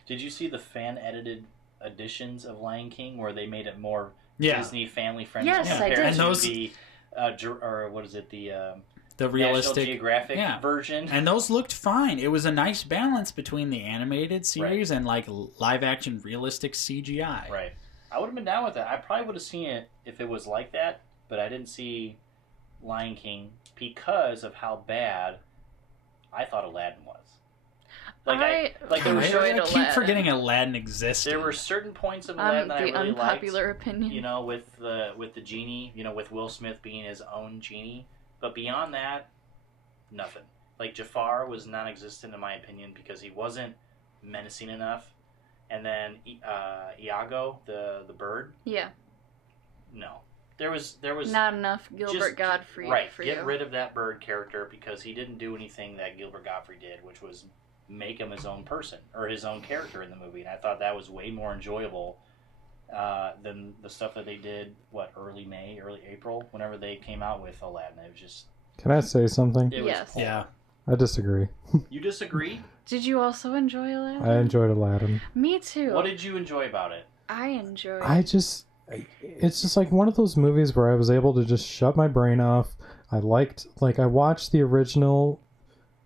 Did you see the fan-edited editions of Lion King where they made it more Yeah. Disney family-friendly? Yes, I did. And those- The, or what is it, the realistic National Geographic version. And those looked fine. It was a nice balance between the animated series and like live action realistic CGI. Right. I would have been down with that. I probably would have seen it if it was like that, but I didn't see Lion King because of how bad I thought Aladdin was. I keep forgetting Aladdin existed. There were certain points of Aladdin that I really liked. The unpopular opinion. You know, with the genie, you know, with Will Smith being his own genie. But beyond that, nothing. Like, Jafar was non-existent in my opinion because he wasn't menacing enough. And then Iago, the bird. Yeah. No, there was not enough Gilbert Gottfried for you. Get rid of that bird character because he didn't do anything that Gilbert Gottfried did, which was make him his own person or his own character in the movie. And I thought that was way more enjoyable than the stuff that they did. Early May, early April, whenever they came out with Aladdin. It was just. Can I say something? Yes. Yeah. I disagree. You disagree? Did you also enjoy Aladdin? I enjoyed Aladdin. Me too. What did you enjoy about it? I enjoyed. It's just like one of those movies where I was able to just shut my brain off. I watched the original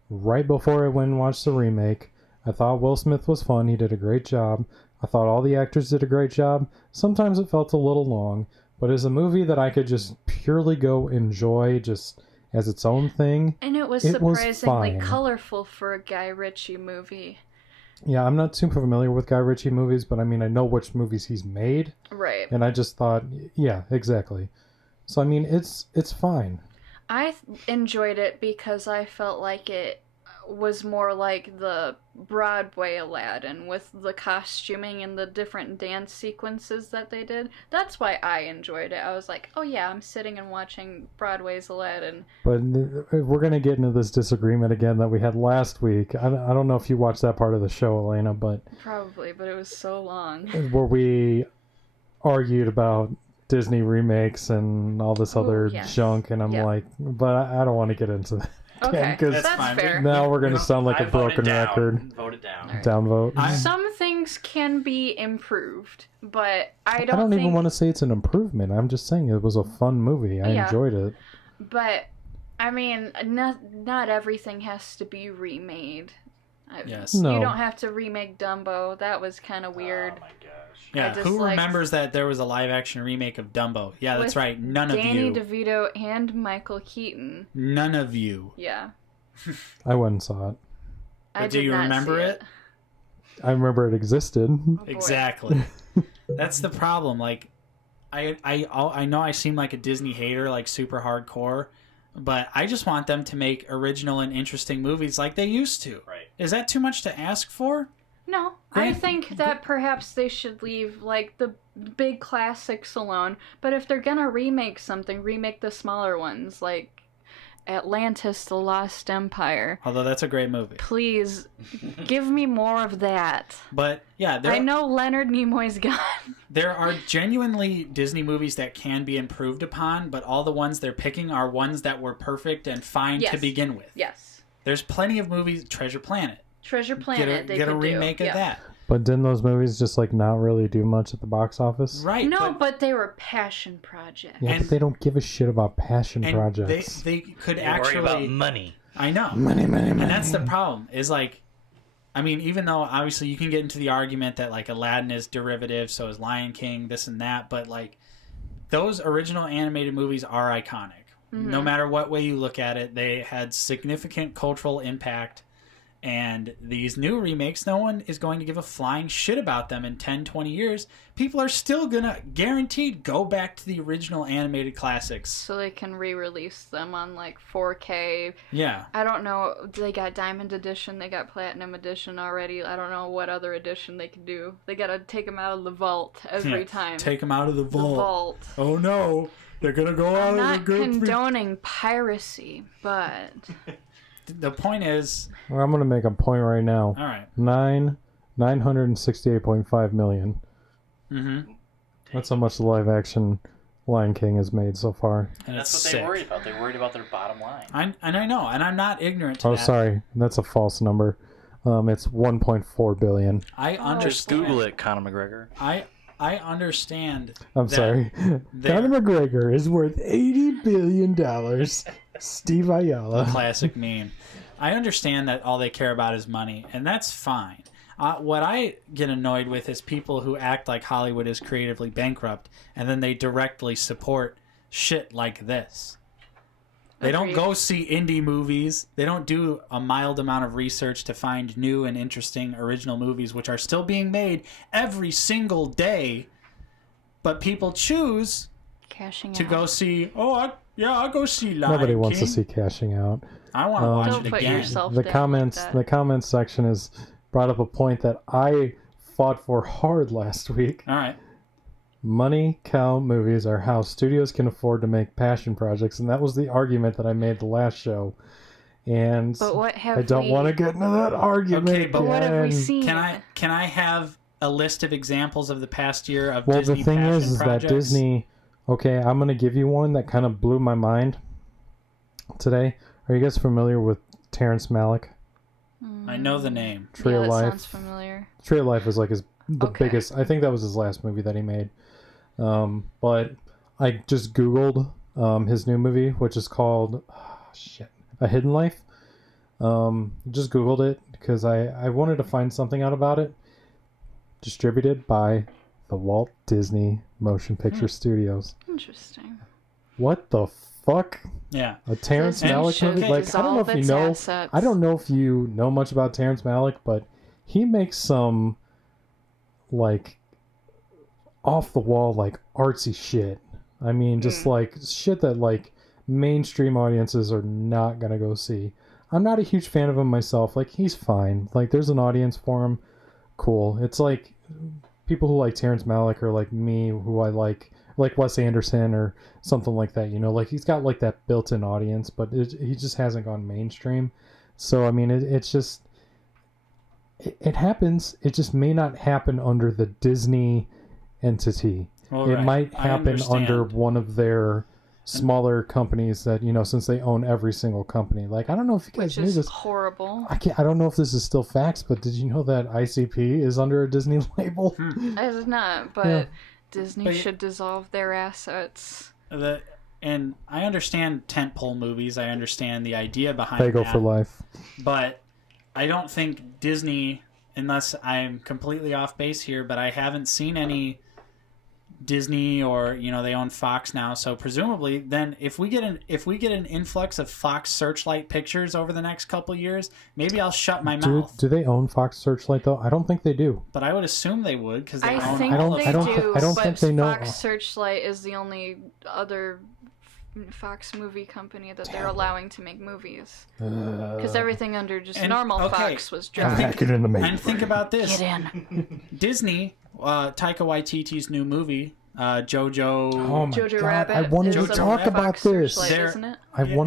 right before I went and watched the remake. I thought Will Smith was fun. He did a great job. I thought all the actors did a great job. Sometimes it felt a little long, but as a movie that I could just purely go enjoy just as its own thing. And it was surprisingly colorful for a Guy Ritchie movie. Yeah, I'm not super familiar with Guy Ritchie movies, but I mean, I know which movies he's made. Right. And I just thought, yeah, exactly. So, I mean, it's fine. I enjoyed it because I felt like it was more like the Broadway Aladdin with the costuming and the different dance sequences that they did. That's why I enjoyed it. I was like, oh yeah, I'm sitting and watching Broadway's Aladdin. But we're going to get into this disagreement again that we had last week. I don't know if you watched that part of the show, Alaina, but... Probably, but it was so long. Where we argued about Disney remakes and all this other junk, and I'm like, but I don't want to get into that. Okay, that's fair. Now we're going to sound like a broken record. Vote it down. Right. Downvote. Some things remakes can be improved, but I don't even think... want to say it's an improvement. I'm just saying it was a fun movie. I enjoyed it. But, I mean, not everything has to be remade. Yes. No. You don't have to remake Dumbo. That was kind of weird. Oh my gosh. Yeah, who remembers that there was a live-action remake of Dumbo? Yeah, that's right. None of you. Danny DeVito and Michael Keaton. None of you. Yeah. I went and saw it. But do you remember it? I remember it existed. Oh, Exactly. That's the problem. Like, I know I seem like a Disney hater, like super hardcore, but I just want them to make original and interesting movies like they used to. Right. Is that too much to ask for? No, I think that perhaps they should leave, like, the big classics alone. But if they're gonna remake something, remake the smaller ones, like Atlantis, The Lost Empire. Although that's a great movie. Please, give me more of that. But, yeah, I know Leonard Nimoy's gone. There are genuinely Disney movies that can be improved upon, but all the ones they're picking are ones that were perfect and fine to begin with. Yes. There's plenty of movies. Treasure Planet. Treasure Planet, Get a remake of that. But didn't those movies just like not really do much at the box office? Right. No, but they were passion projects. Yeah, but they don't give a shit about passion projects. They could They actually worry about money. I know. Money. And that's the problem. Is like, I mean, even though obviously you can get into the argument that like Aladdin is derivative, so is Lion King, this and that, but like those original animated movies are iconic. Mm-hmm. No matter what way you look at it, they had significant cultural impact. And these new remakes, no one is going to give a flying shit about them in 10, 20 years. People are still going to guaranteed go back to the original animated classics. So they can re-release them on like 4K. Yeah. I don't know. They got Diamond Edition. They got Platinum Edition already. I don't know what other edition they could do. They got to take them out of the vault every time. Take them out of the vault. The vault. Oh no. They're going to go out I'm of the not condoning piracy, but... The point is... Well, I'm going to make a point right now. All right. 968.5 million. Mm-hmm. That's how much the live-action Lion King has made so far. And that's what they worried about. They worried about their bottom line. I know, and I'm not ignorant to that. Oh, sorry. That's a false number. It's 1.4 billion. I understand. Just Google it, Conor McGregor. I understand. I'm sorry. Conor McGregor is worth $80 billion. Steve Ayala. Classic meme. I understand that all they care about is money, and that's fine. What I get annoyed with is people who act like Hollywood is creatively bankrupt, and then they directly support shit like this. They don't go see indie movies. They don't do a mild amount of research to find new and interesting original movies, which are still being made every single day. But people choose to go see, I'll go see Lion Nobody wants King. to see Cashing Out. I want to watch Don't it put again. yourself The down comments, like that. the comments section has brought up a point that I fought for hard last week. All right. Money cow movies are how studios can afford to make passion projects, and that was the argument that I made the last show. And But what have I don't want to get into that argument. Okay, but what have we again. seen? Can I have a list of examples of the past year of Well, Disney the thing passion is projects? that Disney... Okay, I'm going to give you one that kind of blew my mind today. Are you guys familiar with Terrence Malick? I know the name. Tree of that Life. sounds familiar. Tree of Life is like the Okay. biggest... I think that was his last movie that he made. But I just Googled his new movie, which is called... A Hidden Life. Just Googled it because I wanted to find something out about it. Distributed by the Walt Disney Motion Picture Studios. Interesting. What the fuck? Yeah. A Terrence Disney Malick should movie? Like, I don't know if you dissolve know. its assets. I don't know if you know much about Terrence Malick, but he makes some like off the wall, like artsy shit. I mean, just like shit that like mainstream audiences are not gonna go see. I'm not a huge fan of him myself. Like, he's fine. Like, there's an audience for him. Cool. It's like people who like Terrence Malick are like me, who I like Wes Anderson or something like that. You know, like he's got like that built-in audience, but he just hasn't gone mainstream. So I mean, it's just it happens. It just may not happen under the Disney entity. Well, It right. might I happen understand. under one of their smaller companies that, since they own every single company. Like, I don't know if you guys Which knew is this. horrible. I don't know if this is still facts, but did you know that ICP is under a Disney label? It's not, but Yeah. Disney should dissolve their assets. And I understand tentpole movies. I understand the idea behind They go that. for life. But I don't think Disney, unless I'm completely off base here, but I haven't seen any Disney or they own Fox now. So presumably, then if we get an influx of Fox Searchlight pictures over the next couple years, maybe I'll shut my mouth. Do they own Fox Searchlight though? I don't think they do. But I would assume they would because they I own think all of they Fox. do, I don't but think they know. Fox Searchlight is the only other Fox movie company that they're allowing to make movies. Because everything under just normal Fox was dropped. Get in the main. And think about this. Get in. Disney, Taika Waititi's new movie, Jojo... Oh my Jojo God, Rabbit. I wanted to is a talk about Fox this. Searchlight, isn't it?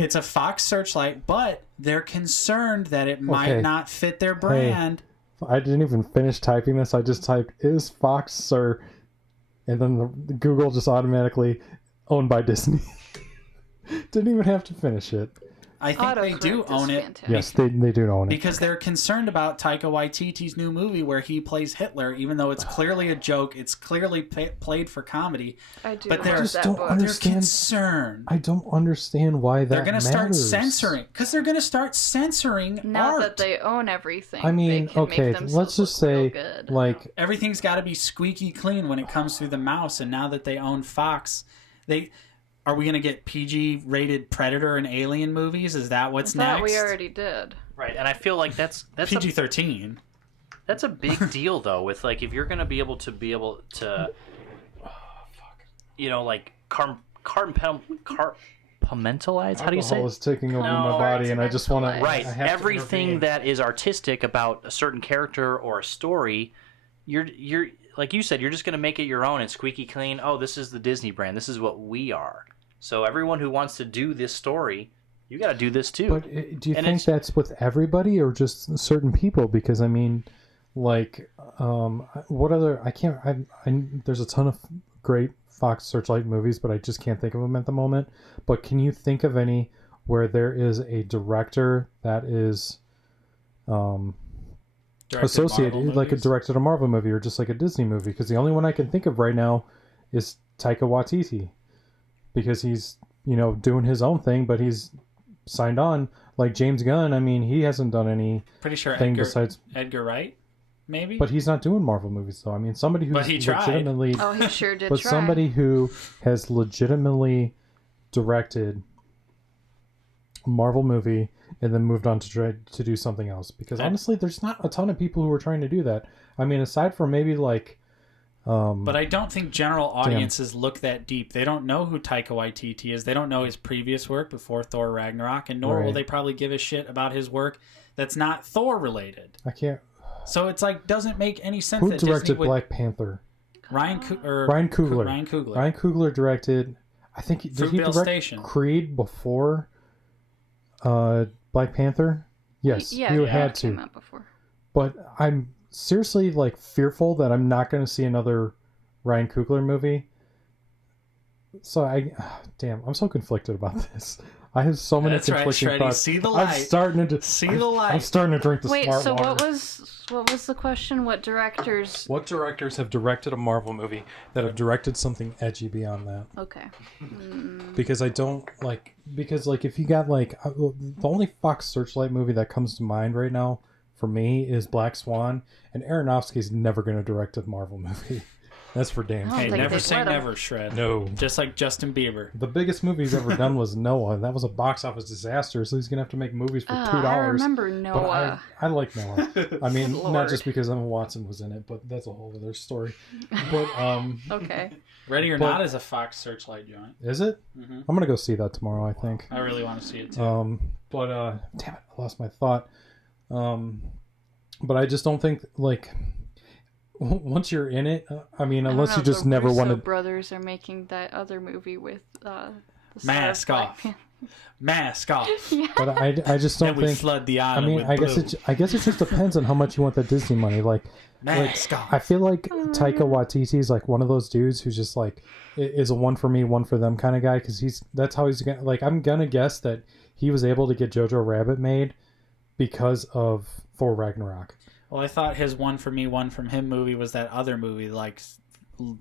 It's a Fox Searchlight, but they're concerned that it might Okay. not fit their brand. I didn't even finish typing this. I just typed, is Fox Sir? And then the Google just automatically owned by Disney. Didn't even have to finish it. I think they do Autocorrect is own it. fantastic. Yes, they do own it. Because they're concerned about Taika Waititi's new movie where he plays Hitler, even though it's clearly a joke. It's clearly played for comedy. I do But love they're- I just that don't book. understand. They're concerned. I don't understand why that They're going to start matters. censoring. Because they're going to start censoring Now art. that they own everything, I mean, they can okay, make themselves let's just look real say, good. like, Everything's got to be squeaky clean when it comes through the mouse. And now that they own Fox, are we going to get PG-rated Predator and Alien movies? Is that what's I thought next? we already did. Right, and I feel like that's PG-13. That's a big deal though. With like, if you're gonna be able to like compartmentalize. How do you say? alcohol it? is taking over No. my body, and I just want to. Right, everything that is artistic about a certain character or a story, you're like you said, you're just gonna make it your own and squeaky clean. Oh, this is the Disney brand. This is what we are. So everyone who wants to do this story, you got to do this too. But do you And think it's- that's with everybody or just certain people? Because I mean, like, what other? There's a ton of great Fox Searchlight movies, but I just can't think of them at the moment. But can you think of any where there is a director that is Directed associated, Marvel like a movies? directed a Marvel movie or just like a Disney movie? Because the only one I can think of right now is Taika Waititi, because he's doing his own thing, but he's signed on. Like James Gunn, I mean, he hasn't done any Pretty sure thing besides, Edgar Wright, maybe? but he's not doing Marvel movies though. I mean, somebody who's But he tried. legitimately, Oh, he sure did but try. somebody who has legitimately directed a Marvel movie and then moved on to try to do something else. Because honestly, there's not a ton of people who are trying to do that. I mean, aside from maybe like, But I don't think general audiences look that deep. They don't know who Taika Waititi is. They don't know his previous work before Thor Ragnarok, and nor will Right. they probably give a shit about his work that's not Thor related. I can't. So it's like doesn't make any sense Who that directed Disney would Black Panther? Ryan Coogler. Ryan Coogler. Ryan Coogler directed. I think did he Fruitvale direct Station. Creed before Black Panther? Yes, yeah, he yeah, had it came to. out before. But I'm seriously like fearful that I'm not going to see another Ryan Coogler movie. So damn, I'm so conflicted about this. I have so many That's right, conflicting Shreddy. thoughts. See the I'm light. starting to See the light. I'm starting to drink the Wait, smart so water. what was the question? What directors? What directors have directed a Marvel movie that have directed something edgy beyond that? Okay. Because I don't like, because like if you got like the only Fox Searchlight movie that comes to mind right now for me is Black Swan, and Aronofsky's never going to direct a Marvel movie. That's for damn I Hey, don't sure. think never they'd say let him. never, Shred. No. Just like Justin Bieber. The biggest movie he's ever done was Noah. That was a box office disaster, so he's going to have to make movies for $2. I remember But Noah. I like Noah. I mean, not Lord. just because Emma Watson was in it, but that's a whole other story. But Okay. Ready or But- Not is a Fox Searchlight joint. is it? Mm-hmm. I'm gonna go see that tomorrow, I think. I really want to see it too. But damn it, I lost my thought. But I just don't think like once you're in it. I mean, I don't unless know, you just the never Russo want to. brothers are making that other movie with the Mask star of Off. Black Mask off. But I just don't Then we think. flood the I island mean, with I guess blue. it just depends on how much you want that Disney money. Like Mask off. I feel like Taika Waititi is like one of those dudes who's just like is a one for me, one for them kind of guy, because that's how he's gonna, like, I'm gonna guess that he was able to get Jojo Rabbit made because of Thor Ragnarok. Well, I thought his one for me, one from him movie was that other movie, like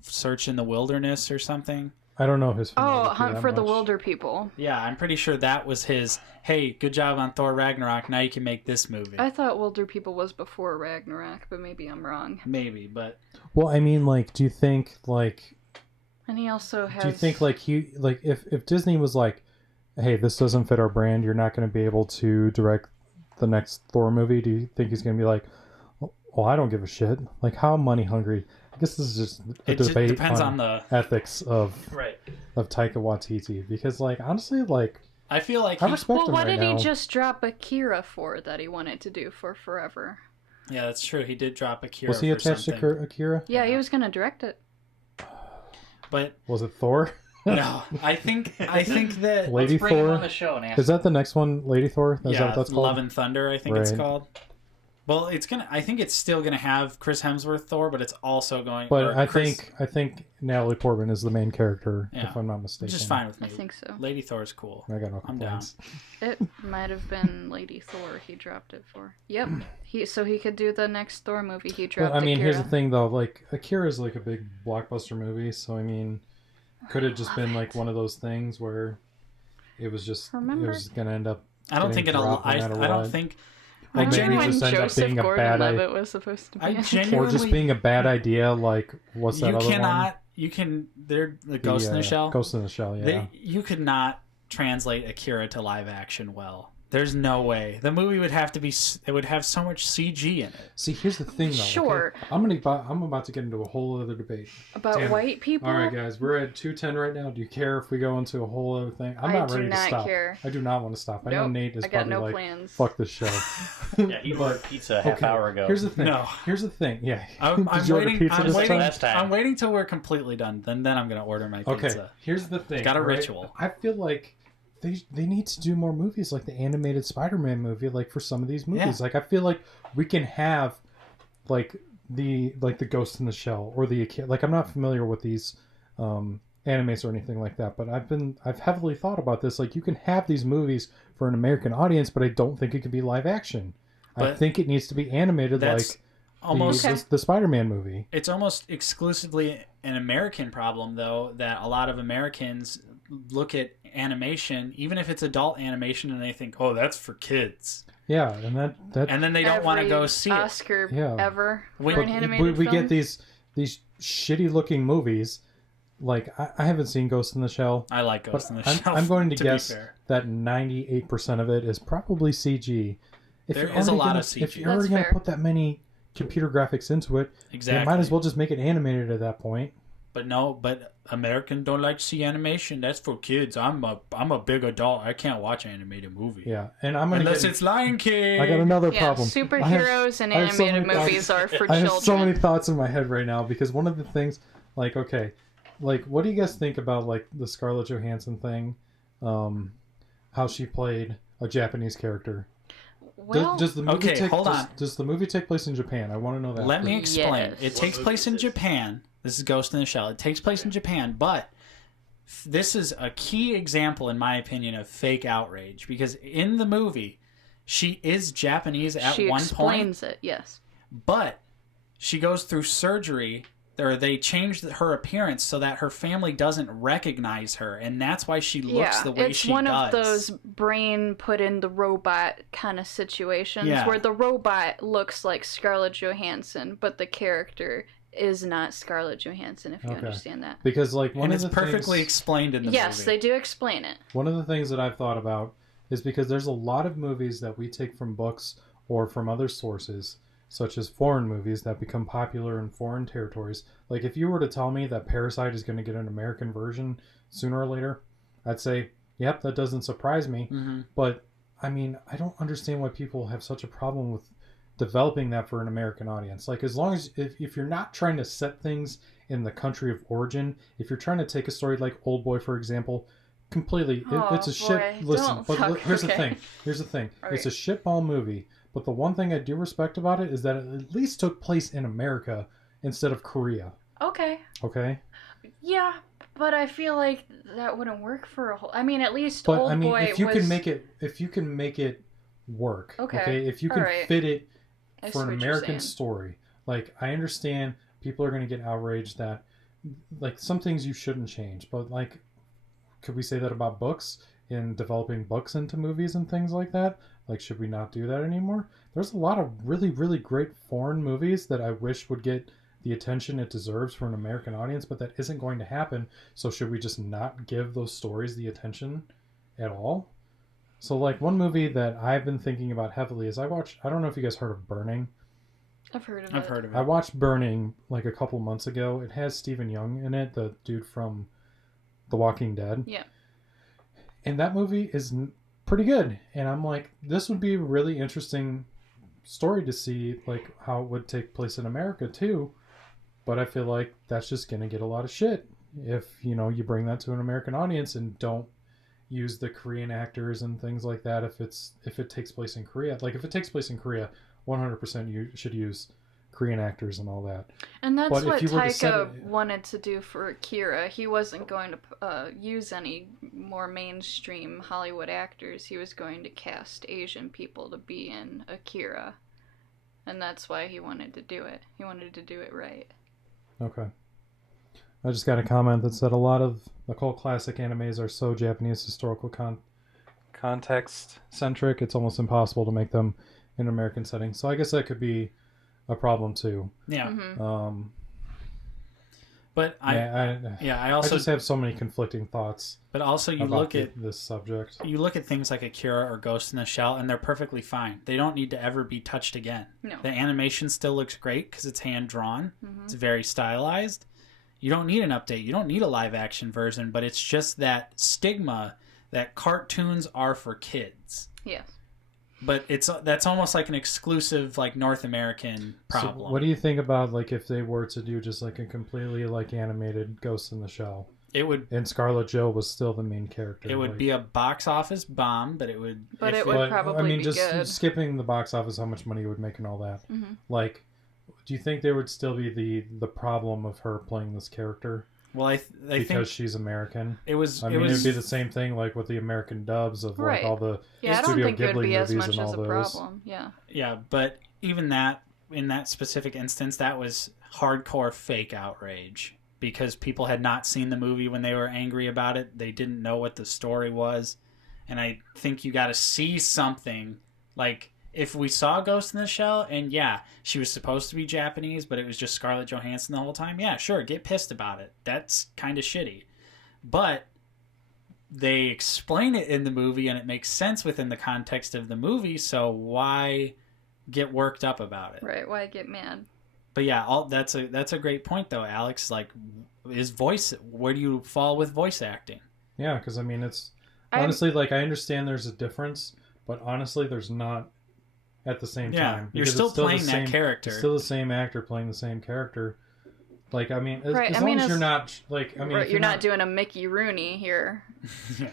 Search in the Wilderness or something. I don't know his. Oh, filmography Hunt that for the much. Wilder People. Yeah, I'm pretty sure that was his. Hey, good job on Thor Ragnarok. Now you can make this movie. I thought Wilder People was before Ragnarok, but maybe I'm wrong. Maybe, but Well, I mean, like, do you think like And he also has. do you think like if Disney was like, hey, this doesn't fit our brand, you're not going to be able to direct the next Thor movie? Do you think he's going to be like, well, I don't give a shit? Like, how money hungry? I guess this is just a it just debate depends on the. ethics of Right. Taika Waititi, because like honestly, like I feel like I he, respect Well, him what right did now. he just drop Akira for that he wanted to do for forever? yeah, that's true. He did drop Akira. Was he for attached something. to Akira? Yeah, he was gonna direct it. But Was it Thor? no, I think that Lady Let's bring him Thor? on the show and ask Is that the next one, Lady Thor? Is that yeah, what that's called? Love and Thunder. I think it's Right. called. Well, it's gonna. I think it's still gonna have Chris Hemsworth Thor, but it's also going. But or I Chris- think Natalie Portman is the main character, Yeah. if I'm not mistaken. which is fine with me. I think so. Lady Thor's cool. I got no I'm down. complaints. It might have been Lady Thor he dropped it for. Yep. He could do the next Thor movie he dropped. But I mean, Akira. here's the thing though. Like, Akira's like a big blockbuster movie, so I mean, could it just been like one of those things where it was just Remember? it was gonna end up? I don't think getting it'll. dropped no matter I don't what? think. Or I maybe genuinely, it just ends up Joseph being a bad Gordon-Levitt was supposed to be. I in. genuinely. or just being a bad idea. Like, what's that you other cannot. one? You can. They're the Ghost in the Shell. Ghost in the Shell. Yeah. You could not translate Akira to live action well. There's no way. The movie would have to be. It would have so much CG in it. See, here's the thing though. Sure. Okay? I'm about to get into a whole other debate. About Damn it. white people. All right, guys, we're at 2:10 right now. Do you care if we go into a whole other thing? I'm I not do ready to not stop. care. I do not want to stop. I know Nope, Nate is I got probably no like, plans. "Fuck this show." Yeah, he ordered pizza a half hour ago. Here's the thing. No. Here's the thing. Yeah. I'm Did you order waiting. pizza I'm this waiting. time? Last time. I'm waiting till we're completely done. Then I'm gonna order my Okay. pizza. Here's the thing. Got a right? ritual. I feel like they need to do more movies like the animated Spider-Man movie, like for some of these movies. Yeah. Like I feel like we can have like the Ghost in the Shell or the like. I'm not familiar with these animes or anything like that, but I've heavily thought about this. Like, you can have these movies for an American audience, but I don't think it can be live action. I But think it needs to be animated That's like almost. the Spider-Man movie. It's almost exclusively an American problem, though, that a lot of Americans look at animation, even if it's adult animation, and they think, "Oh, that's for kids," Yeah, and that and then they don't want to Every go see it. Oscar Yeah. ever When- for an But animated we film. get these shitty looking movies. Like, I haven't seen Ghost in the Shell, I like but Ghost in the I'm, Shell. I'm going to be guess fair. that 98% of it is probably CG. If There you're is a already lot gonna- of CG. If you're already That's going to fair. put that many computer graphics into it, Exactly. you might as well just make it animated at that point. But no, but Americans don't like to see animation. That's for kids. I'm a big adult. I can't watch animated movie. Yeah, and I'm going Unless to it's Lion King. I got another Yeah, problem. superheroes and I have so animated many thoughts. movies are for I have children. so many thoughts in my head right now because one of the things, like, okay, like, what do you guys think about like the Scarlett Johansson thing? How she played a Japanese character. Well, Does the movie Okay, hold on. Does the movie take place in Japan? I want to know that. Let me first. explain. Yes. It takes What place movie in is this? Japan. This is Ghost in the Shell. It takes place in Japan, but this is a key example, in my opinion, of fake outrage because in the movie, she is Japanese at she one point, explains it. Yes. but she goes through surgery. Or they changed her appearance so that her family doesn't recognize her, and that's why she looks the way it's she one does. of those brain put in the robot kind of situations Yeah. where the robot looks like Scarlett Johansson, but the character is not Scarlett Johansson. If you Okay. understand that. Because like one and of it's the perfectly things, explained in the Yes, movie. they do explain it. one of the things that I've thought about is because there's a lot of movies that we take from books or from other sources, such as foreign movies that become popular in foreign territories. Like, if you were to tell me that Parasite is going to get an American version sooner or later, I'd say, yep, that doesn't surprise me. hmm But, I mean, I don't understand why people have such a problem with developing that for an American audience. Like, as long as, if you're not trying to set things in the country of origin, if you're trying to take a story like Old Boy, for example, completely. It's a shit. Listen, but here's the thing. Here's the thing. All It's a shitball movie. But the one thing I do respect about it is that it at least took place in America instead of Korea. Okay. Okay. Yeah, but I feel like that wouldn't work for a whole. I mean, at least But Old I mean, Boy if you was. can make it work. Okay. If you can Alright. fit it I see for an what you're American saying. story, like I understand people are going to get outraged that, like, some things you shouldn't change, but like, could we say that about books in developing books into movies and things like that? Like, should we not do that anymore? There's a lot of really, really great foreign movies that I wish would get the attention it deserves for an American audience, but that isn't going to happen. So should we just not give those stories the attention at all? So, like, one movie that I've been thinking about heavily is I don't know if you guys heard of Burning. I've heard of it. I've heard of I it. watched Burning like a couple months ago. It has Stephen Young in it, the dude from The Walking Dead. Yeah. And that movie is pretty good. And I'm like, this would be a really interesting story to see, like, how it would take place in America too. But I feel like that's just going to get a lot of shit if, you know, you bring that to an American audience and don't use the Korean actors and things like that. If it takes place in Korea, like if it takes place in Korea, 100% you should use Korean actors and all that. And that's But if what you were to set Taika it- wanted to do for Akira. He wasn't going to use any more mainstream Hollywood actors. He was going to cast Asian people to be in Akira. And that's why he wanted to do it. He wanted to do it right. Okay. I just got a comment that said a lot of the cult classic animes are so Japanese historical context centric, it's almost impossible to make them in an American setting. So I guess that could be a problem too. Yeah. Mm-hmm. But I also I just have so many conflicting thoughts. But also, you about look at this subject. You look at things like Akira or Ghost in the Shell, and they're perfectly fine. They don't need to ever be touched again. No. The animation still looks great because it's hand drawn. Mm-hmm. It's very stylized. You don't need an update. You don't need a live action version. But it's just that stigma that cartoons are for kids. Yes. But that's almost like an exclusive, like, North American problem. So what do you think about, like, if they were to do just like a completely like animated Ghost in the Shell? It would. And Scarlett Jo was still the main character. It would like, be a box office bomb, but it would. But if it would probably I mean, be just good. skipping the box office, how much money it would make and all that. Mm-hmm. Like, do you think there would still be the problem of her playing this character? Well, I because think she's American. it was. I mean, it'd be the same thing like with the American dubs of Right. like all the Yeah, I don't Studio think it would Ghibli be as movies much and as all a those. problem. Yeah. Yeah, but even that, in that specific instance, that was hardcore fake outrage because people had not seen the movie when they were angry about it. They didn't know what the story was. And I think you got to see something. Like, if we saw Ghost in the Shell, and yeah, she was supposed to be Japanese, but it was just Scarlett Johansson the whole time, yeah, sure, get pissed about it. That's kind of shitty. But they explain it in the movie, and it makes sense within the context of the movie, so why get worked up about it? Right. Why get mad? But yeah, that's a great point though, Alex. Like, where do you fall with voice acting? Yeah, because I mean, it's honestly like I understand there's a difference, but honestly, there's not at the same time. You're because still it's the playing that same- character. It's still the same actor playing the same character. Like, I mean, Right, as I long mean, as you're as- not like, I mean, Right, if you're not doing a Mickey Rooney here.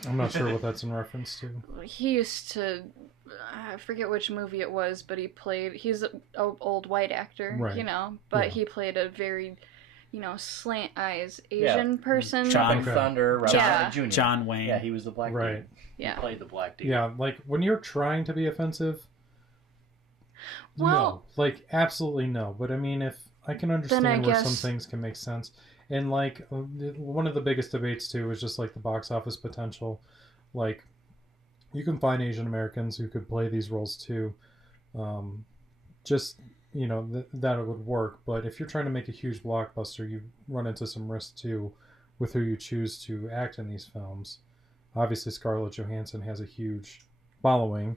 I'm not sure what that's in reference to. He used to, I forget which movie it was, but he's an old white actor, Right. you know, but Yeah. he played a very, slant eyes Asian person. John- Big Okay. Thunder, Robert Yeah. Downey Jr. John Wayne. Yeah, he was the black Right. dude. Yeah. He played the black dude. Yeah, like when you're trying to be offensive, no, Well- like absolutely no. But I mean, if I can understand I where some guess- things can make sense, and like one of the biggest debates too is just like the box office potential. Like, you can find Asian Americans who could play these roles too. Just that it would work. But if you're trying to make a huge blockbuster, you run into some risk too with who you choose to act in these films. Obviously, Scarlett Johansson has a huge following,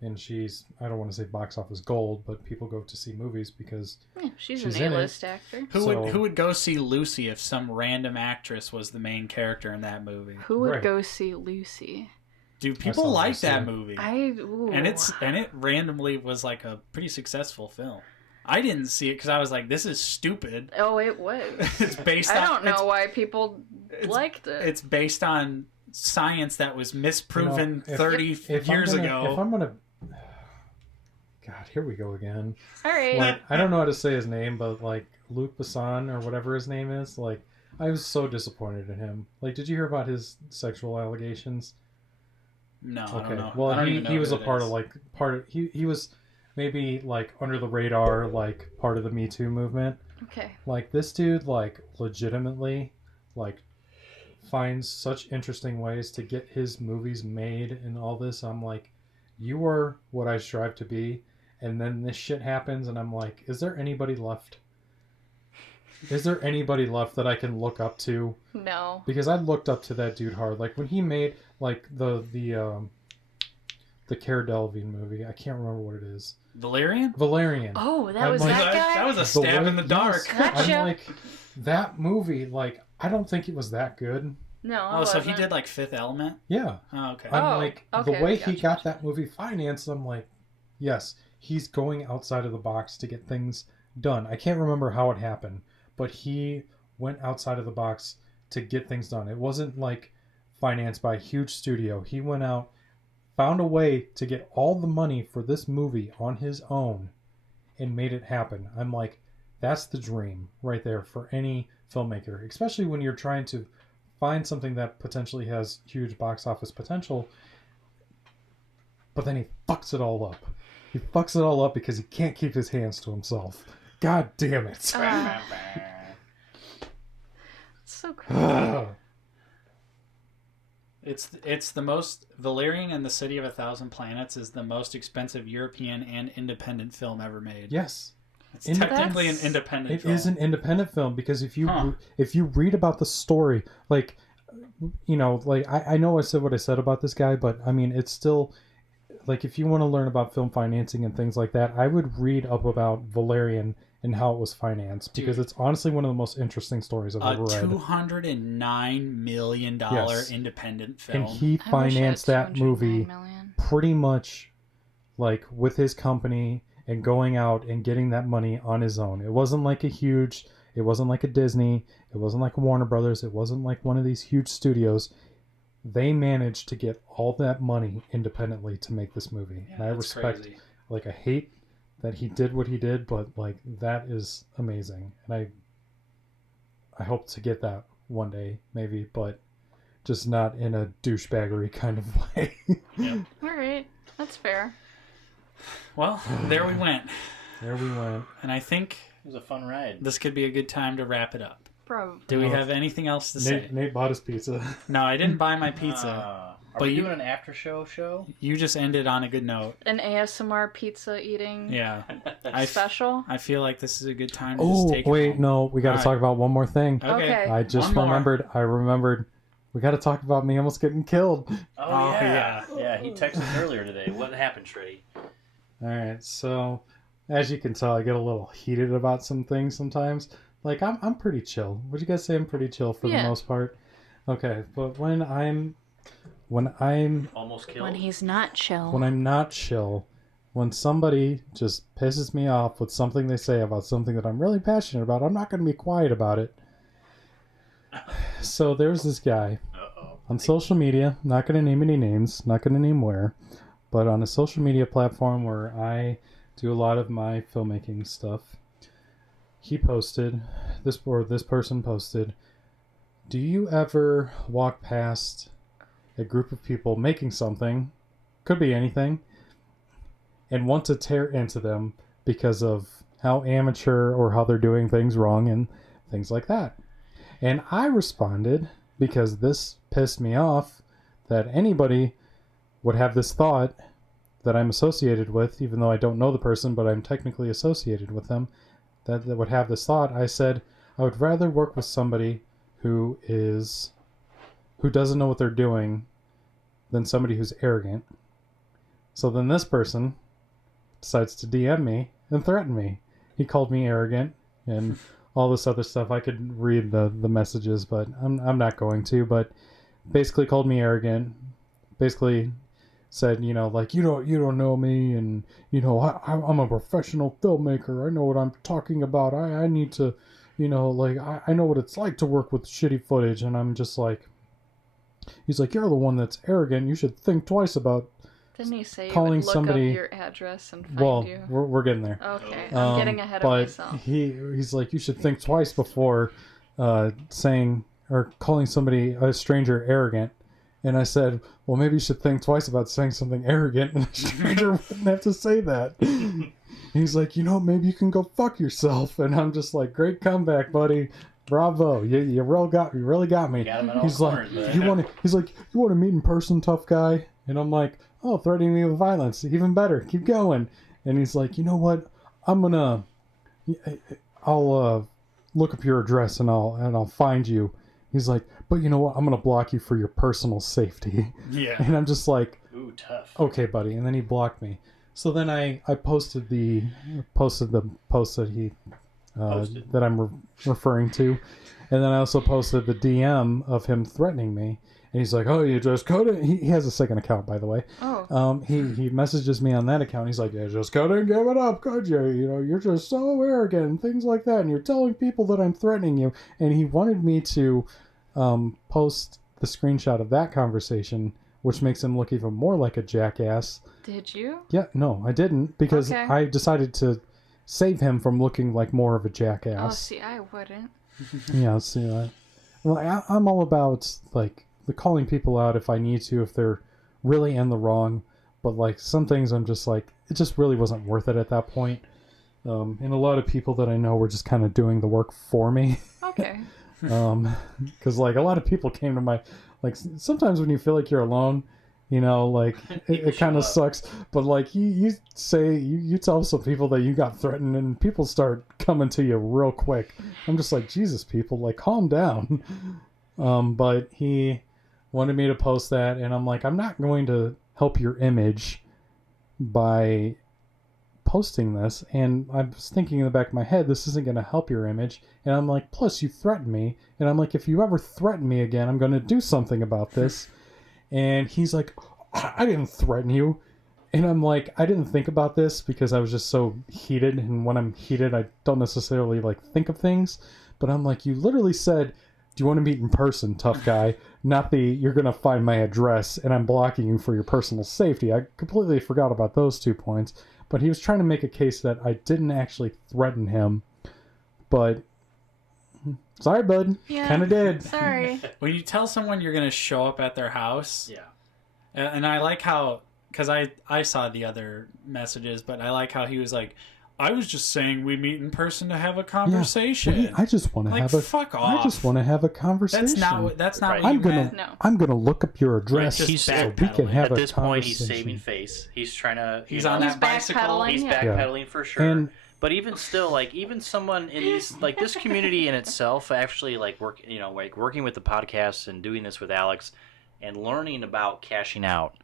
and she's, I don't want to say box office gold, but people go to see movies because Yeah, she's She's an in it. A-list actor. Who would go see Lucy if some random actress was the main character in that movie? Who would Right. go see Lucy? Do people saw like that Lucy. movie? Ooh. And it randomly was like a pretty successful film. I didn't see it because I was like, this is stupid. Oh, it was. It's based I on. don't know why people liked it. It's based on science that was misproven 30 if years I'm ago. If I'm gonna, God, here we go again. All right. Like, I don't know how to say his name, but like Luc Besson or whatever his name is, like I was so disappointed in him. Like, did you hear about his sexual allegations? No, I Okay. don't know. Well, I don't even know he was who a it part is. of he was maybe like under the radar, like part of the Me Too movement. Okay. Like this dude, like legitimately, like finds such interesting ways to get his movies made and all this. I'm like, you are what I strive to be, and then this shit happens, and I'm like, is there anybody left? Is there anybody left that I can look up to? No. Because I looked up to that dude hard. Like when he made like the Cara Delevingne movie. I can't remember what it is. Valerian? Valerian. Oh, that I'm was like- that guy? That was a stab in the dark. Yes. Gotcha. I'm like, that movie, like, I don't think it was that good. No, Oh, so he wasn't. did like Fifth Element? Yeah. Oh, okay. I'm Oh, like, okay, the way gotcha, he got gotcha. that movie financed, I'm like, yes, he's going outside of the box to get things done. I can't remember how it happened, but he went outside of the box to get things done. It wasn't like financed by a huge studio. He went out, found a way to get all the money for this movie on his own and made it happen. I'm like, that's the dream right there for any filmmaker, especially when you're trying to find something that potentially has huge box office potential, but then he fucks it all up. He fucks it all up because he can't keep his hands to himself. God damn it. So crazy. It's the most Valerian and the City of a Thousand Planets is the most expensive European and independent film ever made. Yes. It's technically an That's- independent It film. is an independent film because if you Huh. if you read about the story, like, you know, like I know I said what I said about this guy, but I mean it's still like if you want to learn about film financing and things like that, I would read up about Valerian and how it was financed because Dude. it's honestly one of the most interesting stories I've A ever read. $209 million Yes. independent film. And he I wish I had financed that 209 movie million. pretty much like with his company and going out and getting that money on his own. It wasn't like it wasn't like a Disney, it wasn't like a Warner Brothers, it wasn't like one of these huge studios. They managed to get all that money independently to make this movie. Yeah, and I that's respect, crazy. like, I hate that he did what he did, but like that is amazing. And I hope to get that one day, maybe, but just not in a douchebaggery kind of way. All right. That's fair. Well, there we went. There we went. And I think It was a fun ride. this could be a good time to wrap it up. Bro. Do we No. have anything else to say? Nate bought his pizza. No, I didn't buy my pizza. Are But we you- doing an after show? You just ended on a good note. An ASMR pizza eating Yeah. I special. I feel like this is a good time to just Oh, take it wait, home. no. We got to All talk right. about one more thing. Okay. I just One more. remembered. We got to talk about me almost getting killed. Oh, Oh, yeah. Yeah, he texted earlier today. What happened, Shreddy? All right, so as you can tell, I get a little heated about some things sometimes. Like I'm pretty chill. Would you guys say I'm pretty chill for the Yeah. most part? Okay, but when I'm Almost killed. When he's not chill. when I'm not chill, when somebody just pisses me off with something they say about something that I'm really passionate about, I'm not going to be quiet about it. So there's this guy Uh-oh. on social media, not going to name any names, not going to name where, but on a social media platform where I do a lot of my filmmaking stuff, he posted, this person posted, do you ever walk past a group of people making something, could be anything, and want to tear into them because of how amateur or how they're doing things wrong and things like that? And I responded, because this pissed me off, that anybody would have this thought that I'm associated with, even though I don't know the person, but I'm technically associated with them, that would have this thought. I said, I would rather work with somebody who doesn't know what they're doing than somebody who's arrogant. So then this person decides to DM me and threaten me. He called me arrogant and all this other stuff. I could read the messages, but I'm not going to. But basically called me arrogant. Basically said, you know, like, you don't know me, and, you know, I'm a professional filmmaker. I know what I'm talking about. I need to, you know, like, I know what it's like to work with shitty footage. And I'm just like, He's like, you're the one that's arrogant. You should think twice about Didn't he say calling you would look somebody. up your address and find Well, you? we're getting there. Okay, I'm getting ahead of but myself. he's like, you should think twice before saying or calling somebody a stranger arrogant. And I said, well, maybe you should think twice about saying something arrogant, and a stranger wouldn't have to say that. He's like, maybe you can go fuck yourself. And I'm just like, great comeback, buddy. Bravo. You really got me. Got him in all He's like, corners, you want to meet in person, tough guy? And I'm like, oh, threatening me with violence, even better. Keep going. And he's like, you know what? I'll look up your address and I'll find you. He's like, but you know what? I'm gonna block you for your personal safety. Yeah. And I'm just like, ooh, tough. okay, buddy. And then he blocked me. So then I posted the post that he that I'm referring to, and then I also posted the DM of him threatening me. And he's like, oh, you just couldn't. He has a second account, by the way. Oh. He messages me on that account. He's like, you just couldn't give it up, could you? You're just so arrogant and things like that. And you're telling people that I'm threatening you. And he wanted me to post the screenshot of that conversation, which makes him look even more like a jackass. Did you? Yeah, no, I didn't, because Okay. I decided to save him from looking like more of a Oh, jackass. see, I wouldn't. Yeah, see, well, I'm all about like the calling people out if I need to, if they're really in the wrong. But like some things, I'm just like, it just really wasn't worth it at that point. And a lot of people that I know were just kind of doing the work for me. Okay. Because like a lot of people came to my, like sometimes when you feel like you're alone, like it kind of sucks. But like you say, you tell some people that you got threatened and people start coming to you real quick. I'm just like, Jesus, people, like calm down. But he wanted me to post that, and I'm like, I'm not going to help your image by posting this. And I was thinking in the back of my head, this isn't going to help your image. And I'm like, plus you threatened me. And I'm like, if you ever threaten me again, I'm going to do something about this. And he's like, I didn't threaten you. And I'm like, I didn't think about this because I was just so heated. And when I'm heated, I don't necessarily like think of things. But I'm like, you literally said, do you want to meet in person, tough guy? Not the, you're going to find my address and I'm blocking you for your personal safety. I completely forgot about those 2 points. But he was trying to make a case that I didn't actually threaten him. But, sorry, bud. Yeah. Kind of did. Sorry. When you tell someone you're going to show up at their house, Yeah. and I like how, because I saw the other messages, but I like how he was like, I was just saying we meet in person to have a conversation. Yeah, I just want to Like, have a. fuck off. I just want to have a conversation. That's not Right. what I'm you gonna. meant. No. I'm gonna look up your address Right, just so we can backpedaling. have At a this point, he's conversation. saving face. He's trying to. He's on He's that bicycle. backpedaling. He's Yeah. backpedaling for sure. And but even still, like even someone in these, like this community in itself, actually like working with the podcast and doing this with Alex, and learning about cashing out.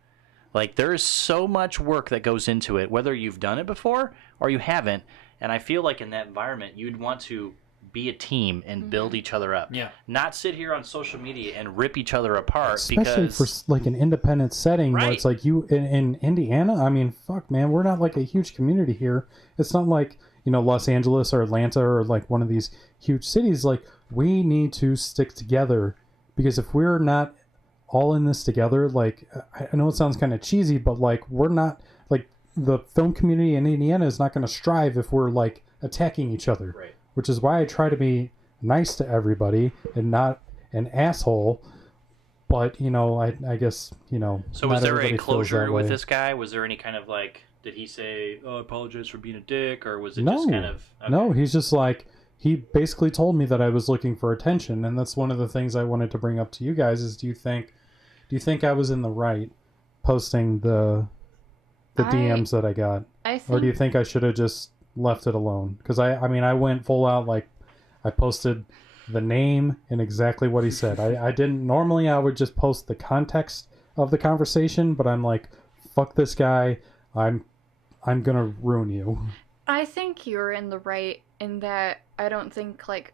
Like there is so much work that goes into it, whether you've done it before or you haven't. And I feel like in that environment, you'd want to be a team and build each other up. Yeah. Not sit here on social media and rip each other apart. especially Because for like an independent setting where Right. it's like you in Indiana. I mean, fuck, man, we're not like a huge community here. It's not like Los Angeles or Atlanta or like one of these huge cities. Like we need to stick together because if we're not all in this together, like I know it sounds kind of cheesy, but like we're not like the film community in Indiana is not going to strive if we're like attacking each other. Right. Which is why I try to be nice to everybody and not an asshole. But I guess So not was there everybody a feels closure that with way. this guy? Was there any kind of like, did he say, "Oh, I apologize for being a dick," or was it No, just kind of? Okay. no. He's just like he basically told me that I was looking for attention, and that's one of the things I wanted to bring up to you guys. Is do you think I was in the right posting the DMs that I got, I think or do you think I should have just left it alone? Because I mean I went full out, like I posted the name and exactly what he said. I didn't normally. I would just post the context of the conversation, but I'm like, fuck this guy. I'm gonna ruin you. I think you're in the right in that I don't think like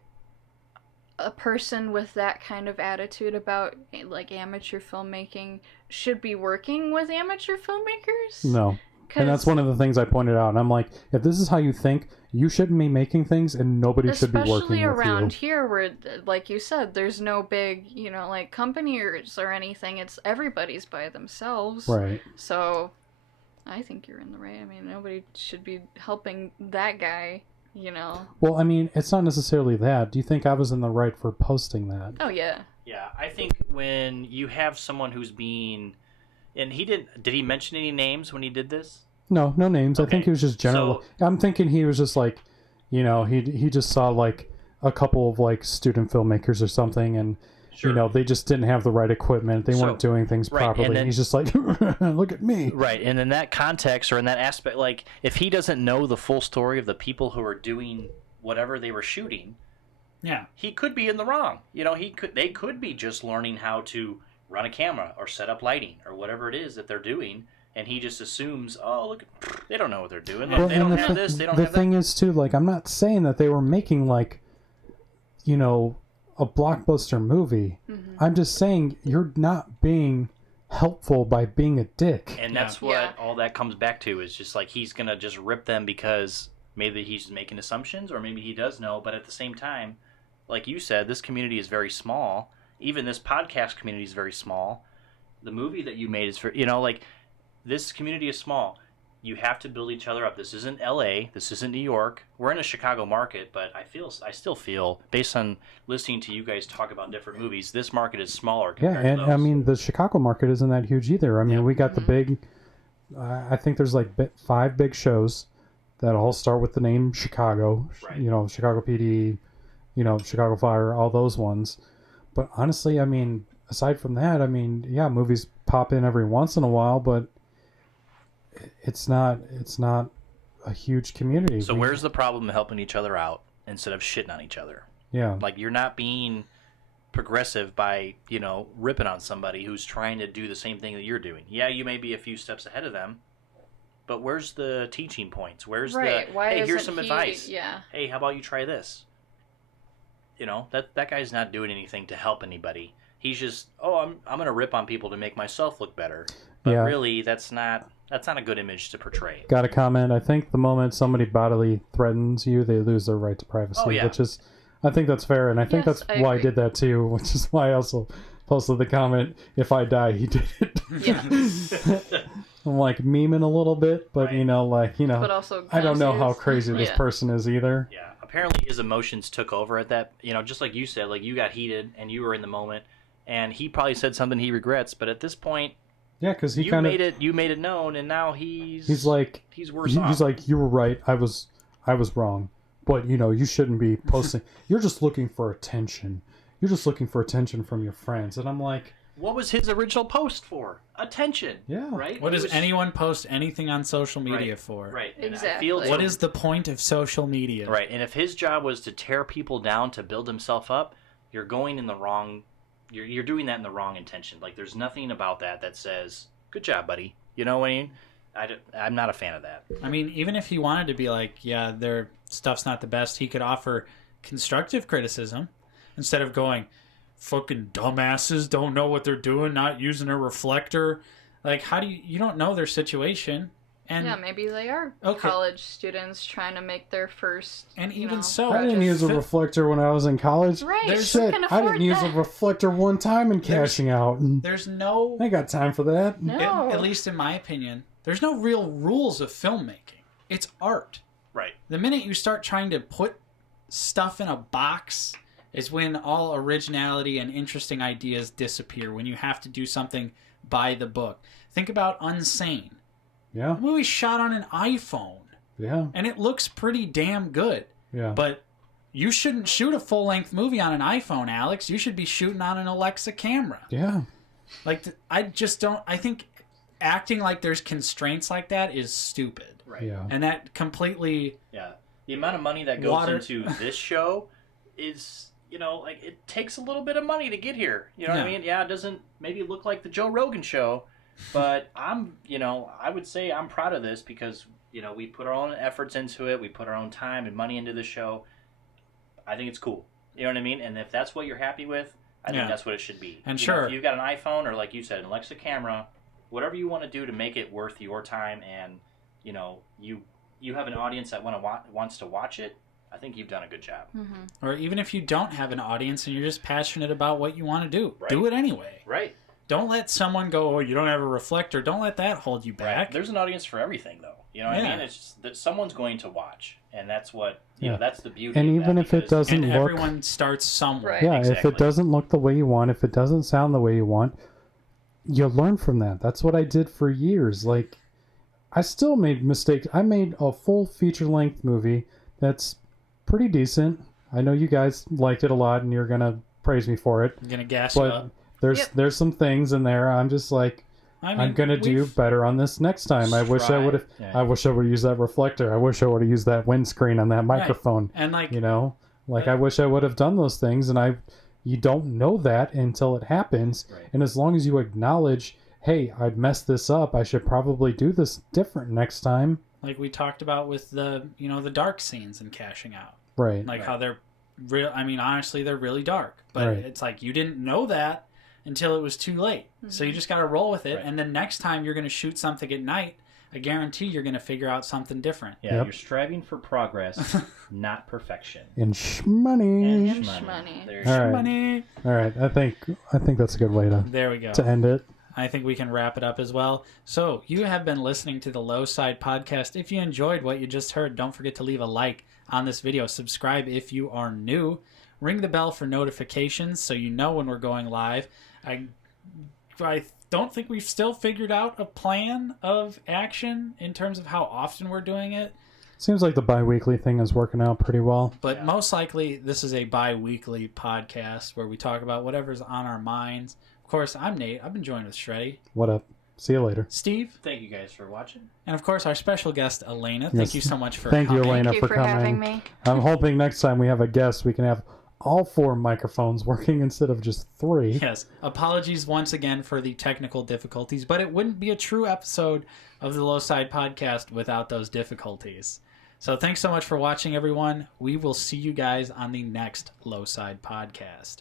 a person with that kind of attitude about like amateur filmmaking should be working with amateur filmmakers. No. And that's one of the things I pointed out. And I'm like, if this is how you think, you shouldn't be making things, and nobody should be working with you. Especially around here, where, like you said, there's no big, like companies or anything. It's everybody's by themselves. Right. So, I think you're in the right. I mean, nobody should be helping that guy. Well, I mean, it's not necessarily that. Do you think I was in the right for posting that? Oh yeah. Yeah, I think when you have someone who's being, and did he mention any names when he did this? No names. Okay. I think he was just general. I'm thinking he was just like, he just saw like a couple of like student filmmakers or something, and Sure. they just didn't have the right equipment. They weren't doing things properly. And then, he's just like, look at me. Right, and in that context or in that aspect, like if he doesn't know the full story of the people who are doing whatever they were shooting, he could be in the wrong. They could be just learning how to run a camera or set up lighting or whatever it is that they're doing, and he just assumes, oh look, they don't know what they're doing. They don't have this. They don't have that. The thing is too, like, I'm not saying that they were making like, a blockbuster movie. Mm-hmm. I'm just saying you're not being helpful by being a dick. And that's what all that comes back to, is just like he's gonna just rip them because maybe he's making assumptions, or maybe he does know, but at the same time, like you said, this community is very small. Even this podcast community is very small. The movie that you made is for, like, this community is small. You have to build each other up. This isn't LA. This isn't New York. We're in a Chicago market, but I still feel, based on listening to you guys talk about different movies, this market is smaller compared to those. I mean, the Chicago market isn't that huge either. I mean, we got the big, I think there's like 5 big shows that all start with the name Chicago. Right. Chicago PD, Chicago Fire, all those ones. But honestly, I mean, aside from that, I mean, movies pop in every once in a while, but it's not a huge community. So where's the problem in helping each other out instead of shitting on each other? Yeah. Like, you're not being progressive by, ripping on somebody who's trying to do the same thing that you're doing. Yeah, you may be a few steps ahead of them, but where's the teaching points? Where's hey, here's some advice. Yeah. Hey, how about you try this? That guy's not doing anything to help anybody. He's just, I'm going to rip on people to make myself look better. But really, that's not a good image to portray. Got a comment. I think the moment somebody bodily threatens you, they lose their right to privacy, which is, I think that's fair, and I think that's why I did that too, which is why I also posted the comment, if I die, he did it. Yeah. I'm like memeing a little bit, but but also I don't know how crazy this person is either. Yeah. Apparently his emotions took over at that, just like you said, like you got heated and you were in the moment, and he probably said something he regrets, but at this point, yeah, because you made it known, and now he's worse off. He's like, you were right, I was wrong, but you shouldn't be posting. You're just looking for attention. You're just looking for attention from your friends, and I'm like, what was his original post for? Attention. Yeah. Right. What does anyone post anything on social media for? Right. Exactly. What is the point of social media? Right. And if his job was to tear people down to build himself up, you're going in the wrong. You're doing that in the wrong intention. Like, there's nothing about that says, "Good job, buddy." You know what I mean? I'm not a fan of that. I mean, even if he wanted to be like, yeah, their stuff's not the best, he could offer constructive criticism instead of going, fucking dumbasses don't know what they're doing, not using a reflector. Like, how do you don't know their situation? And yeah, maybe they are college students trying to make their first. And even so, I didn't use a reflector when I was in college. Right, shit, I didn't use a reflector one time in cashing out. There's no. I ain't got time for that. No. At least in my opinion, there's no real rules of filmmaking. It's art. Right. The minute you start trying to put stuff in a box is when all originality and interesting ideas disappear, when you have to do something by the book. Think about Unsane. Yeah. The movie's shot on an iPhone. Yeah. And it looks pretty damn good. Yeah. But you shouldn't shoot a full-length movie on an iPhone, Alex. You should be shooting on an Alexa camera. Yeah. Like, I just don't... I think acting like there's constraints like that is stupid. Right. Yeah. And that completely... Yeah. The amount of money that goes into this show is... like, it takes a little bit of money to get here. You know what I mean? Yeah, it doesn't maybe look like the Joe Rogan show, but I would say I'm proud of this because, we put our own efforts into it. We put our own time and money into the show. I think it's cool. You know what I mean? And if that's what you're happy with, I think that's what it should be. And if you've got an iPhone or, like you said, an Alexa camera, whatever you want to do to make it worth your time and you know, you have an audience that wants to watch it, I think you've done a good job. Or even if you don't have an audience and you're just passionate about what you want to do, Right. do it anyway. Right. Don't let someone go, oh, you don't have a reflector. Don't let that hold you back. Right. There's an audience for everything, though. You know what I mean? It's just that someone's going to watch, and that's what you know. That's the beauty. And of even that, if it doesn't And look, everyone starts somewhere. Right. yeah, Exactly. if it doesn't look the way you want, if it doesn't sound the way you want, you'll learn from that. That's what I did for years. Like, I still made mistakes. I made a full feature-length movie that's pretty decent. I know you guys liked it a lot, and you're gonna praise me for it. I'm going to gas you But up. there's some things in there I'm just like, I'm gonna do better on this next time. I wish I would have. Yeah. I wish I would have used that reflector. I wish I would have used that windscreen on that microphone. And like, You know, like I wish I would have done those things, and you don't know that until it happens. Right. And as long as you acknowledge, hey, I'd messed this up. I should probably do this different next time. like we talked about with the, you know, the dark scenes and Cashing Out. Right. Like how they're real. I mean, honestly, they're really dark. But Right. it's like you didn't know that until it was too late. So you just got to roll with it. Right. And then next time you're going to shoot something at night, I guarantee you're going to figure out something different. Yeah, Yep. you're striving for progress, not perfection. And shmoney. And Shmoney. There's All right. Money. All right. I think that's a good way There we go. to end it. I think we can wrap it up as well. So, you have been listening to the Low Side Podcast. If you enjoyed what you just heard, don't forget to leave a like on this video. Subscribe if you are new. Ring the bell for notifications so you know when we're going live. I don't think we've still figured out a plan of action in terms of how often we're doing it. Seems like the bi-weekly thing is working out pretty well. But most likely, this is a bi-weekly podcast where we talk about whatever's on our minds. Of course, I'm Nate. I've been joined with Shreddy, What up? See you later. Steve, Thank you guys for watching. and of course, our special guest, Alaina. Yes. Thank you so much for Thank you, coming. Alaina, Thank you for for coming. having me. I'm hoping next time we have a guest, we can have all 4 microphones working instead of just 3. Yes. Apologies once again for the technical difficulties, but it wouldn't be a true episode of the Low Side Podcast without those difficulties. So thanks so much for watching, everyone. We will see you guys on the next Low Side Podcast.